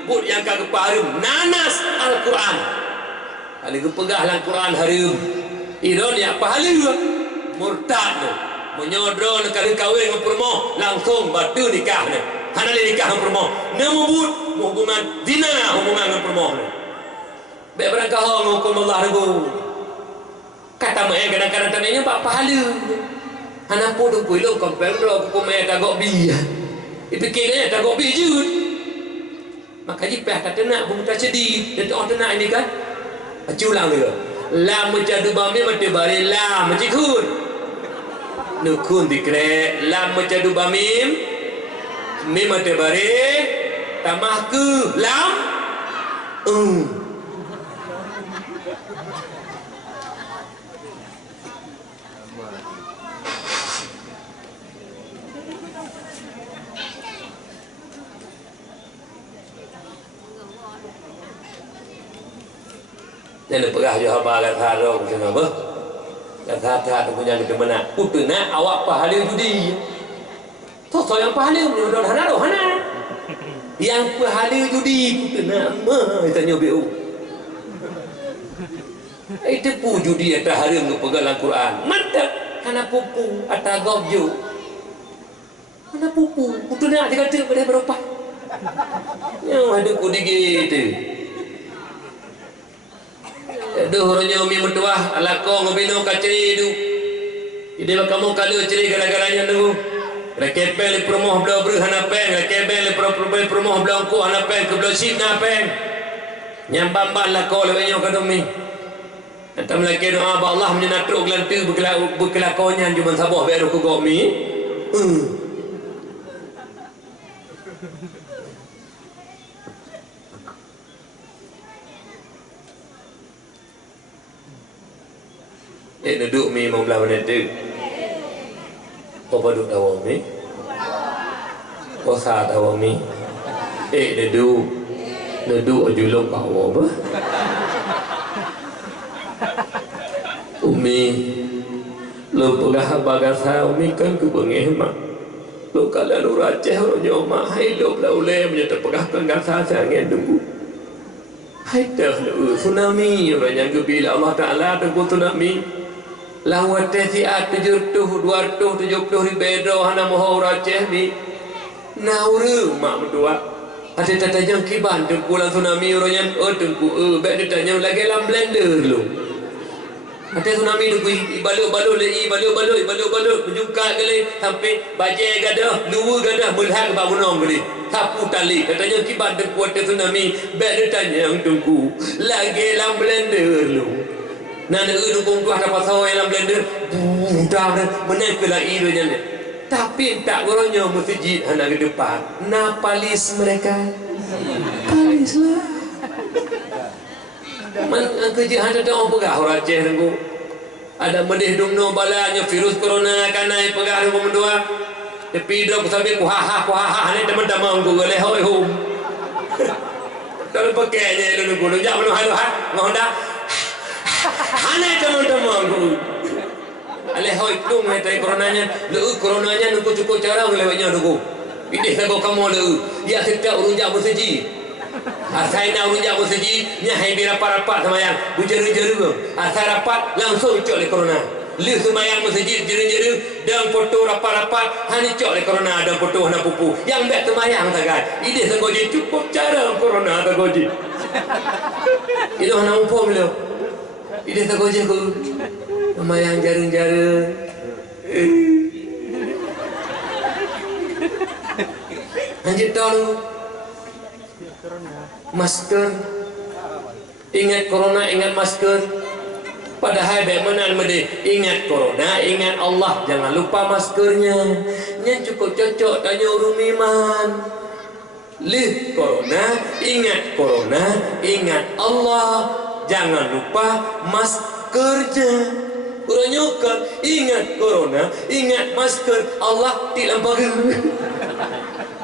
bud yang kagak paharum nanas Al-Quran ada kepegah Al-Quran harum iron ya pahala murtadna menyodron kali kawin dengan permoh langsung batu nikahnya hana nikah dengan permoh namubut hubungan zina hubungan dengan permoh baik berangkah hukum Allah ragu kata mai kadang-kadang tananya pak pahala hana pun tu puilo kompendro hukum mai tagok biya dipikirnya tagok biya jut maka jipah kata nak pun tak sedih dan orang nak ini kan ulang dia la menjadu bami mati bari la menjikun nukun dikre la menjadu bamim mim mati bari tamah ke lam Jangan pegah je haba kat haro macam apa? Kat hata tu punya kita mana? Putuna awak pahala judi. Toh yang pahala menyodoh hana doh hana. Yang pahala judi putuna mah tanya BU. Itu pu judi atas haram ke pegang Al-Quran. Mantap hana pupu atas gobjo. Hana pupu putuna dia kata pada berapa? Yang ada kudi gitu. Aduh orangnya umi mertua alako ngobino kaceri itu ide kamu kalau ceri gara-garanya tu rekepel promoh belau berhana peng rekepel promoh belau ku hana peng ke belau sip na peng nyambambal lako lewenyo kadumi antam lagi doa ba Allah menyenatruk gelantu berkelakonnya cuma sabah biar aku gomi duduk mi 15 minit tu. Apa duduk tahu mi? Kosa tahu mi? Duduk julung kau apa? Umi, lo pegah bagasa umi kan ke bengeh mak. Lo kalau lo raceh orangnya mak hidup lah uleh menjadi pegah kengasa sangat tunggu. Hai dah lo tsunami orang yang bila Allah Taala tunggu tsunami. Lawat tesiat 270 ribu hana moho raceh mi nauru mak berdua ada tatanya kiban tengkulan tsunami orangnya tengku baik ditanya lagi dalam blender lu ada tsunami tu balut menjungkat kali sampai bajai gadah luar gadah melhak bak gunung kali sapu tali katanya kiban tengku ada tsunami baik ditanya tengku lagi dalam blender lu Nana dukung tuah dapat sawah dalam blender, dah menaik ke lagi dia ni. Tapi tak orangnya masjid anak ke depan. Napalis mereka, palis lah. Kerja ada orang pegah orang Aceh tengku. Ada medih dumno balanya virus corona kanai pegah tengku mendua. Tapi dok sampai kuhaha ni teman-teman ku boleh hoi hum. Kalau pakainya itu dulu jangan halu ngonda. Hana teman-teman ku. Aleh hoi tu mengenai coronanya, coronanya nuku cukup cara lewatnya nuku. Ini sebab kamu lu, ya kita urunjak bersiji. Asai nak urunjak bersiji, nyahai birapat-rapat sama yang bujeru-jeru. Asai rapat langsung cok le corona. Lu semayang bersiji jeru-jeru dan foto rapat-rapat hani cok le corona dan foto hana pupu. Yang tak semayang takat. Ini sebab cukup cara corona takoji. Itu hana umpam lu. Ini tak gojek ku, nama yang jarang-jarang. Lanjut tahu, masker. Ingat corona, ingat masker. Padahal bagaimana mesti ingat corona, ingat Allah. Jangan lupa maskernya. Nya cukup cocok tanya urumiman. Lih corona, ingat Allah. Jangan lupa maskernya. Uronyokan ingat corona, ingat masker, Allah tidak bagi.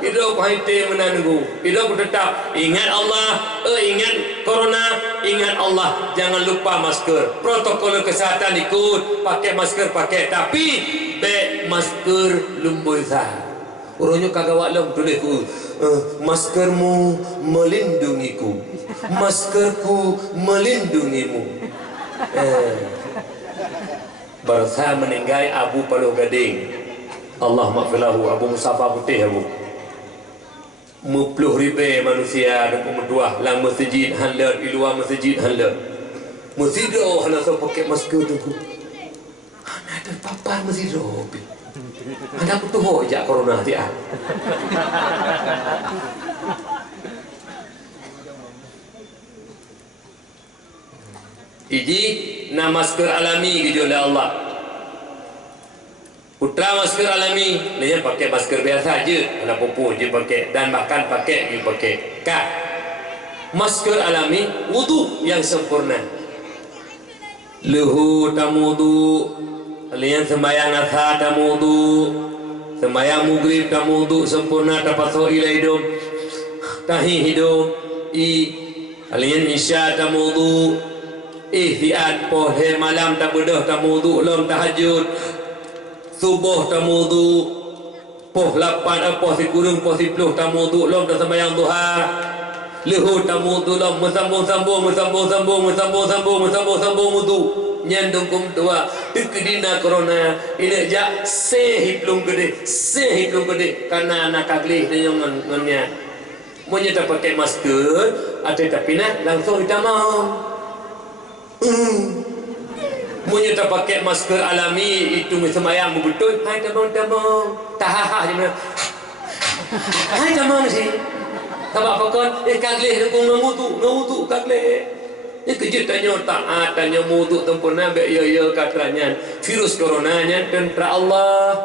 Hidup haite menanggu, hidup tetap ingat Allah, ingat corona, ingat Allah. Jangan lupa masker, protokol kesehatan ikut, pakai masker pakai, tapi be masker lumbui sah. Orangnya kagak walau tulisku, maskermu melindungiku, maskerku melindungimu. Barsa meninggai Abu Paluh Gading, Allah maghfirlahu, Abu Musafa Putih Abu. 10,000 manusia dan pemerduah lang masjid hanlat di luar masjid hanlat. Masjid oh hanlat so pakai masker tu. Ana ada papar masjid oh. Ana betul ho jak corona dia. Iji na masker alami gitu oleh Allah. Putra masker alami, dia pakai masker biasa aja, anak pupu je pakai dan bahkan pakai dia pakai. Kak, masker alami wudu yang sempurna. Luhu tamudu, kalian sembahyang asar tamudu, sembahyang maghrib tamudu sempurna tapaso ilai hidung, tahi hidung, kalian isya tamudu, ihtiat pohon malam tabudah tamudu, lom tahajud. Subuh tamudu, poh 8 poh si kurung poh 10 tamudu lom dah sembahyang duha. Lehu tamudu lom sambung wudu. Nyandung kum tua dekedina corona ini jak sehiplung gede karena anak kagli dan ngonnya. Munnya tak pakai masker, ada tapi nak langsung hitamam. Munnya tak pakai masker alami itu sembahyang betul. Hai tamam. Tahaha je mana. Hai tamam sih. Sebab apa kan? Kagleh dukung ngutu kagleh. Kejut tanya taat tanya mutu tempurna be ya katanya virus coronanya tentra Allah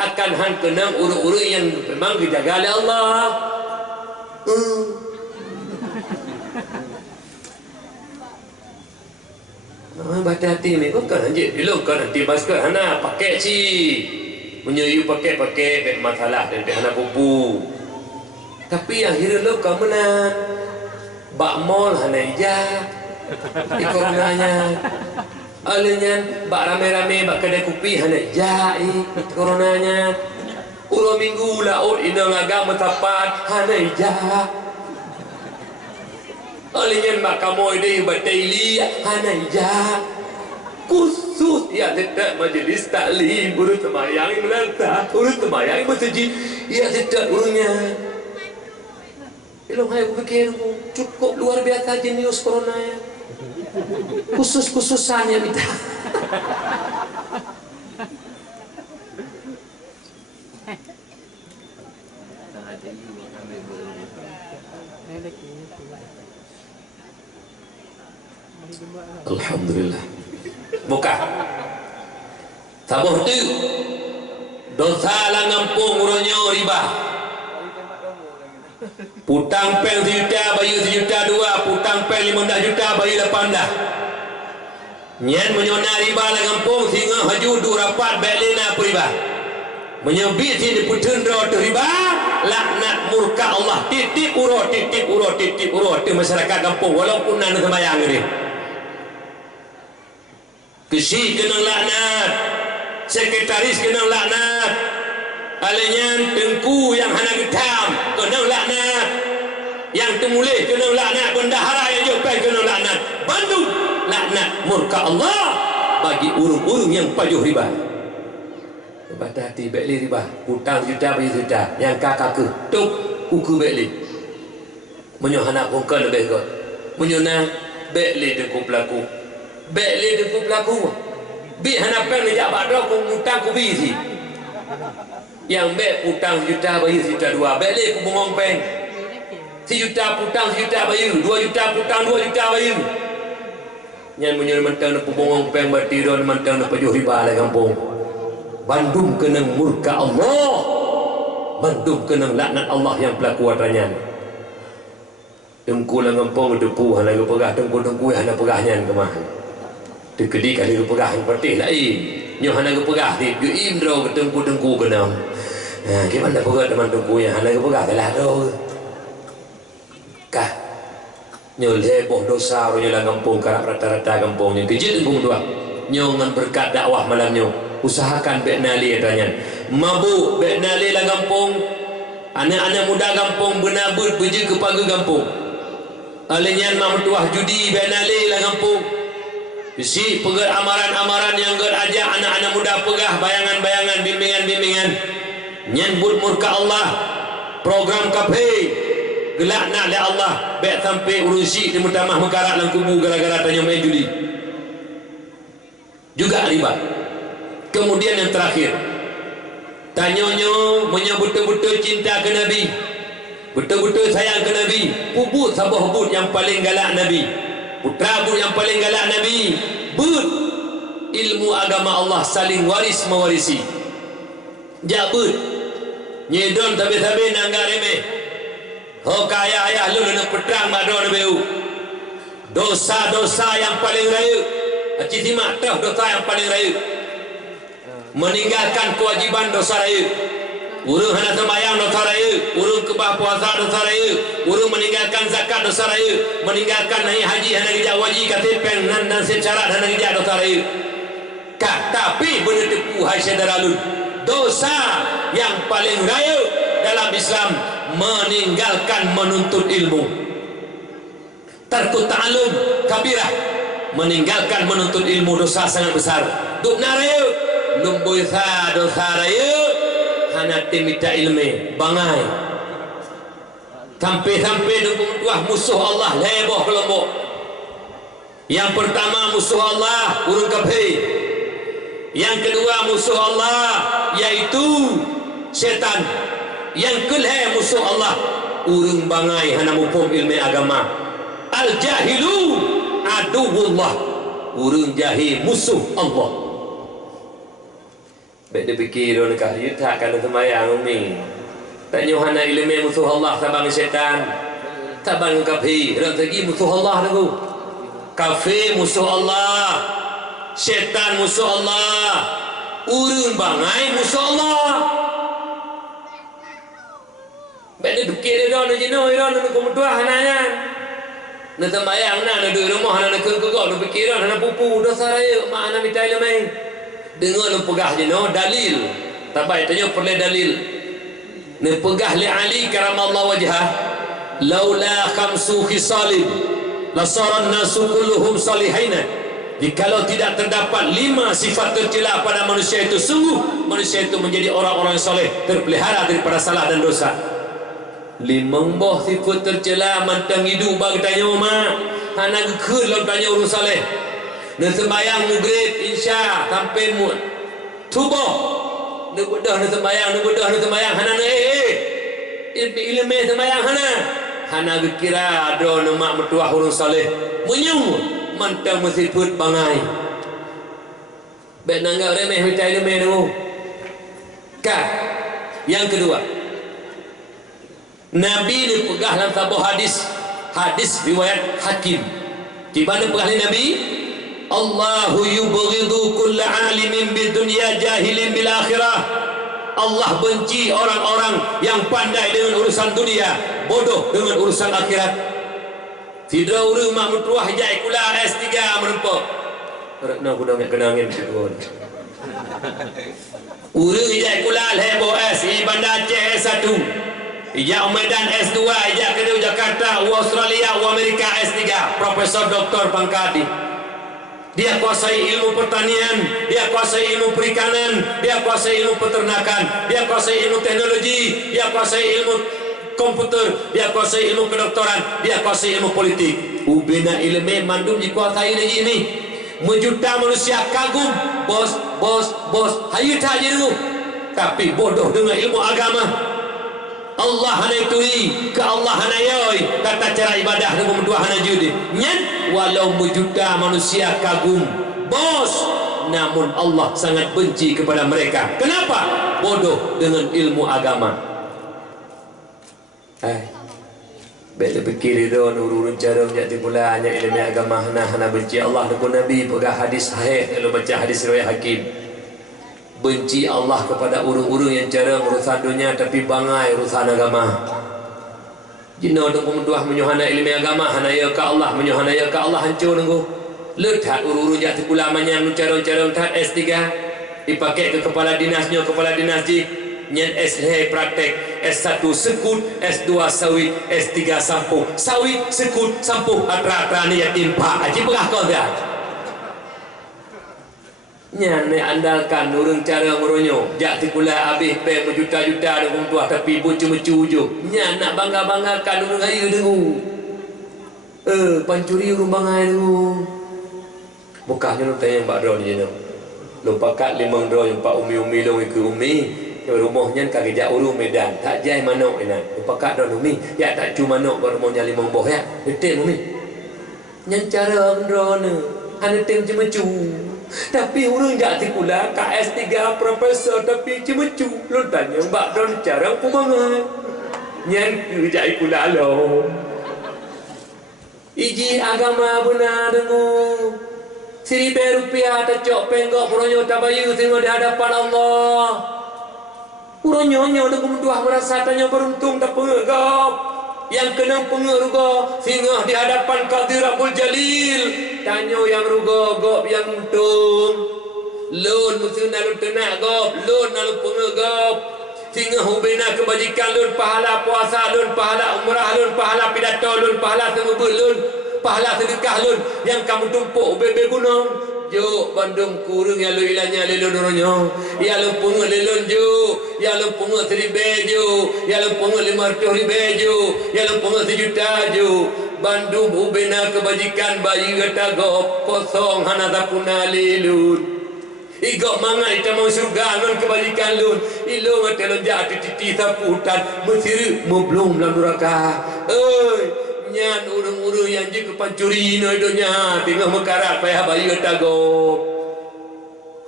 akan hankenang uru-uru yang memang dijaga oleh Allah. Hati-hati ni kan anjir dulu kan nanti masker hana pakai si menyeyu pakai masalah dan hana pupu tapi akhirnya lo kamu nak bak mall hana ija di coronanya alenya bak rame-rame bak kedai kopi hana ija coronanya ulo minggu laut inang agama tapat hana ija alenya bak kamu ini bataili hana ija khusus ya tidak majlis taklim urut semayang melantah urut semayang masjid ya tidak urutnya ilmu saya pikir cukup luar biasa jenius corona ya khusus-khususannya minta Alhamdulillah buka sabuh tu dosa lah ngampung uronyo riba putang pel 1 juta bayu 1 juta 2 putang pel 15 juta bayu 8 dah nyen menyona riba lah ngampung sehingga haju du rapat belena riba menyebit sini putun ro tu riba laknat murka Allah titip uro tu masyarakat kampung walaupun nan sembayang ni kesi kena laknat sekretaris kena laknat alenya tengku yang hana getam kena laknat yang temulih kena laknat bendahara yang jokai kena laknat Bandung laknat murka Allah bagi urung-urung yang pajuh riba hati bekli riba hutang juta bagi juta yang kakak ke tuk kuku bekli menyohana kongkan lebih kot menyona bekli dengku pelaku bekli dengku pelaku bi hanapan ni jak bakdo ku hutang ku bi si yang bek hutang juta bagi juta 2 bekli ku bongong peng 1 juta putang 1 juta bagi 2 juta putang 2 juta bagi nyan menyona mentang na bongong peng berarti don mentang na pajuh riba la kampung Bandung kena murka Allah Bandung kena laknat Allah yang pelaku watanya tengku lah ngampung depu hana pegah tengku yang hana pegahnya kemah Dekedi kali ke pegah yang pertih lain. Nyo hana ke pegah ti ge indro ke tengku-tengku ke nam. Ha gimana pegah teman tengku yang hana ke pegah lah do. Kah nyo leboh dosa ro nyo lang kampung karak rata-rata kampung nyo kejit kampung dua. Nyo ngan berkat dakwah malam nyo. Usahakan bek nali tanya. Mabuk bek nali lang kampung. Anak-anak muda kampung benabut beje ke pagar kampung. Alenyan mamtuah judi bek nali lang kampung. Si pegat amaran-amaran yang ger ajak anak-anak muda pegah bayangan-bayangan bimbingan-bimbingan nyambut murka Allah program kafe gelak nak le Allah baik sampai urusi di mutamah mekarak lang kubu gara-gara tanya main judi juga riba. Kemudian yang terakhir tanyonyo betul-betul cinta ke Nabi, betul-betul sayang ke Nabi, puput sabah but yang paling galak Nabi, putra but yang paling galak Nabi, but ilmu agama Allah saling waris mewarisi. Jabut nyedon tabe-tabe nangga remeh. Ho kaya ayah lu nak perang mado nebeu. Dosa-dosa yang paling raya. Aci simak tah dosa yang paling raya. Meninggalkan kewajiban dosa raya. Urung hana sembahyang dosa raya, urung kebah puasa dosa raya, urung meninggalkan zakat dosa raya, meninggalkan naik haji hana kerja wajib katipeng nan syarat hana kerja dosa raya. Tapi benda tepu hai saudara, dosa yang paling raya dalam Islam meninggalkan menuntut ilmu. Tarku ta'allum kabirah, meninggalkan menuntut ilmu dosa sangat besar. Duk naraya lumboy sa dosa raya hana timita ilmu bangai sampai-sampai dua musuh Allah leboh kelompok. Yang pertama musuh Allah urung kafir, yang kedua musuh Allah yaitu setan, yang kelih musuh Allah urung bangai hana mupung ilmu agama. Al jahilu aduwullah, urung jahil musuh Allah. Baik dia fikir dia dekat you tak kena sembahyang umi. Tak nyohana ilmu musuh Allah sabang setan. Sabang kafir, dak segi musuh Allah tu. Kafir musuh Allah. Setan musuh Allah. Urang bangai musuh Allah. Baik dia fikir dia nak jino, dia nak kemutua hanayan. Nak sembahyang nak duduk rumah nak kegok, nak fikir nak pupu dosa raya mak ana minta ilmu. Dengar lu pegah je no dalil tabai tanya perle dalil ne pegah li Ali karamallahu wajhah laula khamsu khisalin la saran nasu kulluhum salihin. Jikalau tidak terdapat 5 sifat tercela pada manusia itu, sungguh manusia itu menjadi orang-orang soleh, terpelihara daripada salah dan dosa. 5 boh sifat tercela mantang hidup bagi tanya mak hana gekeun lam tanya urus soleh. Nak sembahyang maghrib insya sampai mut tubuh nak bedah nak sembahyang hana ilmu sembahyang hana kira ada nama mertua urang saleh menyung mantang mesti-put bangai benangga remeh minta ilmu tu. Yang kedua Nabi ni pegah dalam sebuah hadis riwayat Hakim. Di mana pegah Nabi Allahu yubghidu kulla alimin bid dunya jahilin bil akhirah. Allah benci orang-orang yang pandai dengan urusan dunia, bodoh dengan urusan akhirat. Tidak urang mak mertua hajai kula S3 menempa. Nak kuda nak kenangin sikon. Urang hajai kula lebo S di Bandar Aceh S1. Ijak Medan S2, ijak kedua Jakarta, Australia, Amerika S3, Profesor Dr. Pangkadi. Dia kuasai ilmu pertanian, dia kuasai ilmu perikanan, dia kuasai ilmu peternakan, dia kuasai ilmu teknologi, dia kuasai ilmu komputer, dia kuasai ilmu kedokteran, dia kuasai ilmu politik. Ubina ilmu mandum dikuasai lagi ini. Menjuta manusia kagum, bos, hayu tak je dulu. Tapi bodoh dengan ilmu agama. Allah hana itui ke Allah hana yoi kata cara ibadah dengan dua hana judi nyen walau berjuta manusia kagum bos namun Allah sangat benci kepada mereka. Kenapa? Bodoh dengan ilmu agama. Bila fikir itu urun cara menjadi pula hanya ilmu agama hana benci Allah dan Nabi pegang hadis sahih kalau baca hadis riwayat Hakim. Benci Allah kepada urun-urun yang cara urusan dunia tapi bangai urusan agama. Jina untuk pemutuah menyuhana ilmu agama hana ya ke Allah menyuhana ya ke Allah hancur nunggu. Letak urun-urun jati pula menyang cara-cara tat S3 dipakai ke kepala dinasnya kepala dinas ji nyen S2 praktek S1 sekut S2 sawit S3 sampuh sawit sekut sampuh atra-atra ni yatim pak aji pegah kau dia nyen andalkan urang cara ngoronyo jati pula habis pe berjuta-juta dengan tuah tapi bucu-bucu nyen nak bangga-banggakan urang ayu dengu pancuri urang bangai dengu bukahnya lu tanya mbak Ron je lupa kat limang dro yang pak umi long ke umi rumahnya kaki jak uru Medan tak jai manok ina lupa kat dro umi ya tak cuma manok kat rumahnya limang boh ya detik umi yang cara dro ne ane tem cemecu tapi urang jak tikula KS3 profesor tapi cemecu lu tanya mbak dro cara pumangan yang kerja ikula lo iji agama benar dengu Rp1,000 tercok penggok puronyo tabayu tengok di hadapan Allah. Puronyo dengan kemudian merasa tanya beruntung tak pengegap. Yang kena pengerugo singgah di hadapan Qadir Abdul Jalil. Tanya yang rugo gop yang untung. Lun musuh nalu tenak gop, lun nalu pengegap. Singgah hubina kebajikan lun pahala puasa, lun pahala umrah, lun pahala pidato, lun pahala semua lun. Pahala sedekah lun yang kamu tumpuk bebe gunung jo Bandung kurung ya lu ilanya lelun ronyo ya lu pungut lelun jo ya lu pungut Rp1,000 jo ya lu pungut Rp500,000 jo ya lu pungut Rp1,000,000 jo Bandung ubena kebajikan bayi kata gop kosong hana tapuna lelun igok mangai ta mau surga non kebajikan lun ilo ngatelo jati titi saputan mesir belum dalam neraka nyan urung-urung yang je kepancuri no idonya tengah mekarat payah bayi tago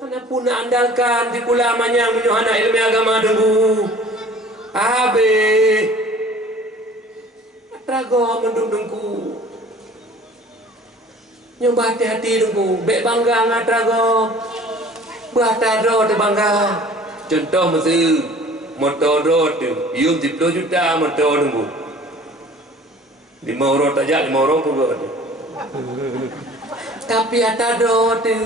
ana pun andalkan di pula manyang menyuhana ilmu agama dulu abe trago mendung-dungku nyoba hati-hati dulu bek bangga ngatrago buatado te bangga contoh mesti motor road yum 10 juta motor dulu 5 orang tajak 5 orang pun ada. Tapi ada tu.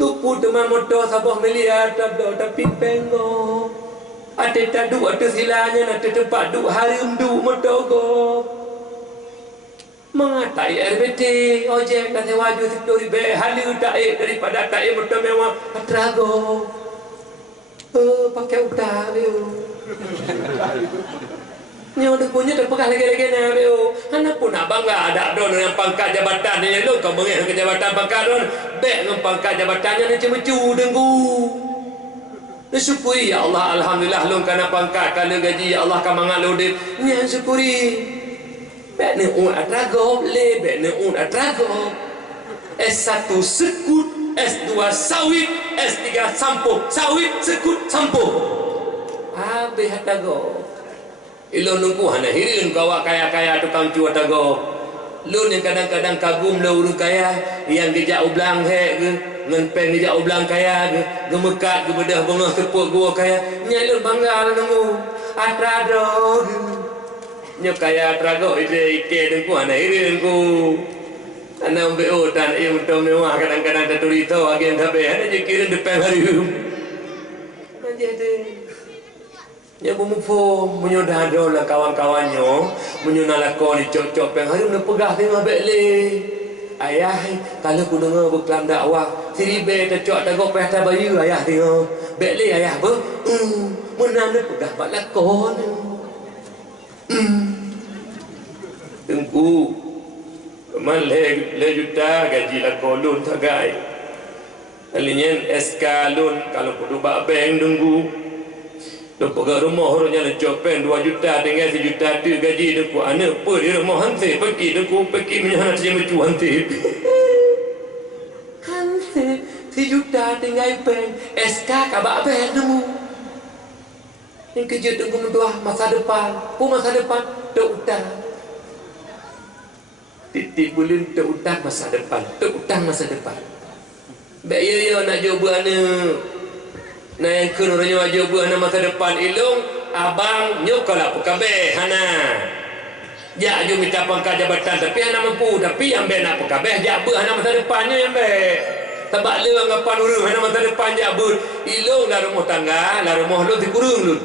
Kupu teman motor sabah miliar tapi pengo. Ada tadu ada silanya ada tempat duk harum duk motor go. Mengatai RBT ojek dan sewa ju Rp10,000 halu tak daripada tak motor mewah atrago. Pakai utang tu. Nyo de punya terpegang lagi-lagi na beo. Hana pun nak bangga ada don yang pangkat jabatan ni lo kau mengeh ke jabatan pangkat don. Bek dengan pangkat jabatannya ni cemecu dengku. Syukuri ya Allah alhamdulillah lo kana pangkat kana gaji ya Allah ka mangal lo de. Ni syukuri. Bek ni un atrago le bek ni un atrago. S1 sekut, S2 sawit, S3 sampo. Sawit sekut sampo. Habis atrago. Ilo nunggu hana hirin kawa kaya-kaya tukang cuat tago. Lun yang kadang-kadang kagum lo urung kaya yang gejak ublang he ke ngenpen gejak ublang kaya ke gemekat ke bedah bengah tepuk gua kaya nyalur bangga lo nunggu atrado nyo kaya atrago ide ike nunggu hana hirin ku ana mbeo tan e untung mewah kadang-kadang taturito agen tabe hana je kirim depan hari jadi ya bumufo menyodado lah kawan-kawannya menyonalakon dicocok peng hari nak pegah tengah bekle ayah kalau ku dengar berkelam dakwah Rp1,000 tercok tagok peh tabayu ayah tengok bekle ayah ber menanda pegah bak lakon tengku man le juta gaji lakon lun tagai alinyen SK lun kalau kudu bak bank tunggu Lepas ke rumah orangnya lecok pen 2 juta dengan 1 juta tu gaji deku anak apa di rumah hantar pergi deku pergi menyana saja mecu hantar hantar 1 juta tinggal pen SK kabak pen demu yang kerja tunggu mentua masa depan pun masa depan tak utang titik bulun terutang masa depan, terutang masa depan. Baik ya nak jawab ana. Nah yang kun orangnya jawab ana masa depan ilung abang nyokala pekabeh hana. Ya jo minta pangkat jabatan tapi hana mampu, tapi yang be nak pekabeh jawab hana masa depannya yang be. Sebab le ngapan urang hana masa depan jawab ilung lah rumah tangga, lah rumah lu dikurung lu.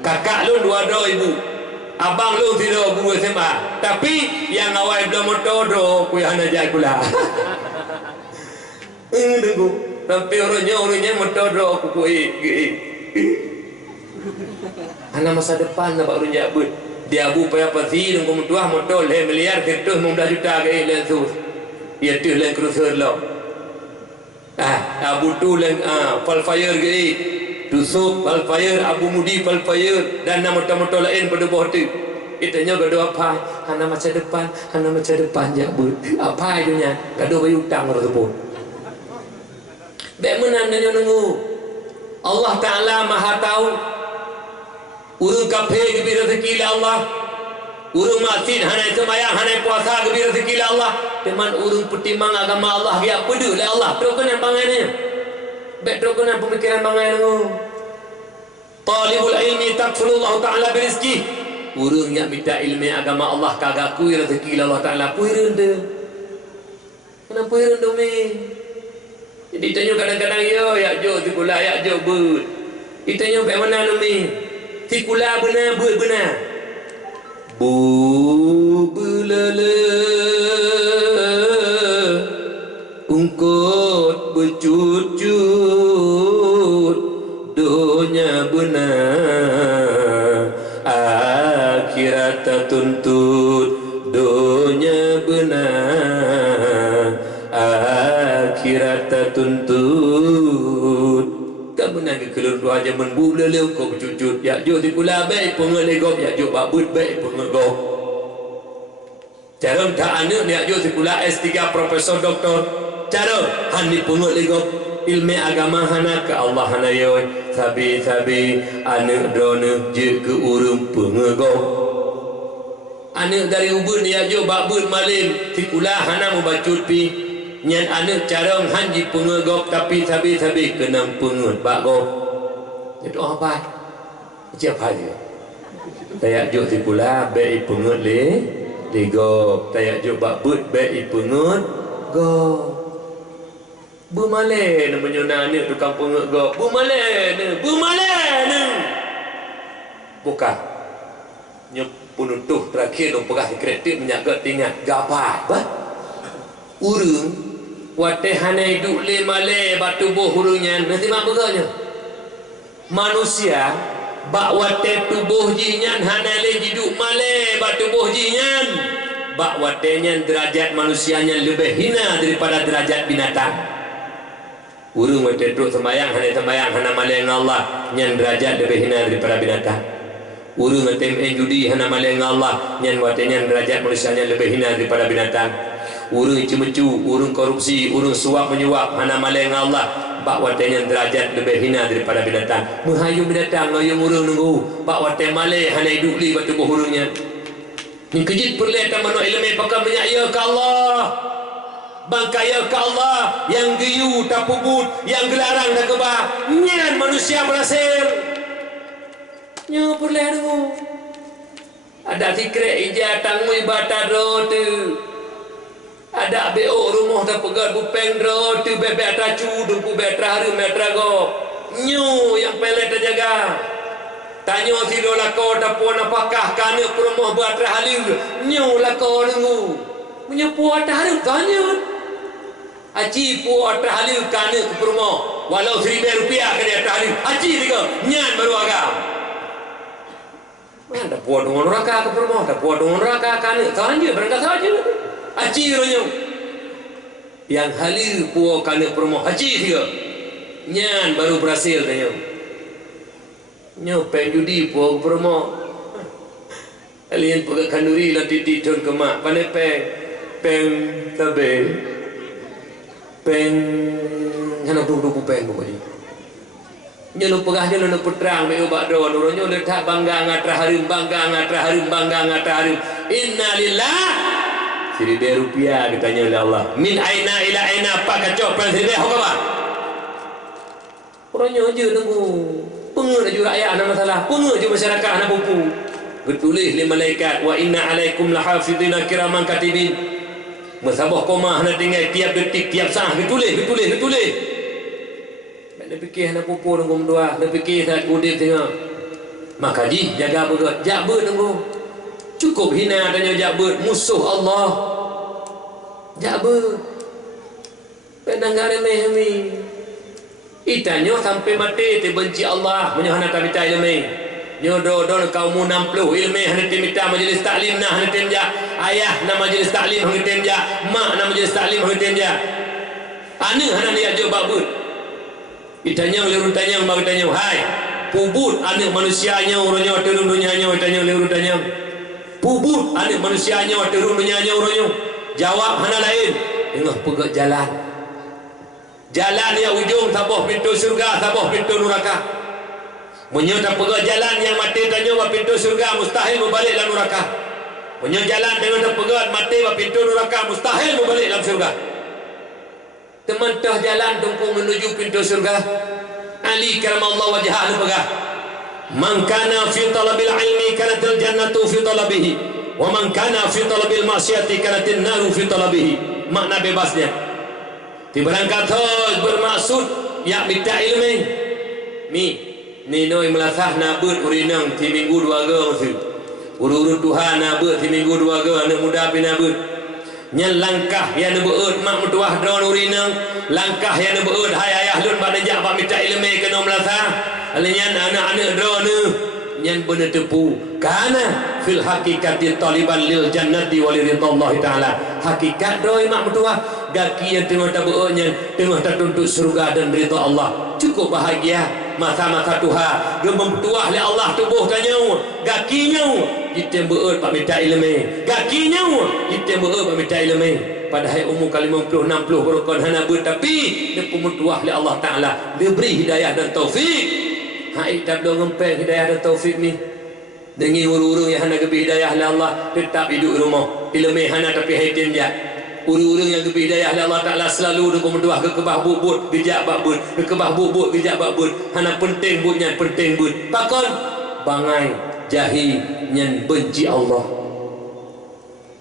Kakak lu 2 ibu. Abang lu tidak guru SMA. Tapi yang awal belum motor ku hana jai pula. Tunggu. Tapi orangnya motor ku ana masa depan nak baru jabut. Dia abu payah pasti nunggu mutuah motor le miliar ketuh 15 juta ke lensus. Ia tu len cruiser lo. Abu tu len Falfire ke Tusuk Falfire, Abu Mudi Falfire dan nama motor lain pada bawah tu. Itanya gaduh apa? Hana masa depan jabut. Apa itunya? Gaduh bayi utang tersebut. Baik menandanya nunggu. Allah Ta'ala maha tahu. Urung kafe kebi rezeki Allah. Urung masjid hana semayang hana puasa kebi rezeki Allah. Teman urung pertimang agama Allah ya pedu le Allah. Terukun yang bangannya. Baik terukun yang pemikiran bangan nunggu. Talibul ilmi takfulullah Ta'ala berizki. Urung yang minta ilmi agama Allah kagak kui rezeki Allah Ta'ala puirun de. Kenapa puirun dome? Jadi tanya kadang-kadang ya jo tikula ya jo but. Ditanya baik mana dome? Tikula benar but benar. Bu belala ungkot bercucut donya benar akhirat tuntut donya benar akhirat tuntut kamu nak keluar dua zaman bula leu kau bercucut ya jo tikula baik pengelegop ya jo babut baik pengegop cara tak anak ya jo tikula S3 profesor doktor cara hani pengelegop ilmu agama hana ke Allah hana yoy sabi anak drone je ke urung pengegop anak dari ubun ya jo babut malim tikula hana membacut pi nyan anak carang hanji pengegop tapi sabi kenang pengut bagop itu apa siapa dia tayak jo tikula be pengut le gop tayak jo babut be pengut go bu male na menyona ni tukang pengut go bu male ni bukan nyep penutuh terakhir dong pegah kreatif menyagat ingat gapai bah urung wate hanai duk le male batu boh hurungnya nanti mak beganya manusia bak wate tubuh jinyan hanai le jiduk male batu boh jinyan bak watenya derajat manusianya lebih hina daripada derajat binatang urung wate truk sembayang hana male dengan Allah nyan derajat lebih hina daripada binatang urung wate main judi hana male dengan Allah nyan watenya derajat manusianya lebih hina daripada binatang urung cemecu, urung korupsi, urung suap menyuap hana male dengan Allah bak watenya derajat lebih hina daripada binatang menghayu binatang ngoyong urung nunggu bak wate male hana hidup li batu buh urungnya ni kejit perleta mano ilmu pakam menyaya ke Allah bangkaya ke Allah yang giyu tak pubut yang gelarang tak kebah nyan manusia berhasil nyo perleta nunggu ada tikret ija tangmu ibadah rotu ada BO rumah tak pegat bupeng dro tu bebek tacu dumpu betra hari metra go nyu yang pelet terjaga tanya si do lako tak puan apakah kana rumah buat halim nyu lako nunggu punya puat halim tanya aji puat halim kana ke rumah walau RM1,000 ke dia halim aji tiga nyan baru agam mana tak puat dengan neraka ke rumah tak puat dengan neraka kana tanya berangkat saja haji ronyo yang halil puak kana promo haji dia nyan baru berhasil tanya nyo penjudi puak promo alien pegang kanduri lah titik ton kemak pandai peng tabe peng hana duk peng pokoknya nyo lu pegah nyo lu putrang be ubak do ronyo letak bangga ngatra harim inna lillah Seribu rupiah ditanya oleh Allah. Min aina ila aina, apa kacau pelan seribu apa apa? Orangnya aja tunggu. Pengen aja rakyat ada masalah. Pengen aja masyarakat ada buku. Bertulis li malaikat wa inna alaikum lahafidina kiraman katibin. Masabah koma hana tinggal tiap detik tiap saat bertulis. Dia fikir hana buku tunggu dua. Dia fikir saat kudip tengok. Maka ji jaga berat. Jaga tunggu. Cukup hina adanya jabat musuh Allah. Jabat pedang remeh mi. Itanyo sampai mati dibenci Allah menyahana tabita ilmi. Nyo do kaum 60 ilmi hana timita majlis taklim nah hana timja. Ayah na majlis taklim hana timja. Mak na majlis taklim hana timja. Ane hana lihat jo babut. Itanyo lirun tanyang bagi tanya, hai pubut ane manusianya orangnya turun dunianya itanyo lirun tanyang. Pubut ane manusianya turun dunianya orangnya. Jawab hana lain. Tengah pegat jalan. Jalan yang ujung tabah pintu surga, tabah pintu neraka. Menyota pegang jalan yang mati tanya wa pintu surga mustahil membalik dalam neraka. Menyota jalan dengan pegang mati wa pintu neraka mustahil membalik dalam surga. Teman tah jalan tunggu menuju pintu surga. Ali karamallahu wajhah lu pegang. Man kana fi talabil ilmi kanatil jannatu fi talabihi wa man kana fi talabil maksiati kanatin naru fi talabihi. Makna bebasnya tibaran kata bermaksud yak minta ilmu ni noi melasah nabut urinang ti minggu dua ga maksud urun Tuhan nabut ti minggu dua ga anak muda pinabut nyan langkah yang beut mak mutuah drone urinang langkah yang beut hai ayah lun pada jak pak minta ilmu kena melasah alenyan anak-anak drone nyan bener tepu kana fil hakikati taliban lil jannati waliridallah taala hakikat drone mak mutuah gaki yang tengah tabu'nya tengah tertuntut surga dan ridha Allah cukup bahagia masa-masa Tuhan gemem tuah oleh Allah tubuh tanya gakinya kita beut pak minta ilmu gakinya kita beut pak minta ilmu padahal umur kali 50 60 berukon hana beut tapi dia pemutuah oleh Allah Taala diberi hidayah dan taufik hai tak do ngempeng hidayah dan taufik ni dengan urung-urung yang hana gebi hidayah oleh Allah tetap hidup rumah ilmu hana tapi haitin dia urung-urung yang lebih hidayah Allah Ta'ala selalu dukung mendoah ke kebah bubut gejak babut ke kebah bubut gejak babut hana penting butnya penting but pakon bangai jahi nyan benci Allah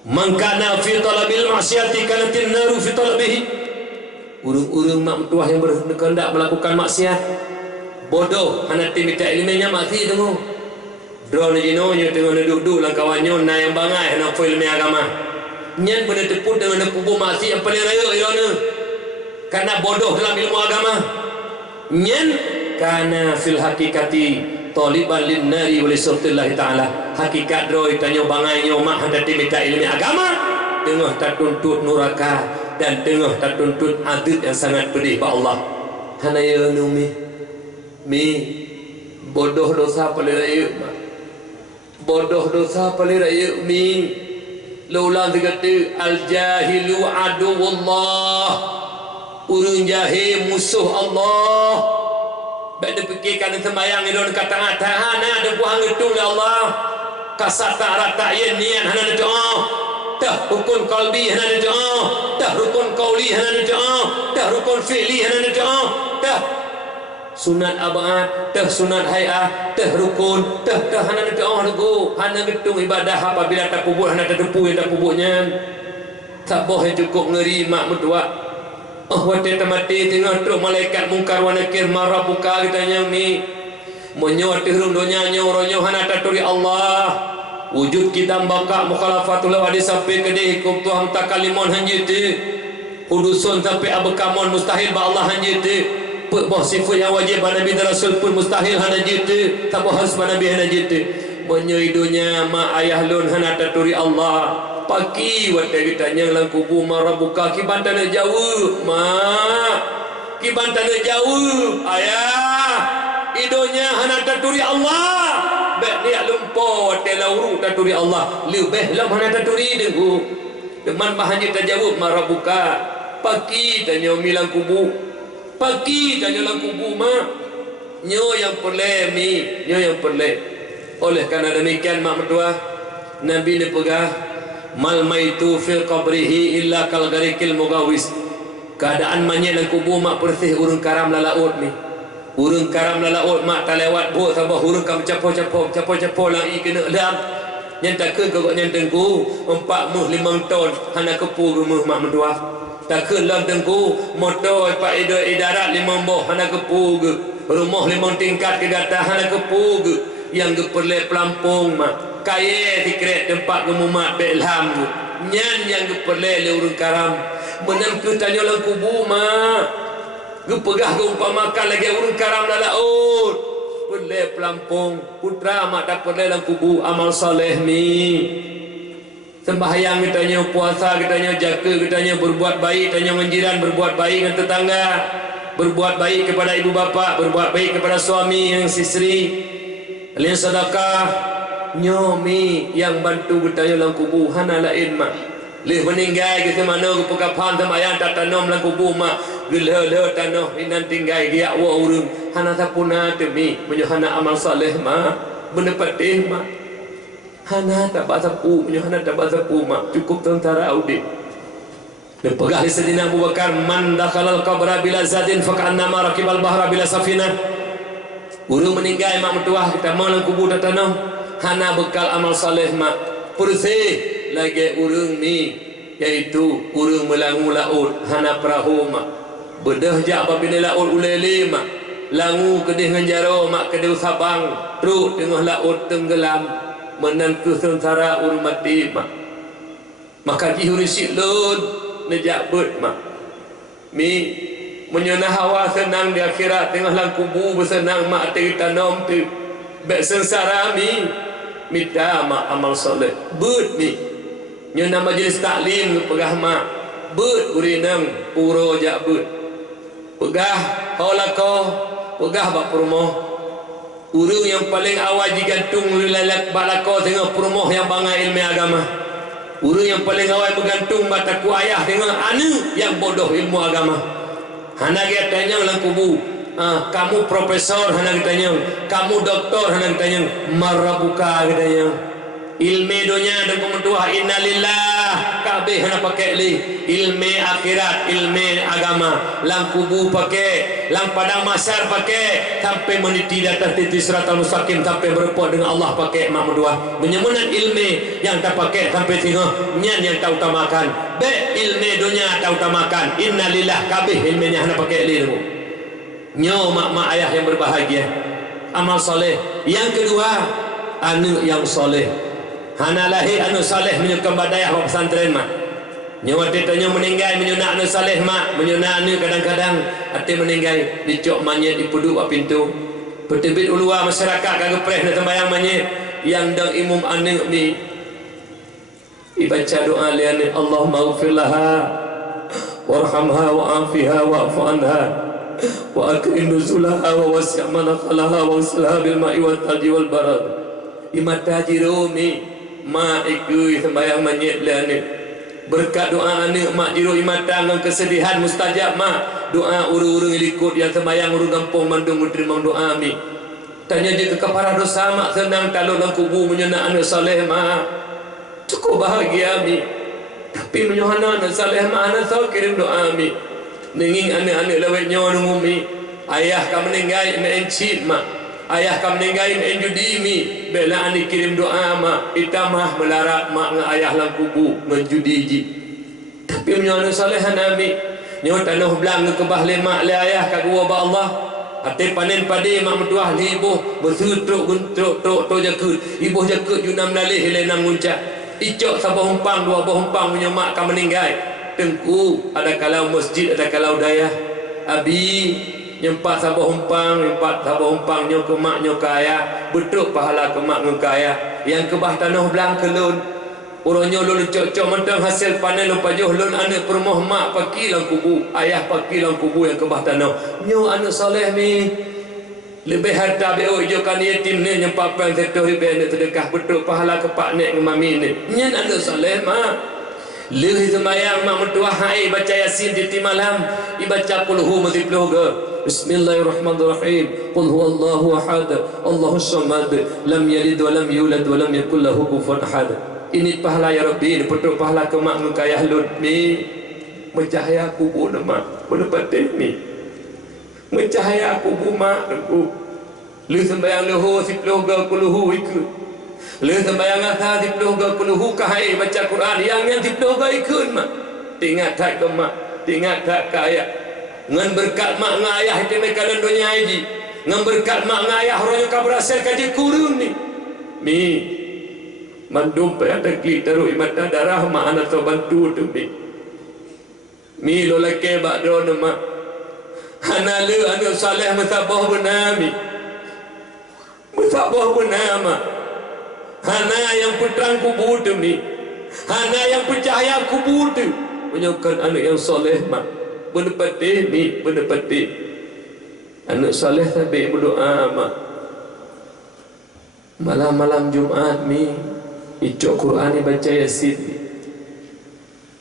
mangkana fi talabil maksiati kanatin naru fi talabihi urung-urung mak mendoah yang berkehendak melakukan maksiat bodoh hana timita ilminya mati tunggu drone jinonya tengah duduk lang kawannya na yang bangai hana ilmu agama nyan benar tepuk dengan pubu masih yang paling raya irona karena bodoh dalam ilmu agama nyan karena fil hakikati taliban lin nari wa lisultillah taala hakikat roi tanya bangai nyomak hadati minta ilmu agama tengah tertuntut neraka dan tengah tertuntut adab yang sangat pedih ba Allah hana ya mi bodoh dosa paling raya bodoh dosa paling raya mi laulah dikata al-jahilu aduwullah urun jahil musuh Allah baik dia fikirkan sembayang dia kata hana ada buang itu oleh Allah kasat tak yen niat hana doa dah rukun qalbi hana doa dah rukun qauli hana doa dah rukun fi'li hana doa dah sunat abad dah sunat hayah dah rukun dah hana doa ruku hana ngitung ibadah apabila tak kubur hana terdepu yang tak kuburnya tak boleh cukup ngeri mak mertua waktu mati tengah teruk malaikat mungkar wa nakir marah buka kitanya mi menyuat tirung dunia nyoronyo hana taturi Allah wujud kita baka mukhalafatul hadis sampai kedih hukum Tuhan takalimon hanjiti hudusun sampai abakamon mustahil ba Allah hanjiti bah sifat yang wajib Nabi dan Rasul pun mustahil hana jitu tak harus Nabi hana jitu menyuidunya mak ayah lun hana taturi Allah pagi waktu ditanya lang kubu marah buka kibantana jauh mak kibantana jauh ayah idonya hana taturi Allah bek dia lumpur telauru taturi Allah lebih lam hana taturi dengu teman bahannya terjawab marah buka pagi tanya milang kubu pagi tanya lang kubu mak nyo yang perle mi nyo yang perle oleh karena demikian mak mertua Nabi ni pegah mal maitu fil qabrihi illa kal garikil mugawis. Keadaan manyet dalam kubur mak bersih urang karam lalaut ni. Urang karam lalaut mak tak lewat bot sabah urang kam capo lang i kena lam. Yang tak ke kau yang tengku 4 mah 5 ton hana kepu gemah mak mentua. Tak ke lam tengku motor pak idarat 5 boh hana kepu ge. Rumah 5 tingkat ke atas hana kepu ge. Yang ke perle pelampung mak. Kaya tikret tempat gemumat belam ge. Nyan yang ke perle le urang karam. Menang ke tanya lang kubur mak. Ge pegah ke umpamakan lagi urang karam lalaut. Perle pelampung putra mak tak perle dalam kubur amal soleh ni. Sembahyang kitanya, puasa kitanya, jaga kitanya, berbuat baik kitanya menjiran, berbuat baik dengan tetangga, berbuat baik kepada ibu bapa, berbuat baik kepada suami yang isteri, alih sedekah. Nyomi yang bantu kitanya dalam kubur hana lain mak. Leh meninggal kita mana ke pekapan sembahyang tak tanam dalam kubur mak. Gela tanah inan tinggal dia wa urang hana sapuna demi menyohana amal soleh mak benda patih mak hana tak basapu menyohana tak basapu mak cukup tentara audit dan pegah di sedina Abu Bakar man dakhalal qabra bila zadin faka'annama rakibal bahra bila safinah. Urang meninggal mak mentuah kita malang kubur tak tanah hana bekal amal soleh mak bersih lagi urang ni iaitu urang melangu laut hana perahu mak bedah jak apabila laut ulele mak langu kedih nganjaro mak kedih sabang truk tengah laut tenggelam menan ke sengsara urang mati mak maka dihurisik lun nejak bet mak mi menyona hawa senang di akhirat tengah lang kubur bersenang mak teri tanam tu bek sengsara mi minta mak amal soleh bet mi nyona majlis taklim pegah mak bet urinang puro jak bet pegah haulako pegah bak perumoh urang yang paling awal digantung lalak balako tengah perumoh yang bangai ilmu agama. Urang yang paling awal bergantung bataku ayah dengan anak yang bodoh ilmu agama. Hana dia tanya dalam kubur, kamu profesor, hana ditanya, kamu doktor, hana ditanya, marabuka ditanya. Ilmu dunia dan pementuah innalillah kabeh hana pakai li ilmu akhirat ilmu agama lang kubur pakai lang padang mahsyar pakai sampai meniti di atas titik siratal mustaqim sampai berpuas dengan Allah pakai mak mentua menyemunan ilmu yang tak pakai sampai tengah nyan yang tak utamakan be ilmu dunia tak utamakan innalillah kabeh ilmunya hana pakai li nyo mak ayah yang berbahagia amal soleh. Yang kedua anak yang soleh. Hana lahir anu saleh menyukan badayah wa pesantren mak. Nyawa tanya meninggal menyuna anu saleh mak, menyuna anu kadang-kadang hati meninggal dicok manyet di puduk wa pintu. Petebit ulua masyarakat kagak preh nak sembayang manyet yang dang imum anu ni. Ibaca doa liane Allahumma ighfir laha warhamha wa'afiha wa'fu anha wa akrim nuzulaha wa wasi' manaqalaha wa uslaha bil ma'i wal thalji wal barad. Imata jirumi mak ikui sembahyang manyet lani berkat doa anak mak jiru imata dengan kesedihan mustajab mak doa urung-urung ilikut yang sembahyang urung kampung mandung menerima doa mi tanya je ke para dosa mak senang taluk dalam kubur menyona anak saleh mak cukup bahagia mi tapi menyohana anak saleh mak anak tahu kirim doa mi ninging anak-anak lewat nyawa nunggu mi ayah kamu meninggal mencit mak ayah kamu meninggal menjudi mi bela ani kirim doa mak itamah melarat mak dengan ayah lang kubur menjudi ji tapi menyono salehan ami nyo tanah belang ke bahle mak le ayah kagua ba Allah ate panen padi mak mentuah li ibuh bersutruk guntruk tok jakut ibuh jakut junam lalih le nam nguncak icok sabah humpang dua bah humpang punya mak kamu meninggal tengku ada kalau masjid ada kalau dayah abi nyempat sabah humpang nyo ke mak nyo ke ayah betul pahala ke mak nyo ke ayah yang ke bah tanah belang ke lun orangnya lun cok-cok mentang hasil panen lu pajuh lun anak permoh mak paki lang kubu ayah paki lang kubu yang ke bah tanah nyo anak soleh ni lebih harta beo ijokan yatim ni nyempat pang setuh ribe anak sedekah betul pahala ke pak nek dengan mami ni nyan anak soleh mak leh sembahyang mak mentuah hai baca yasin di malam ibaca qulhu mazibluh ke Bismillahirrahmanirrahim. Qul huwallahu ahad, Allahus samad, lam yalid wa lam yulad wa lam yakul lahu kufuwan ahad. Ini pahala ya Rabbi, ini betul pahala ke mak ngkayah lun mi. Mencahaya kubur mak, berpatih mi. Mencahaya kubur mak aku. Lu sembayang leho siploh ga kuluhu ikut. Lu sembayang asa siploh ga kuluhu kahai baca Quran yang siploh ga ikut mak. Tingat tak ke mak, tingat tak kaya. Ngan berkat mak ngayah itu mereka dalam dunia ini. Ngan berkat mak ngayah orang yang berhasil kaji kurun ni. Mi mandum pa ada kli taruh mata darah mak anak so bantu tu mi lo leke bak do mak ana le anu saleh musabah benami musabah benama ana yang putrang kubur tu mi ana yang percaya kubur tu menyokkan anak yang soleh mak benepati mi benepati anak soleh sampai berdoa mak malam-malam Jumaat mi icok Quran baca Yasin.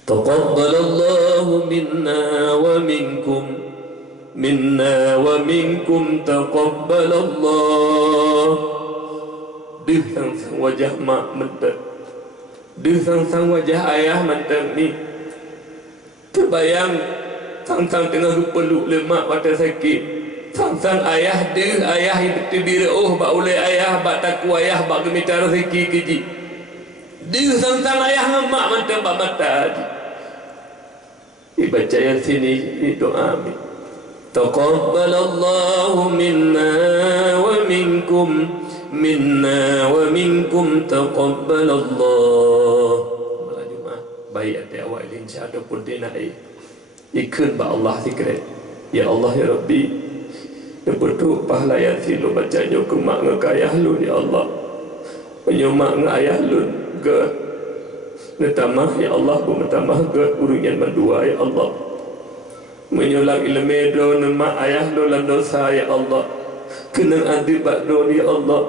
Taqabbalallahu minna wa minkum taqabbalallah. Duh sang wajah mak mentek, duh sang wajah ayah mentek ni. Terbayang sang tengah peluk lemak pada sakit. Sang ayah dia ayah itu bira bak oleh ayah bak takwa ayah bak gemitar rezeki keji. Dia sang ayah ngemak mata bak mata. Dibaca yang sini doa amin. Taqabbalallahu minna wa minkum taqabbalallah. Malam Jumaat baik ada awak lincah ataupun dinai. Ikut bak Allah zikir. Ya Allah ya Rabbi. Betul pahala Yasin lu bacanya ke mak ngayah lu ya Allah. Penyomak ngayah lu ke netamah ya Allah ku metamah ke urunyan mandua ya Allah. Menyulang ilmu do nama ayah lu lan dosa ya Allah. Kena adib bakdo ya Allah.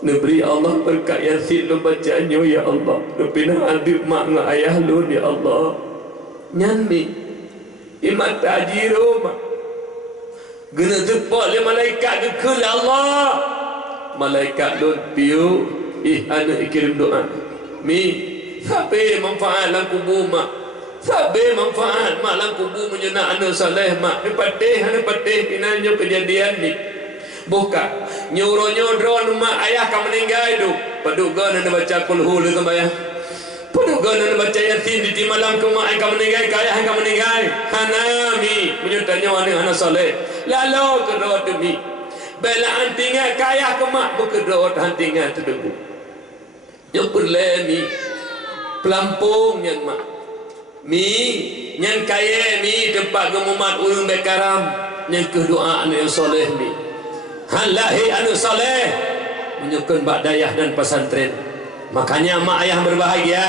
Neberi Allah berkat Yasin lu bacanya ya Allah. Nepinah adib mak ngayah lu ya Allah. Nyanmi imat tajiro mak guna jumpa le malaikat ke Allah. Malaikat don piu ana ikirim doa. Mi sabe manfaat lang kubur mak. Sabe manfaat mak lang kubur menyena ana saleh mak. Ni patih pinanya kejadian ni. Buka nyuruh mak ayah kamu meninggal tu. Paduga nak baca kulhu le sembayang. Paduga nak baca Yasin di malam ke mak kamu meninggal ke ayah kamu meninggal. Hanami menyutanya ana saleh. Lalu kedua demi bela antingan kaya kemak berkedua antingan terdebu jemput mi pelampung yang mak mi yang kaya mi tempat gemumat urung bekaram yang kedua anak yang soleh mi halahi anak soleh menyukai bak dayah dan pesantren. Makanya mak ayah berbahagia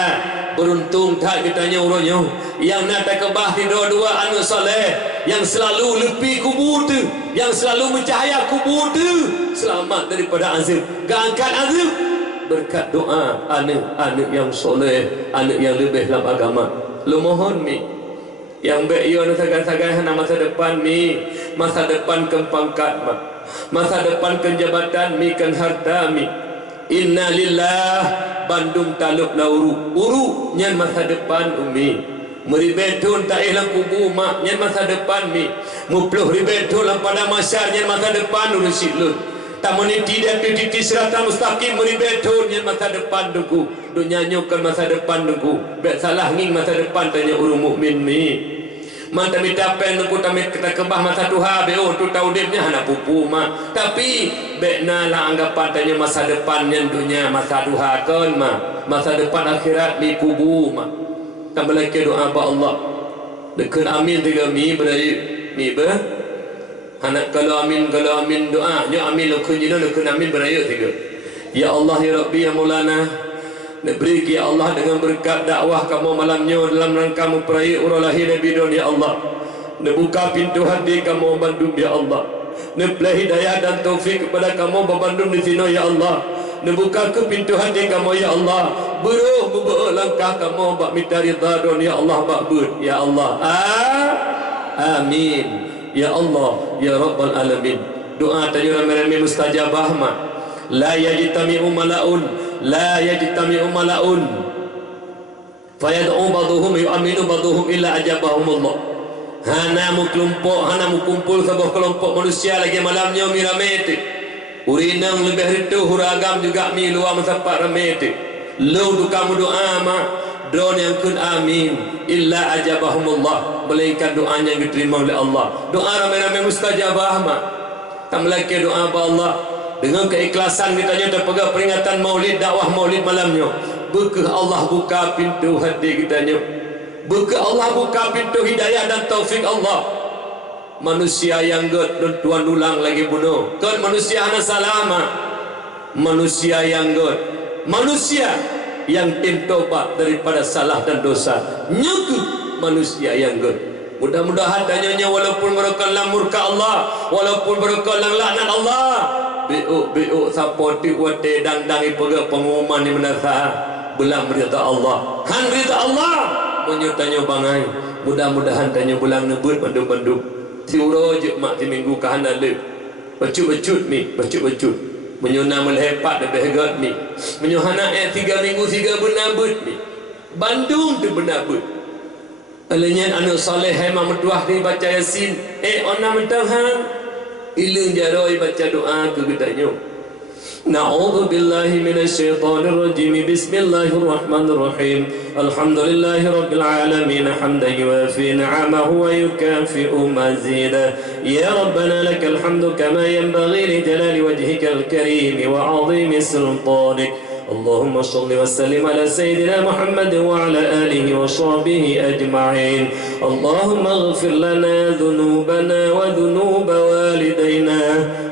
beruntung tak kitanya uronyo yang nak kebah di dua-dua anak soleh yang selalu lepi kubur tu, yang selalu mencahaya kubur tu, selamat daripada azab, gak angkat azab berkat doa anak-anak yang soleh, anak yang lebih dalam agama. Lu mohon mi yang baik yo sagai-sagai masa depan mi, masa depan ke pangkat mak, masa depan ke jabatan mi kan harta mi. Inna lillah Bandung taluk lauru uru nyan masa depan umi meribetun tak ilang kubu mak nyan masa depan mi mupluh ribetun lang pada masyar nyan masa depan urusit lu tamani tidak titik serata mustaqim meribetun nyan masa depan duku dunia nyukan masa depan duku bet salah nging masa depan tanya urung mukmin mi manta mitapen nuku tamit kita kebah masa tuha beo tu taudibnya hana pupu mak tapi bekna lah anggapan tanya masa depan yang dunia masa tuha kan mak masa depan akhirat mi kubu mak tambah lagi doa ba Allah dekun amin tiga mi berai mi ber anak kalau amin doa nyo amin lokun jino dekun amin berai tiga ya Allah ya Rabbi ya Maulana beri ya Allah dengan berkat dakwah kamu malamnya dalam rangka memperaih urulahi Nabi Don ya Allah. Buka pintu hati kamu Bandung ya Allah. Beri hidayah dan taufik kepada kamu Bandung di sini ya Allah. Buka ke pintu hati kamu ya Allah. Beruh langkah kamu bak minta ridha Don ya Allah bak ber ya Allah. Amin ya Allah ya Rabbal Alamin. Doa tanya ramai-ramai mustajabah mak. La yajtami'u mala'un fayad'u ba'dhum yu'minu ba'dhum illa ajabahumullah. Hanamu kelompok, hanamu kumpul sebuah kelompok manusia lagi malamnya miramete. Urinang lebih itu huragam juga mi luar masapak ramete. Lu tu kamu doa ma drone yang kun amin illa ajabahumullah, melainkan doanya yang diterima oleh Allah. Doa ramai-ramai mustajabah ma. Tak melaki doa apa Allah dengan keikhlasan kita terpegang peringatan maulid, dakwah maulid malamnya. Buka Allah buka pintu hati kita nya. Buka Allah buka pintu hidayah dan taufik Allah. Manusia yang god dan tuan ulang lagi bunuh. Kan manusia hana salama. Manusia yang god. Manusia yang tim tobat daripada salah dan dosa. Nyukut manusia yang god. Mudah-mudahan tanyanya walaupun mereka dalam murka Allah, walaupun mereka dalam laknat Allah, biuk sapoti wate dang-dang ipaga pengumuman ni menasa belang berita Allah. Han berita Allah menyutanya bangai. Mudah-mudahan tanya bulang nebut banduk-banduk. Tiuro je mak ti minggu kahana le. Becut-becut mi, becut-becut. Menyuna melhepat lebih hegat mi. Menyuhana 3 minggu 3 benabut mi. Bandung tu benabut. Alanya anak soleh hai mametuah ni baca Yasin. Ona mentahan. Ilung jaroi baca doa ke gedanya. Na'udzu billahi minasyaitonir rajim. Bismillahirrahmanirrahim. Alhamdulillahi rabbil alamin hamdan yuwafi ni'amahu wa yukafi'u mazida. Ya rabbana lakal hamdu kama yanbaghi li jalali wajhikal karim wa 'azimi sultanik. اللهم صل وسلم على سيدنا محمد وعلى آله وصحبه أجمعين. اللهم اغفر لنا ذنوبنا وذنوب والدينا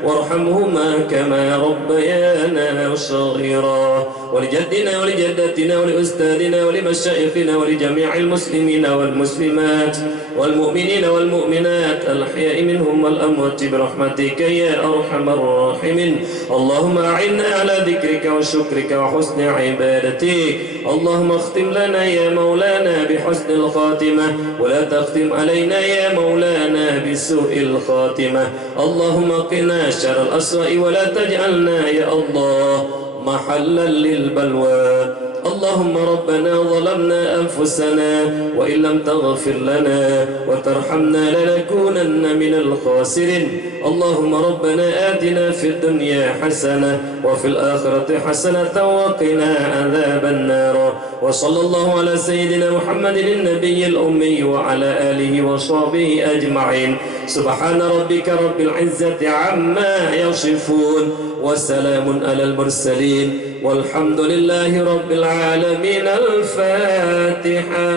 وارحمهما كما ربيانا صغيرا. ولجدنا ولجدتنا ولأستاذنا ولمشايخنا ولجميع المسلمين والمسلمات والمؤمنين والمؤمنات الأحياء منهم والأموات برحمتك يا أرحم الراحمين. اللهم أعنا على ذكرك وشكرك وحسن عبادتك. اللهم اختم لنا يا مولانا بحسن الخاتمة ولا تختم علينا يا مولانا بسوء الخاتمة. اللهم قنا شر الأسوأ ولا تجعلنا يا الله محلا للبلوى. اللهم ربنا ظلمنا أنفسنا وإن لم تغفر لنا وترحمنا لنكونن من الخاسرين. اللهم ربنا آتنا في الدنيا حسنة وفي الآخرة حسنة وقنا عذاب النار. وصلى الله على سيدنا محمد النبي الأمي وعلى آله وصحبه أجمعين. سبحان ربك رب العزة عما يصفون وسلام على المرسلين والحمد لله رب العالمين. الفاتحة.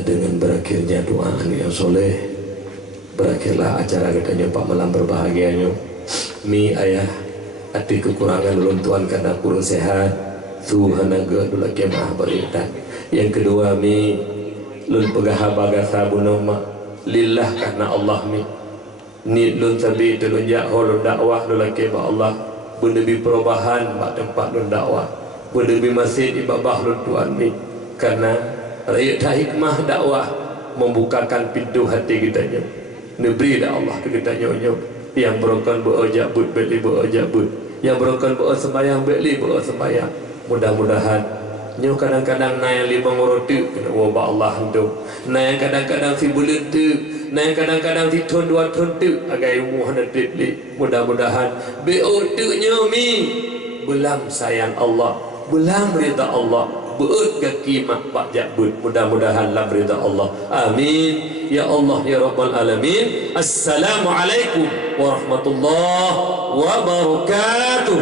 Dengan berakhirnya doa yang soleh, berakhirlah acara kita Pak malam berbahagianya. Mi ayah ati kekurangan ulun tuan karena kurang sehat, Tuhan agak dulu kemah berita. Yang kedua mi lun pegah bagasa bunoma lillah karena Allah mi. Ni lun sabi lun jauh lun dakwah lun kemah Allah. Benda bi perubahan mak tempat lun dakwah. Benda bi masjid ibabah lun tuan mi karena rakyat hikmah dakwah membukakan pintu hati kita nya. Neberi dah Allah ke kita nya yang berokan beojak but beli beojak but, yang berokan beo sembayang beli beo sembayang. Mudah-mudahan nyo kadang-kadang naik 5 roti kena wabak Allah hendak. Naik kadang-kadang si bulan tu, naik kadang-kadang si ton 2 ton tu agai umuh hendak beli. Mudah-mudahan beo tu nyo mi belam sayang Allah, belam rida Allah. Beut kaki mak pak jabut. Mudah-mudahan lah berita Allah. Amin ya Allah ya Rabbal Alamin. Assalamualaikum warahmatullahi wabarakatuh.